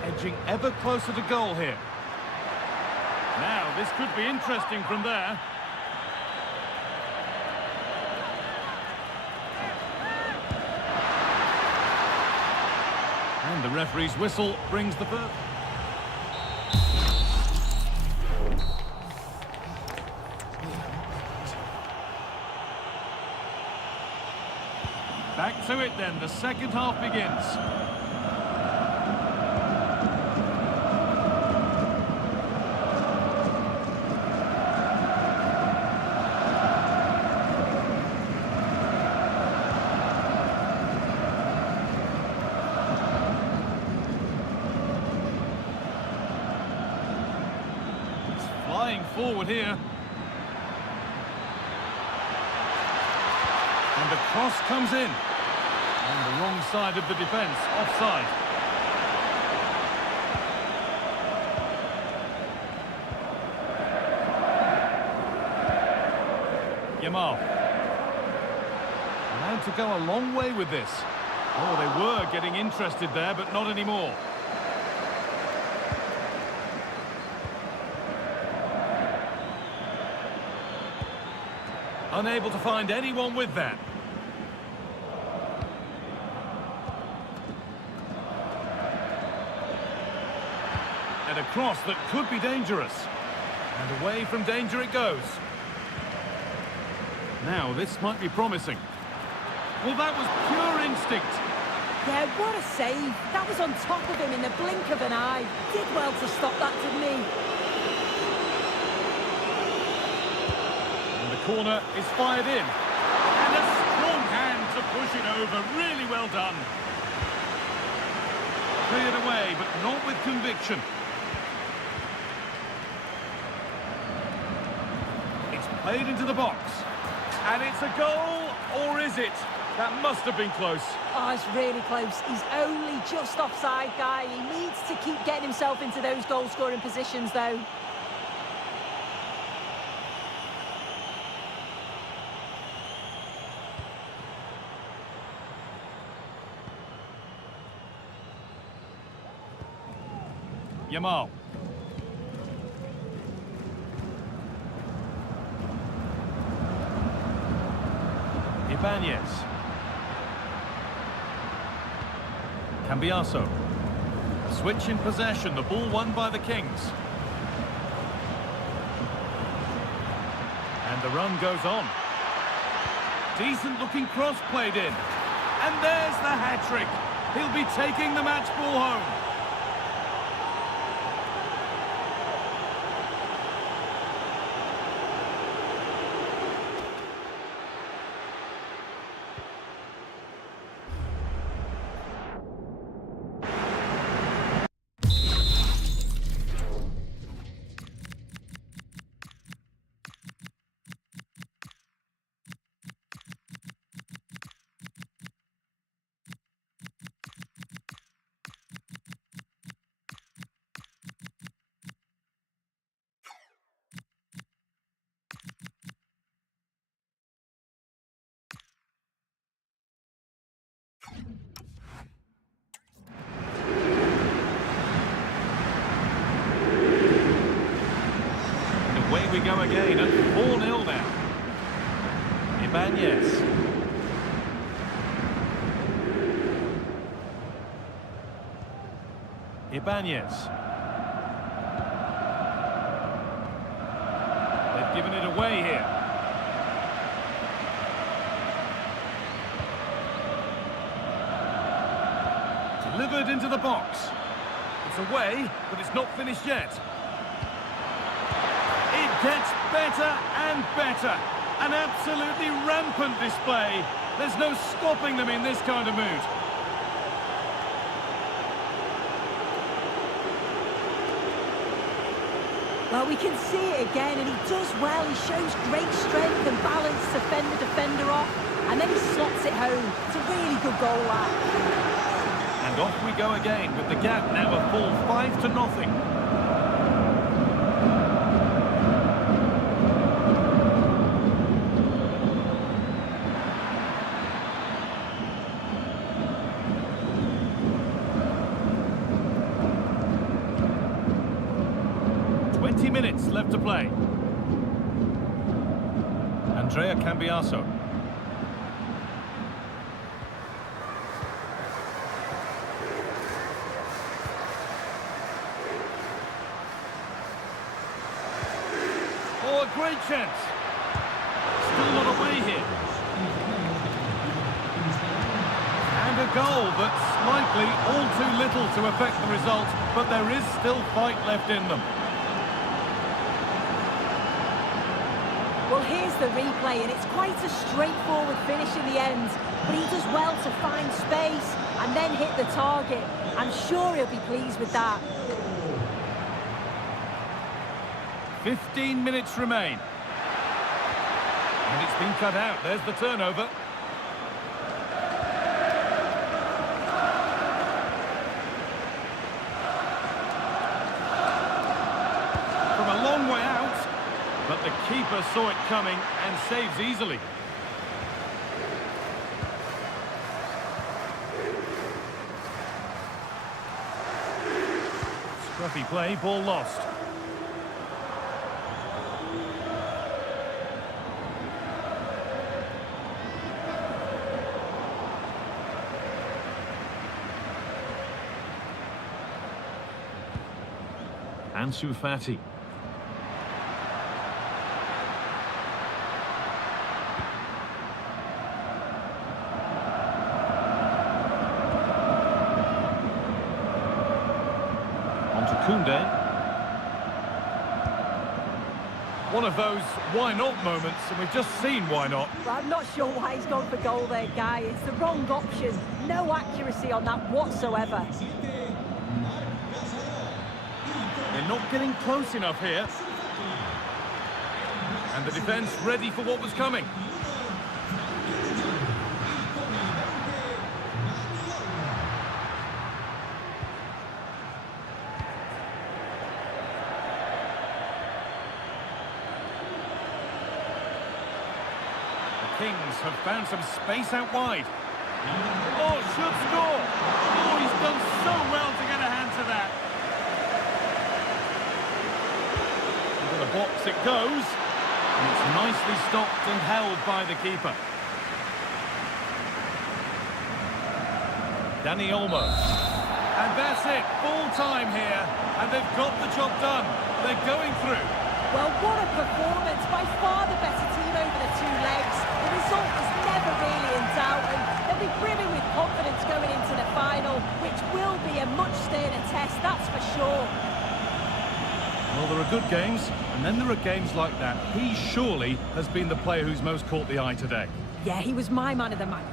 Edging ever closer to goal here. Now, this could be interesting from there. And the referee's whistle brings the first. Back to it then, the second half begins. Flying forward here. And the cross comes in. On the wrong side of the defence, offside. Yamal. Allowed to go a long way with this. Oh, they were getting interested there, but not anymore. Unable to find anyone with that. And a cross that could be dangerous. And away from danger it goes. Now, this might be promising. Well, that was pure instinct. Yeah, what a save. That was on top of him in the blink of an eye. Did well to stop that, didn't he? And the corner is fired in. And a strong hand to push it over. Really well done. Cleared away, but not with conviction. It's played into the box. And it's a goal, or is it? That must have been close. Oh, it's really close. He's only just offside, guy. He needs to keep getting himself into those goal-scoring positions, though. Yamal. Ibanez. Cambiaso. Switch in possession, the ball won by the Kings. And the run goes on. Decent looking cross played in. And there's the hat-trick. He'll be taking the match ball home. Away we go again at 4-0 now. Ibanez. Ibanez. They've given it away here. Delivered into the box. It's away, but it's not finished yet. It gets better and better. An absolutely rampant display. There's no stopping them in this kind of mood. Well, we can see it again, and he does well. He shows great strength and balance to fend the defender off, and then he slots it home. It's a really good goal, that. And off we go again with the gap now a full 5-0. 20 minutes left to play. Andrea Cambiaso. Oh, a great chance. Still not away here. And a goal, but slightly all too little to affect the result, but there is still fight left in them. Well, here's the replay, and it's quite a straightforward finish in the end. But he does well to find space and then hit the target. I'm sure he'll be pleased with that. 15 minutes remain. And it's been cut out. There's the turnover. From a long way out. But the keeper saw it coming and saves easily. Scruffy play, ball lost. Ansu Fati. Thunda. One of those why not moments, and we've just seen why not. Well, I'm not sure why he's gone for goal there, Guy. It's the wrong option. No accuracy on that whatsoever. They're not getting close enough here. And the defence ready for what was coming. Kings have found some space out wide. Oh, should score! Oh, he's done so well to get a hand to that. Into the box it goes. And it's nicely stopped and held by the keeper. Dani Olmo. And that's it, full time here, and they've got the job done. They're going through. Well, what a performance. By far the better team over the two legs. The result was never really in doubt, and they'll be brimming with confidence going into the final, which will be a much sterner test, that's for sure. Well, there are good games, and then there are games like that. He surely has been the player who's most caught the eye today. Yeah, he was my man of the match.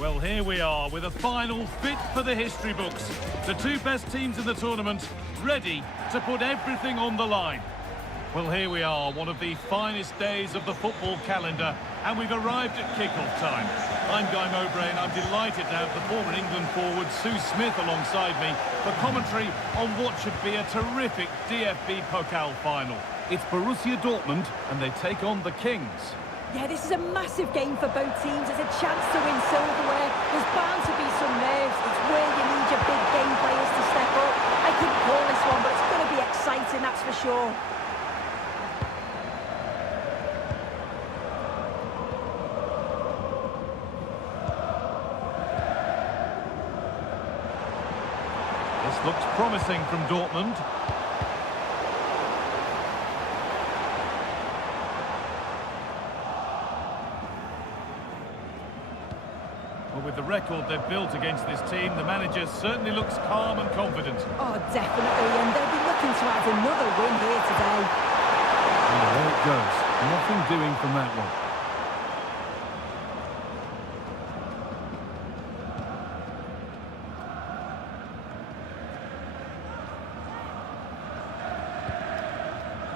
Well, here we are with a final fit for the history books. The two best teams in the tournament ready to put everything on the line. Well, here we are, one of the finest days of the football calendar, and we've arrived at kick-off time. I'm Guy Mowbray, and I'm delighted to have the former England forward Sue Smith alongside me for commentary on what should be a terrific DFB Pokal final. It's Borussia Dortmund, and they take on the Kings. Yeah, this is a massive game for both teams. It's a chance to win silverware. There's bound to be some nerves. It's where you need your big game players to step up. I couldn't call this one, but it's going to be exciting, that's for sure. This looks promising from Dortmund. Well, with the record they've built against this team, the manager certainly looks calm and confident. Oh, definitely, and they'll be looking to add another win here today. And there it goes. Nothing doing from that one.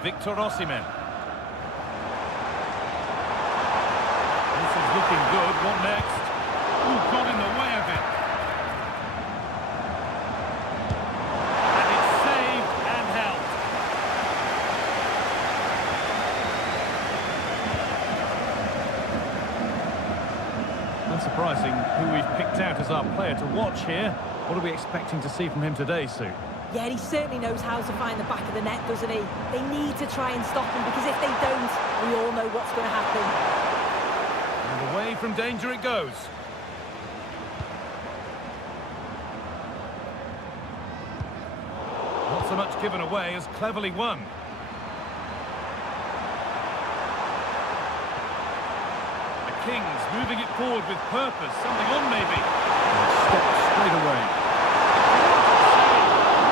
Victor Osimhen. This is looking good. What next? Ooh, got in the way of it. And it's saved and held. Unsurprising who we've picked out as our player to watch here. What are we expecting to see from him today, Sue? Yeah, he certainly knows how to find the back of the net, doesn't he? They need to try and stop him, because if they don't, we all know what's going to happen. And away from danger it goes. Not so much given away as cleverly won. The Kings moving it forward with purpose. Something on maybe. And stopped straight away.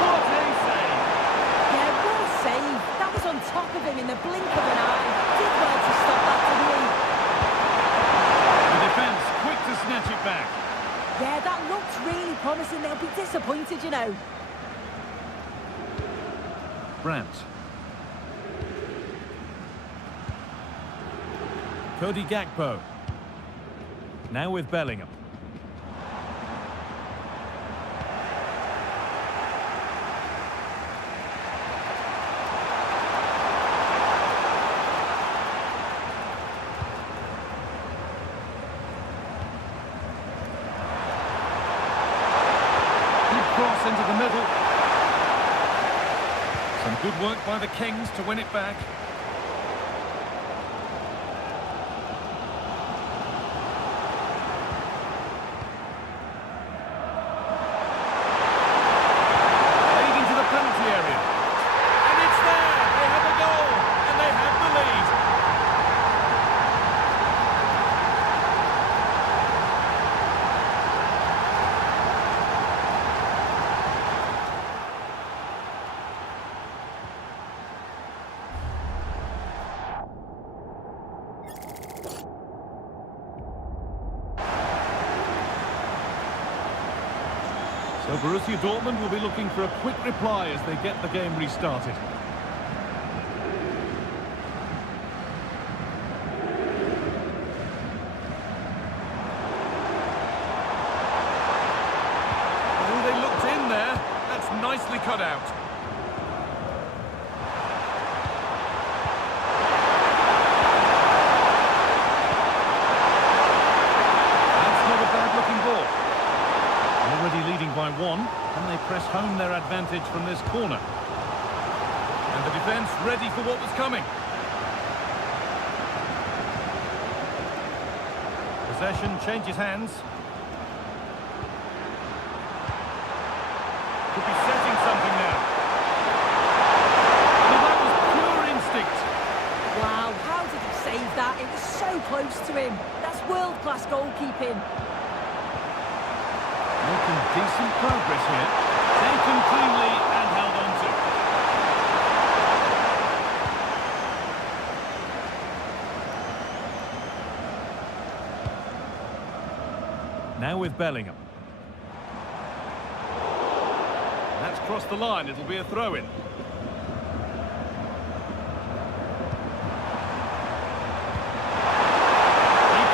What a save! Yeah, what a save. That was on top of him in the blink of an eye. Did well to stop that, didn't he? The defence quick to snatch it back. Yeah, that looked really promising. They'll be disappointed, you know. Brandt. Cody Gakpo. Now with Bellingham. Good cross into the middle. Some good work by the Kings to win it back. Leading to the penalty area. And it's there! They have a goal! And they have the lead! So Borussia Dortmund will be looking for a quick reply as they get the game restarted. Oh, they looked in there. That's nicely cut out. That's not a bad-looking ball. Already leading by one, and they press home their advantage from this corner. And the defence ready for what was coming. Possession changes hands. Could be setting something now. Well, that was pure instinct. Wow, how did he save that? It was so close to him. That's world-class goalkeeping. Making decent progress here. Taken cleanly and held on to. Now with Bellingham. That's crossed the line. It'll be a throw-in.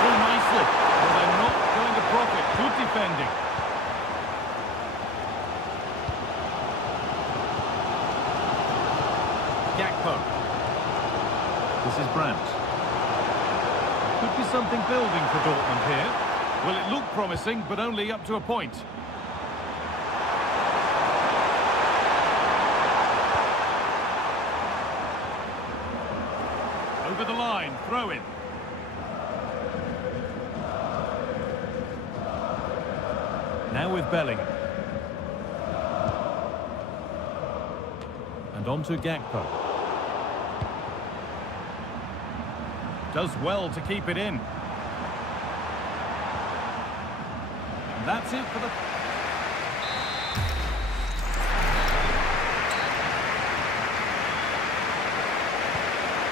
Through nicely. Well, they're not going to profit. Good defending. Gakpo. This is Brandt. Could be something building for Dortmund here. Well, it looked promising, but only up to a point. Over the line, throw in. Now with Bellingham. And on to Gakpo. Does well to keep it in. And that's it for the...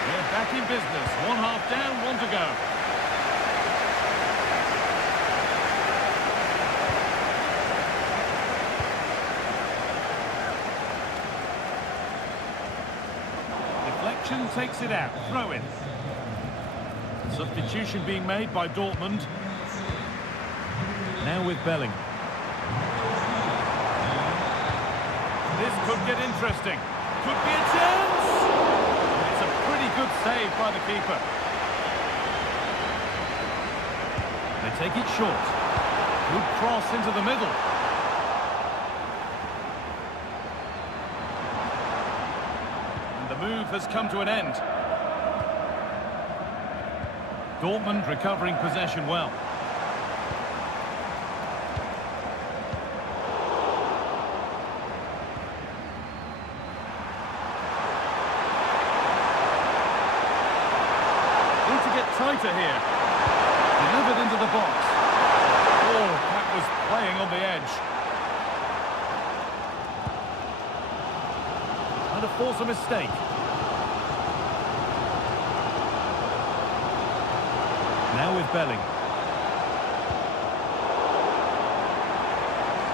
We're back in business. One half down, one to go. Deflection takes it out. Throw in. Substitution being made by Dortmund. Now with Bellingham. This could get interesting. Could be a chance! It's a pretty good save by the keeper. They take it short. Good cross into the middle. And the move has come to an end. Dortmund recovering possession well. Need to get tighter here. Delivered into the box. Oh, that was playing on the edge. Trying to force a mistake. Now with Bellingham.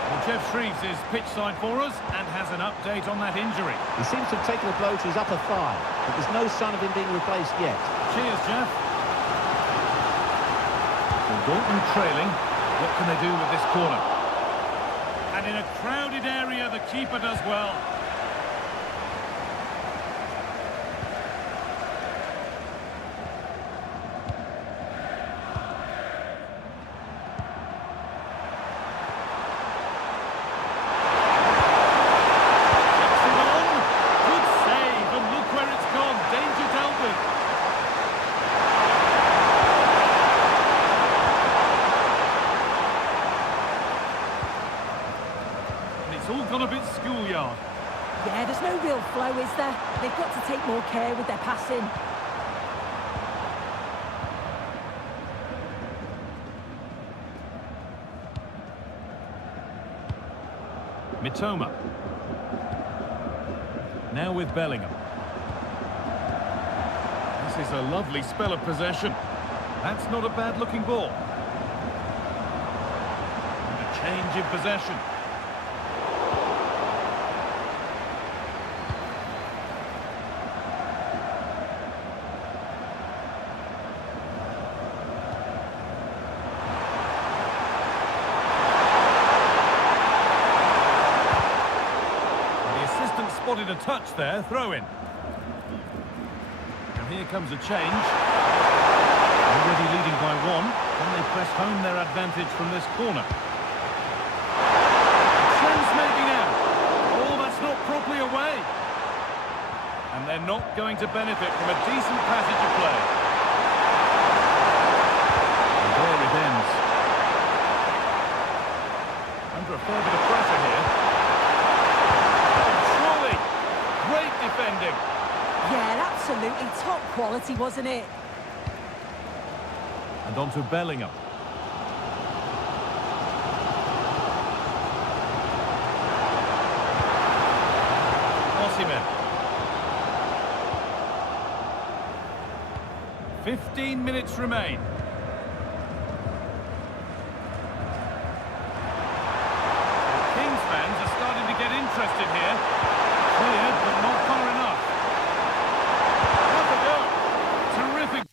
Well, Jeff Shreves is pitch side for us and has an update on that injury. He seems to have taken a blow to his upper thigh, but there's no sign of him being replaced yet. Cheers, Jeff. Well, Dortmund trailing. What can they do with this corner? And in a crowded area, the keeper does well. It's all gone a bit schoolyard. Yeah, there's no real flow, is there? They've got to take more care with their passing. Mitoma. Now with Bellingham. This is a lovely spell of possession. That's not a bad-looking ball. And a change in possession. Spotted a touch there, throw in. And here comes a change. Already leading by one. Can they press home their advantage from this corner? Chance maybe now. Oh, that's not properly away. And they're not going to benefit from a decent passage of play. And there it ends. Under a fair bit of pressure here. Defending. Yeah, absolutely top quality, wasn't it? And on to Bellingham. Osimhen. 15 minutes remain. contested here. Cleared, but not far enough. Have a go. Terrific.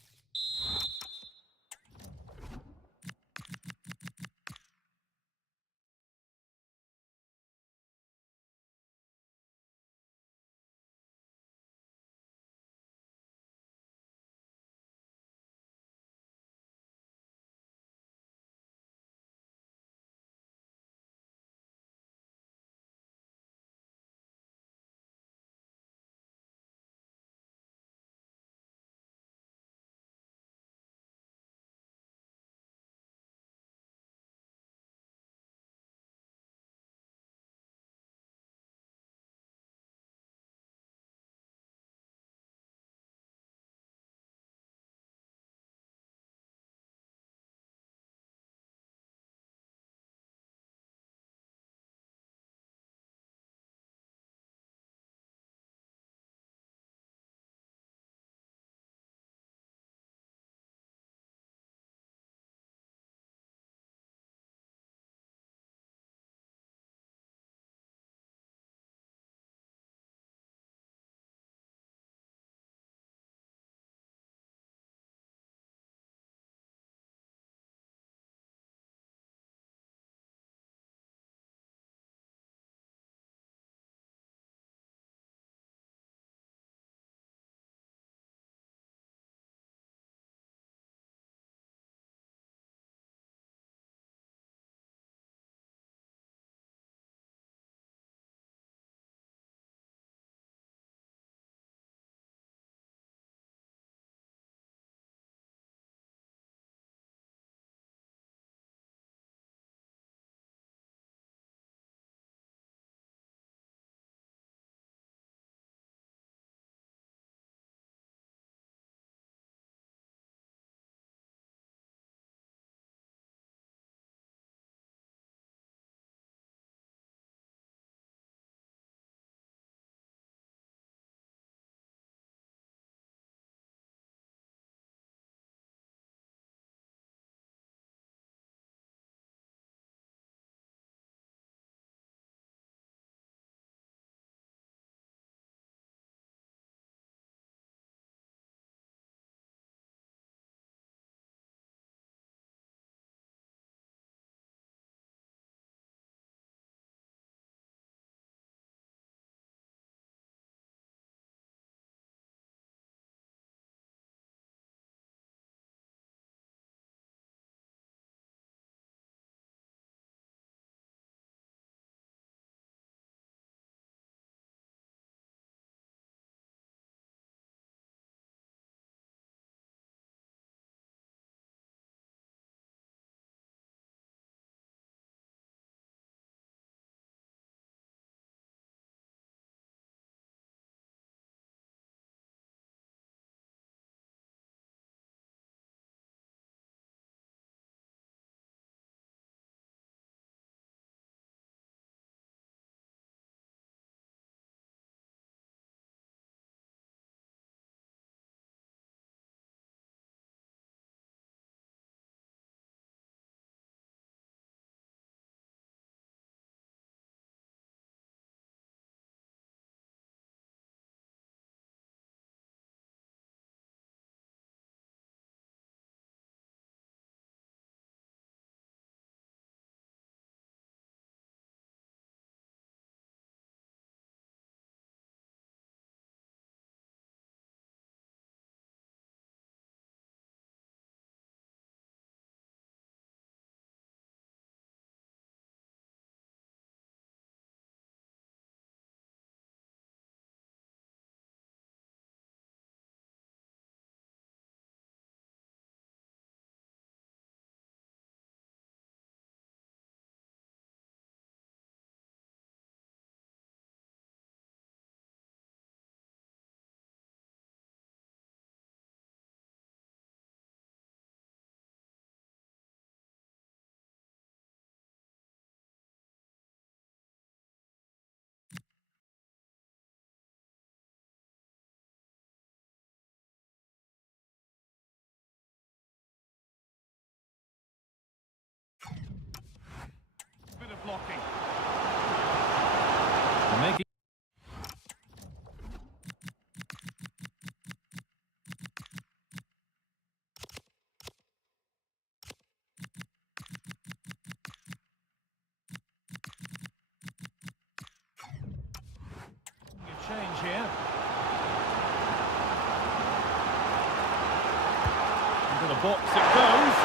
box it goes.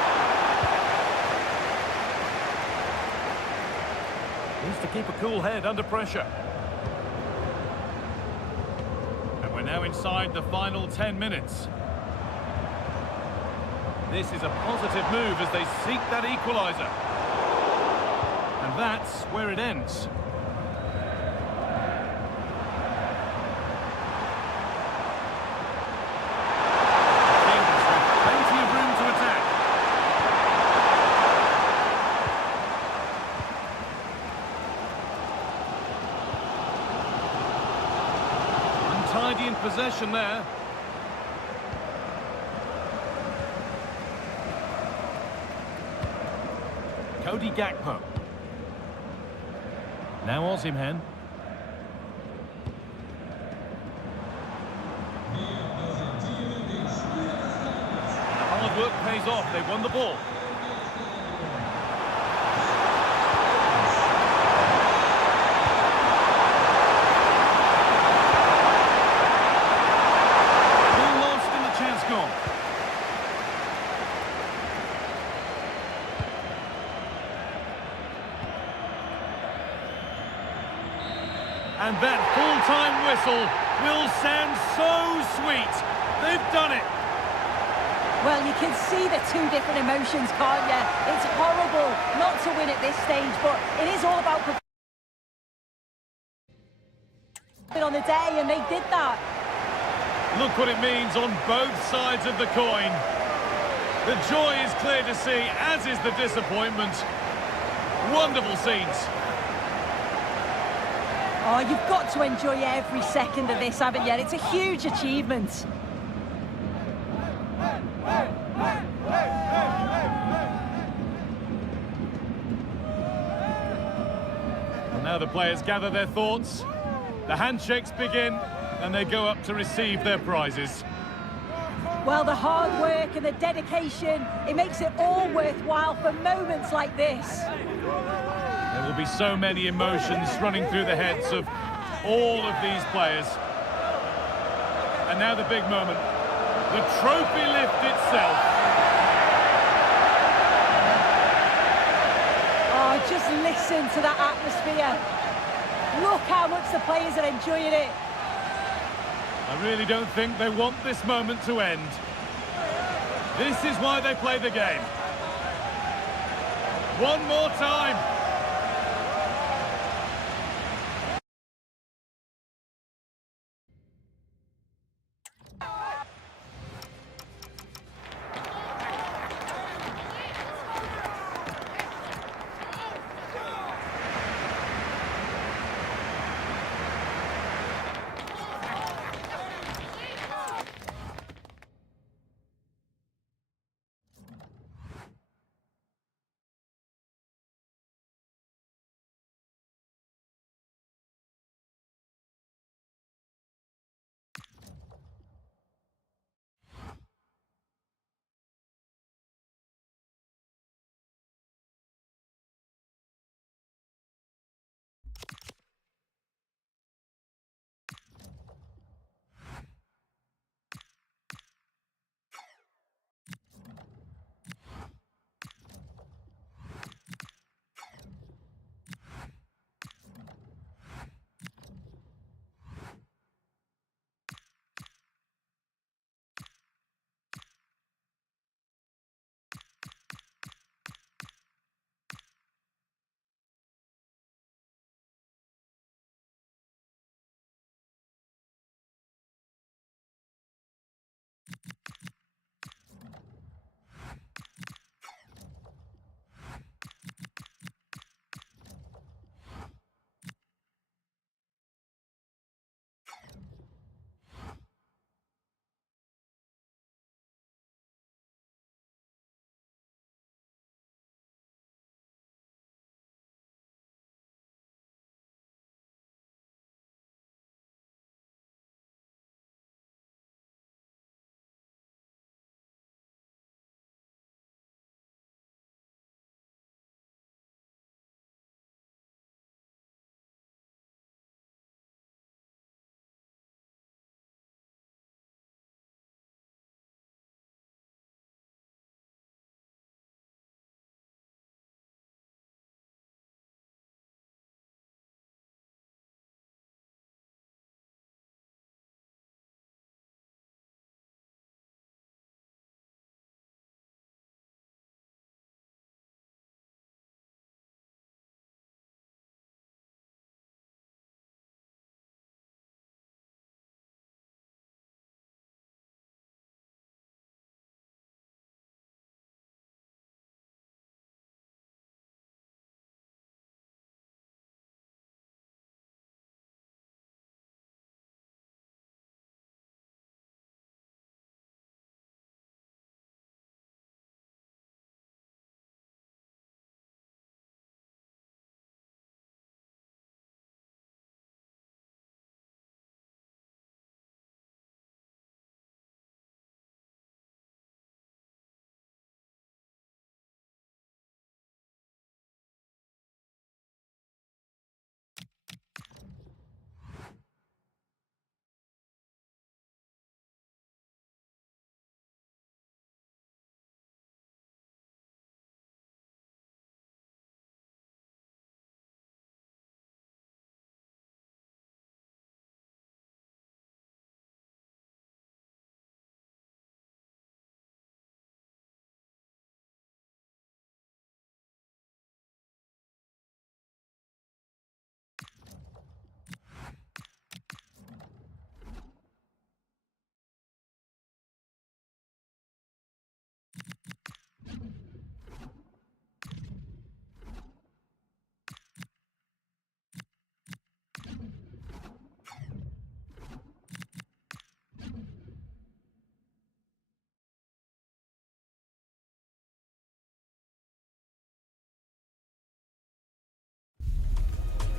Needs to keep a cool head under pressure. And we're now inside the final 10 minutes. This is a positive move as they seek that equaliser. And that's where it ends. Kaisers with plenty of room to attack. Untidy in possession there. Cody Gakpo. Now Osimhen. Hard work pays off. They won the ball. Ball lost and the chance gone. And that full-time whistle will sound so sweet. They've done it. Well, you can see the two different emotions, can't you? It's horrible not to win at this stage, but it is all about on the day, and they did that. Look what it means on both sides of the coin. The joy is clear to see, as is the disappointment. Wonderful scenes. Oh, you've got to enjoy every second of this, haven't you? It's a huge achievement. And now the players gather their thoughts. The handshakes begin, and they go up to receive their prizes. Well, the hard work and the dedication, it makes it all worthwhile for moments like this. There will be so many emotions running through the heads of all of these players. And now the big moment. The trophy lift itself. Oh, just listen to that atmosphere. Look how much the players are enjoying it. I really don't think they want this moment to end. This is why they play the game. One more time.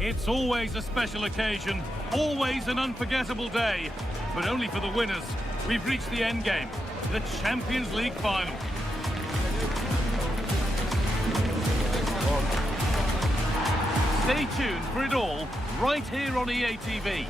It's always a special occasion, always an unforgettable day, but only for the winners. We've reached the end game, the Champions League final. Stay tuned for it all, right here on EA TV.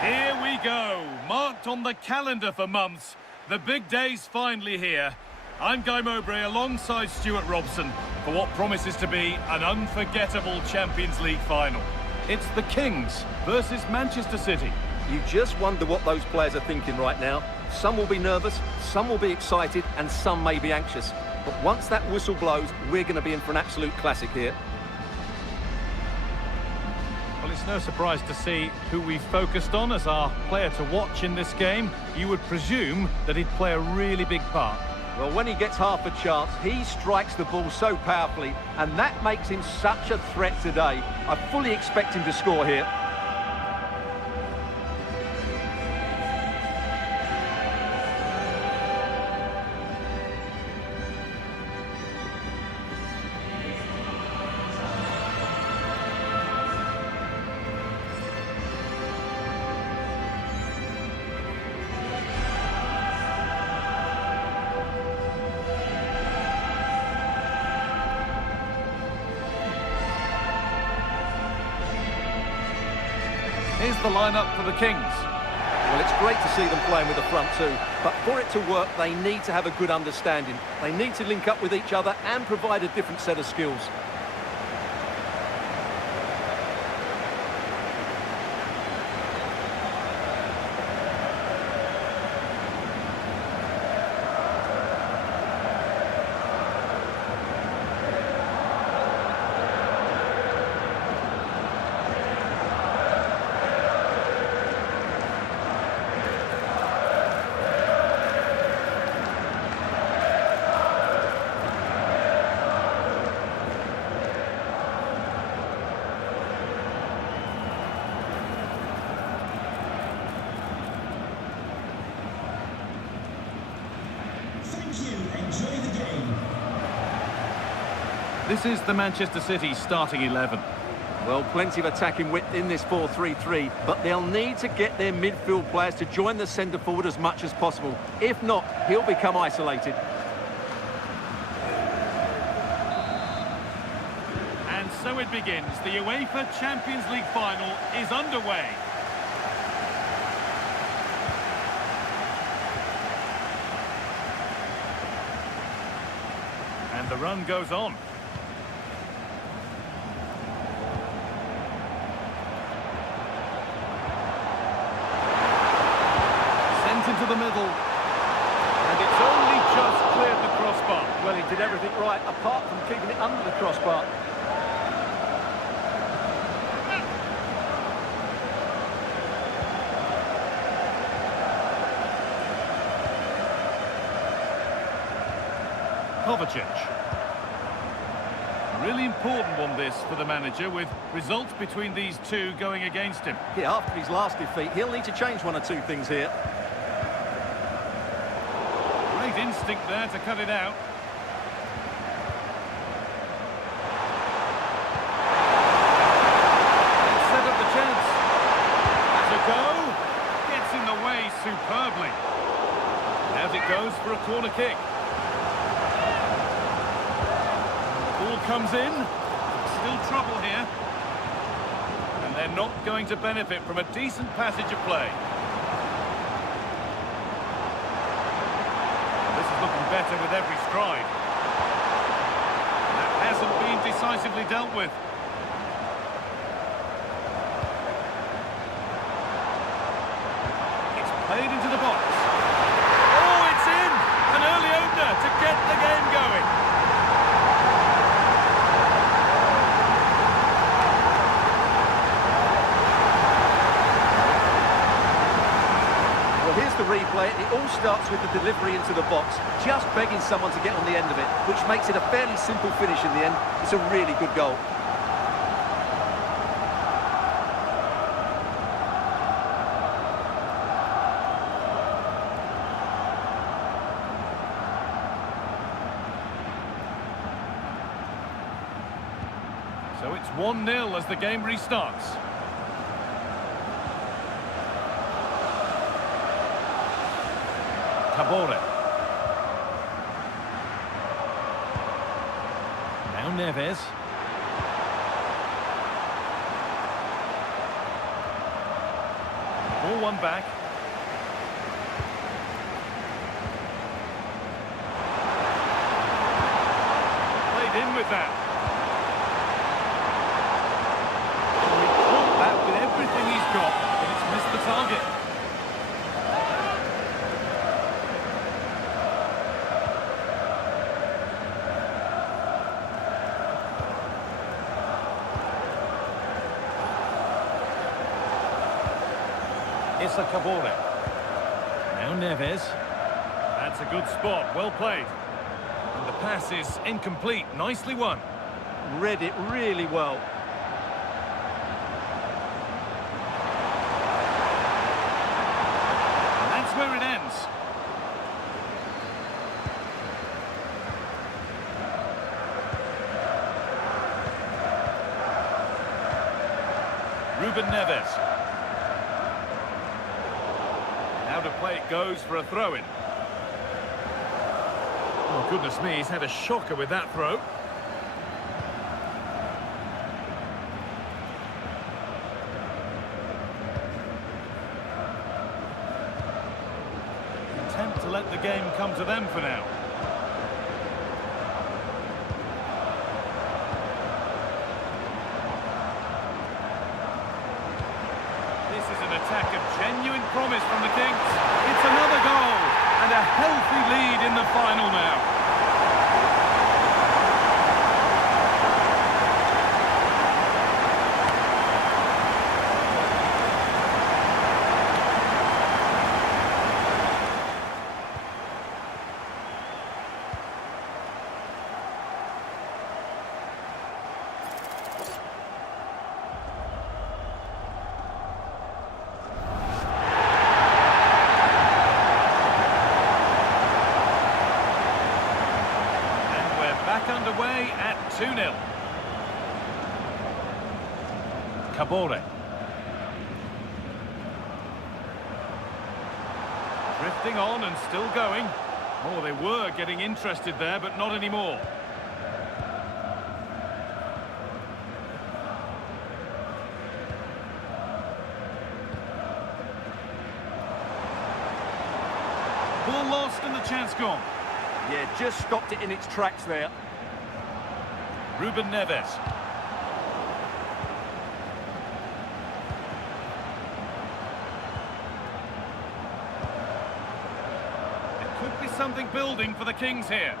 Here we go, marked on the calendar for months. The big day's finally here. I'm Guy Mowbray alongside Stuart Robson for what promises to be an unforgettable Champions League final. It's the Kings versus Manchester City. You just wonder what those players are thinking right now. Some will be nervous, some will be excited, and some may be anxious. But once that whistle blows, we're going to be in for an absolute classic here. Well, it's no surprise to see who we've focused on as our player to watch in this game. You would presume that he'd play a really big part. Well, when he gets half a chance, he strikes the ball so powerfully, and that makes him such a threat today. I fully expect him to score here. Here's the lineup for the Kings. Well, it's great to see them playing with the front two, but for it to work, they need to have a good understanding. They need to link up with each other and provide a different set of skills. This is the Manchester City starting 11. Well, plenty of attacking width in this 4-3-3, but they'll need to get their midfield players to join the centre forward as much as possible. If not, he'll become isolated. And so it begins. The UEFA Champions League final is underway. And the run goes on. Into the middle, and it's only just cleared the crossbar. Well, he did everything right, apart from keeping it under the crossbar. Kovacic. A really important one this for the manager, with results between these two going against him. Yeah, after his last defeat, he'll need to change one or two things here. Great instinct there to cut it out. Let's set up the chance. Has a go. Gets in the way superbly. As it goes for a corner kick. Ball comes in. Still trouble here. And they're not going to benefit from a decent passage of play. Looking better with every stride. That hasn't been decisively dealt with. It's played into the box. Oh, it's in! An early opener to get the game going. Well, here's the replay. It all starts with the delivery into the box, just begging someone to get on the end of it, which makes it a fairly simple finish in the end. It's a really good goal. So it's 1-0 as the game restarts. Cabore. Now Neves. Ball one back. Played in with that. He caught that with everything he's got, but it's missed the target. Issa Cabore. Now Neves. That's a good spot, well played. And the pass is incomplete, nicely won. Read it really well. And that's where it ends. Ruben Neves. Out of play it goes for a throw-in. Oh, goodness me, he's had a shocker with that throw. Attempt to let the game come to them for now. This is an attack of genuine promise from the Kings. It's another goal and a healthy lead in the final now. Underway at 2-0. Cabore. Drifting on and still going. Oh, they were getting interested there, but not anymore. Ball lost and the chance gone. Yeah, just stopped it in its tracks there. Ruben Neves. There could be something building for the Kings here.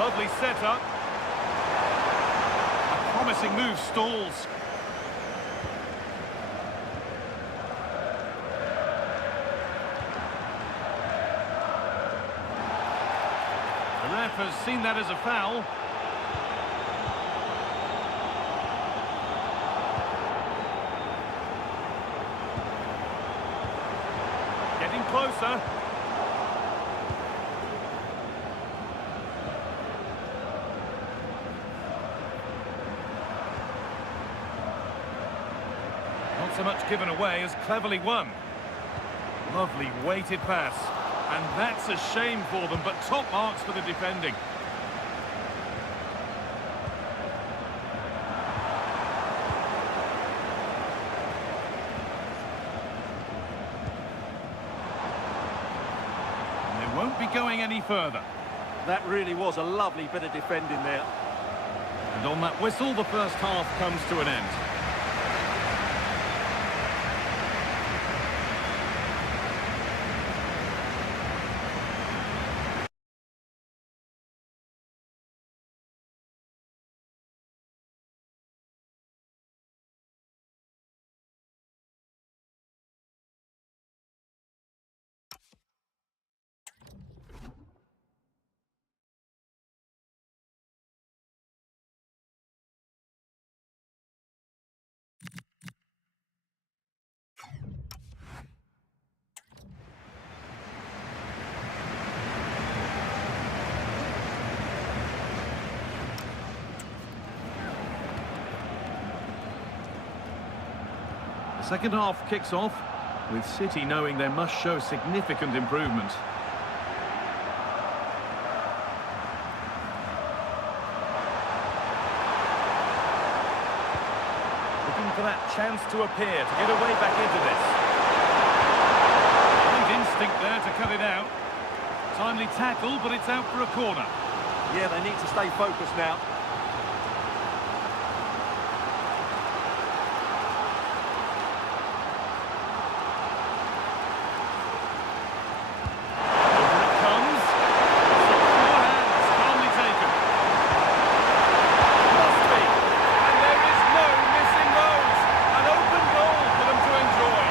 Lovely setup. A promising move stalls. The ref has seen that as a foul. Getting closer. Not so much given away as cleverly won. Lovely weighted pass. And that's a shame for them, but top marks for the defending. And they won't be going any further. That really was a lovely bit of defending there. And on that whistle, the first half comes to an end. Second half kicks off with City knowing they must show significant improvement. Looking for that chance to appear, to get away back into this. Great instinct there to cut it out. Timely tackle, but it's out for a corner. Yeah, they need to stay focused now. Over it comes. Secure hands, calmly taken. Must be. And there is no missing those. An open goal for them to enjoy.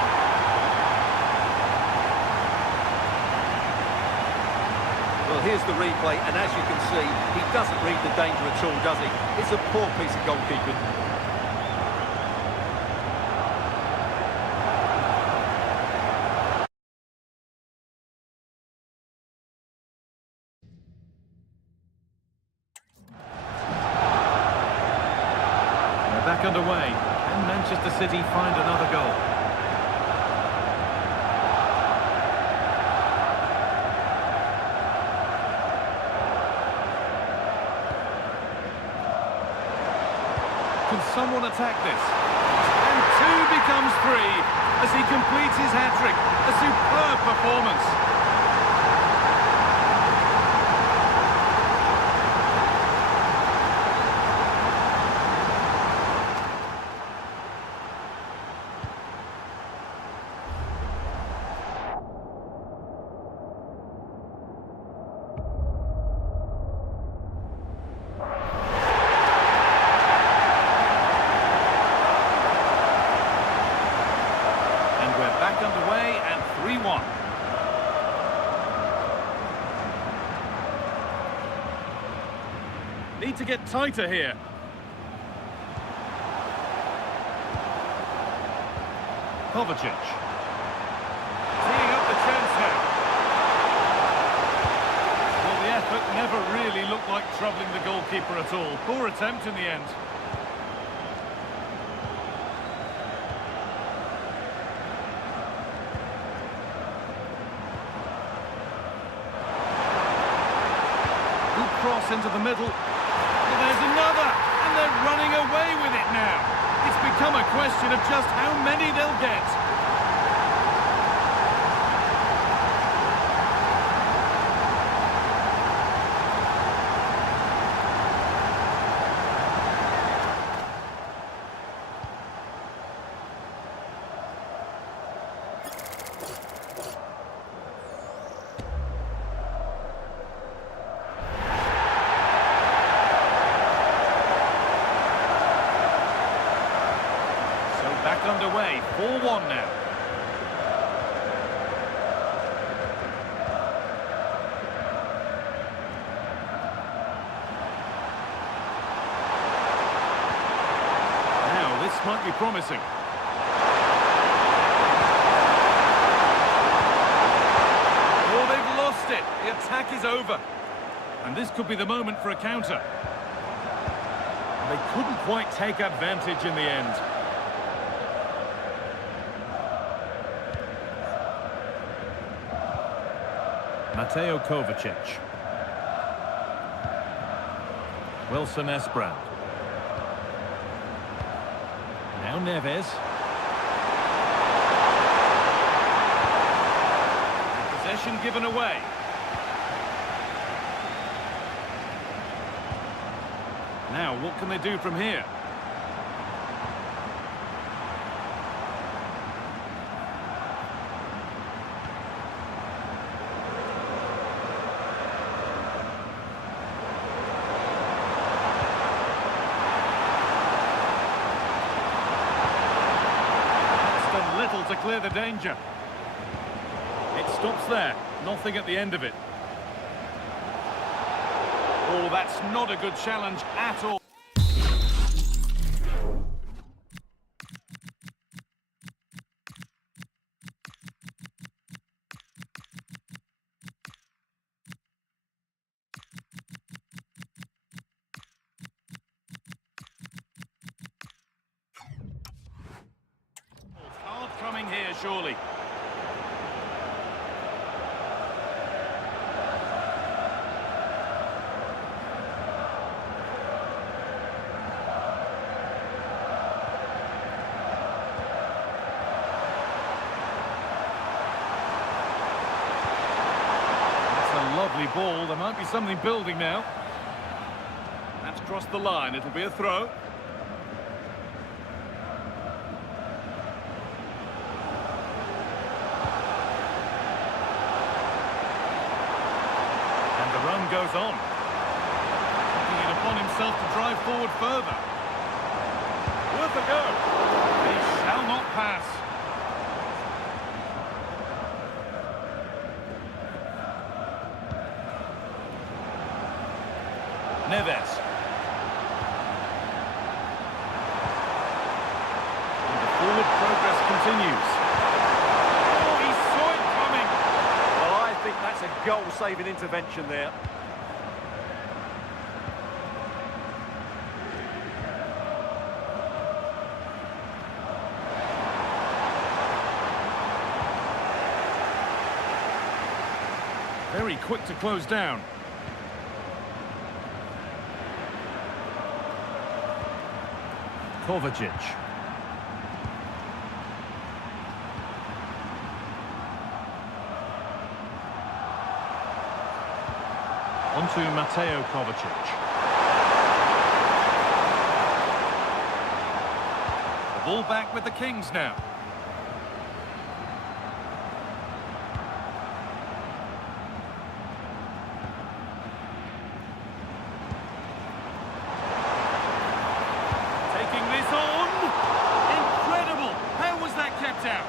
Well, here's the replay, and as you can see, he doesn't read the danger at all, does he? It's a poor piece of goalkeeping. They're back underway. Can Manchester City find another goal? Can someone attack this? And two becomes three as he completes his hat-trick. A superb performance. And we're back underway and 3-1. Need to get tighter here. Kovacic. Teeing up the chance now. Well, the effort never really looked like troubling the goalkeeper at all. Poor attempt in the end. Good cross into the middle. Well, there's another, and they're running away with it now. It's become a question of just how many they'll get. Back underway, 4-1 now. Now, this might be promising. Oh, they've lost it. The attack is over. And this could be the moment for a counter. They couldn't quite take advantage in the end. Mateo Kovacic. Wilson Esperand. Now Neves. Possession given away. Now, what can they do from here? To clear the danger. It stops there. Nothing at the end of it. Oh, that's not a good challenge at all. surely. Lovely ball. There might be something building now. That's crossed the line. It'll be a throw. And the run goes on. Taking it upon himself to drive forward further. Worth a go. He shall not pass. Neves. And the forward progress continues. Oh, he saw it coming. Well, I think that's a goal-saving intervention there. Very quick to close down. Kovacic. On to Mateo Kovacic. The ball back with the Kings now. Out.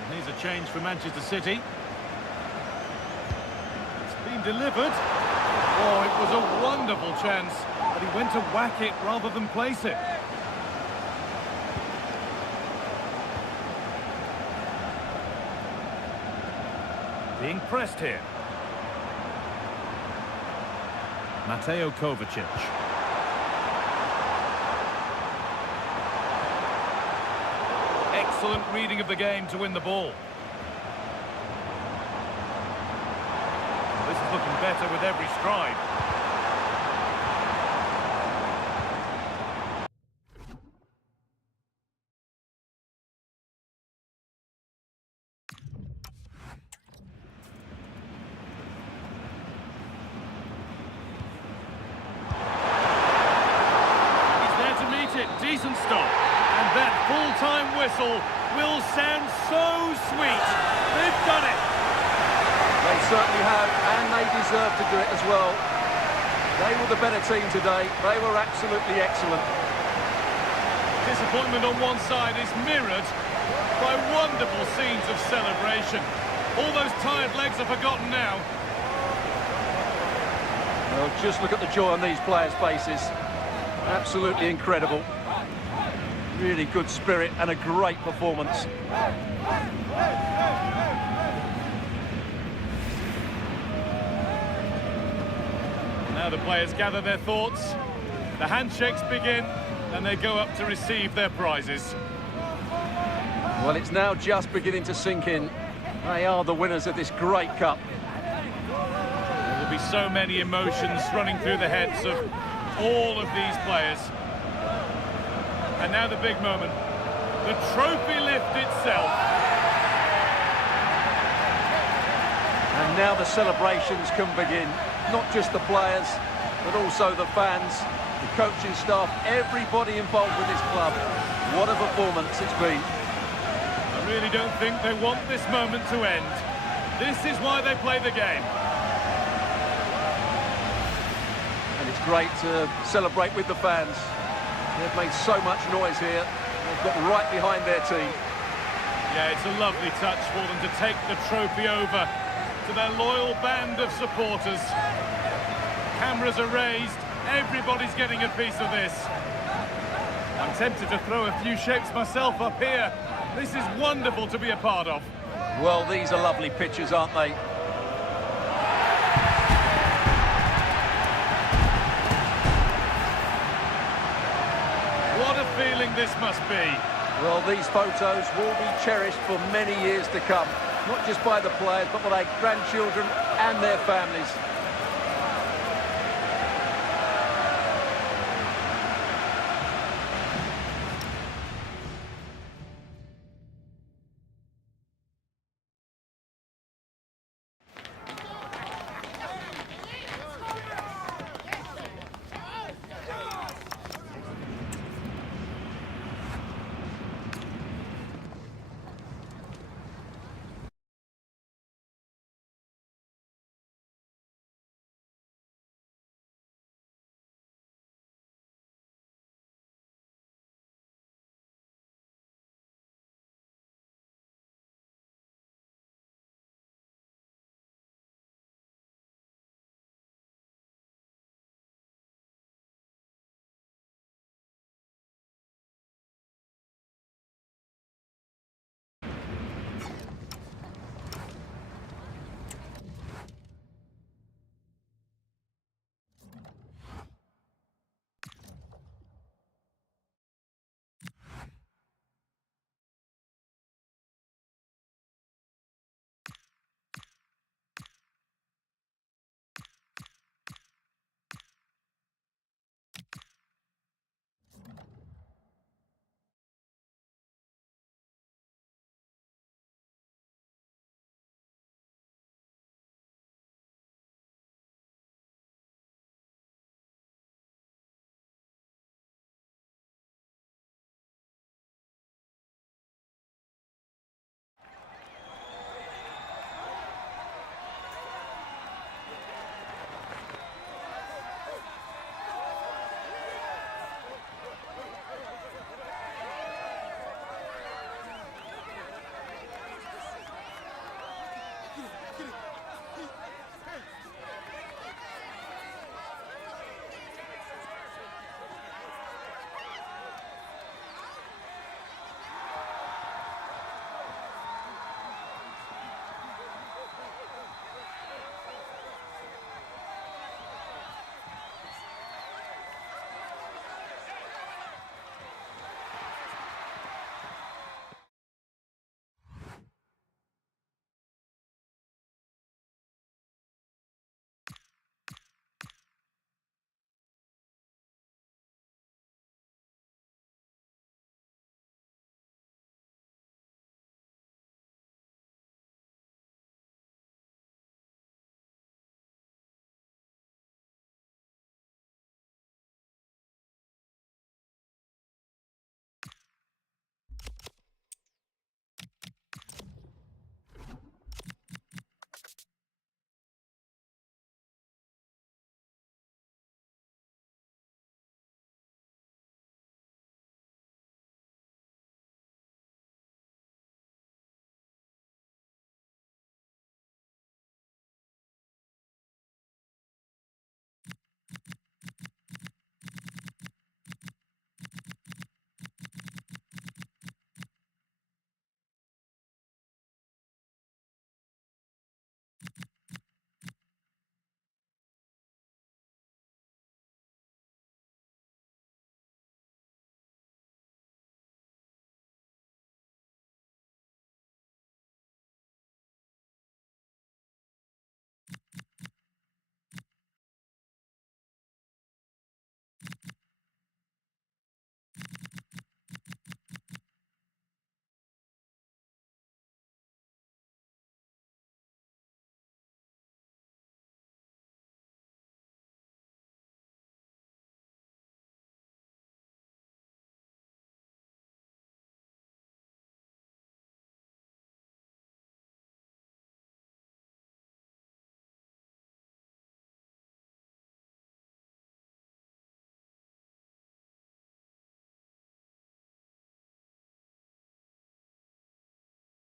And here's a change for Manchester City. It's been delivered. Oh, it was a wonderful chance, but he went to whack it rather than place it. Being pressed here. Mateo Kovacic. Excellent reading of the game to win the ball. This is looking better with every stride. Decent stop, and that full-time whistle will sound so sweet. They've done it. They certainly have, and they deserve to do it as well. They were the better team today. They were absolutely excellent. Disappointment on one side is mirrored by wonderful scenes of celebration. All those tired legs are forgotten now. Well, just look at the joy on these players' faces. Absolutely incredible. Really good spirit and a great performance. Now the players gather their thoughts. The handshakes begin, and they go up to receive their prizes. Well, it's now just beginning to sink in. They are the winners of this great cup. There will be so many emotions running through the heads of all of these players. And now the big moment, the trophy lift itself. And now the celebrations can begin. Not just the players, but also the fans, the coaching staff, everybody involved with this club. What a performance it's been. I really don't think they want this moment to end. This is why they play the game. And it's great to celebrate with the fans. They've made so much noise here. They've got right behind their team. Yeah, it's a lovely touch for them to take the trophy over to their loyal band of supporters. Cameras are raised. Everybody's getting a piece of this. I'm tempted to throw a few shapes myself up here. This is wonderful to be a part of. Well, these are lovely pictures, aren't they? What a feeling this must be. Well, these photos will be cherished for many years to come, not just by the players, but by their grandchildren and their families.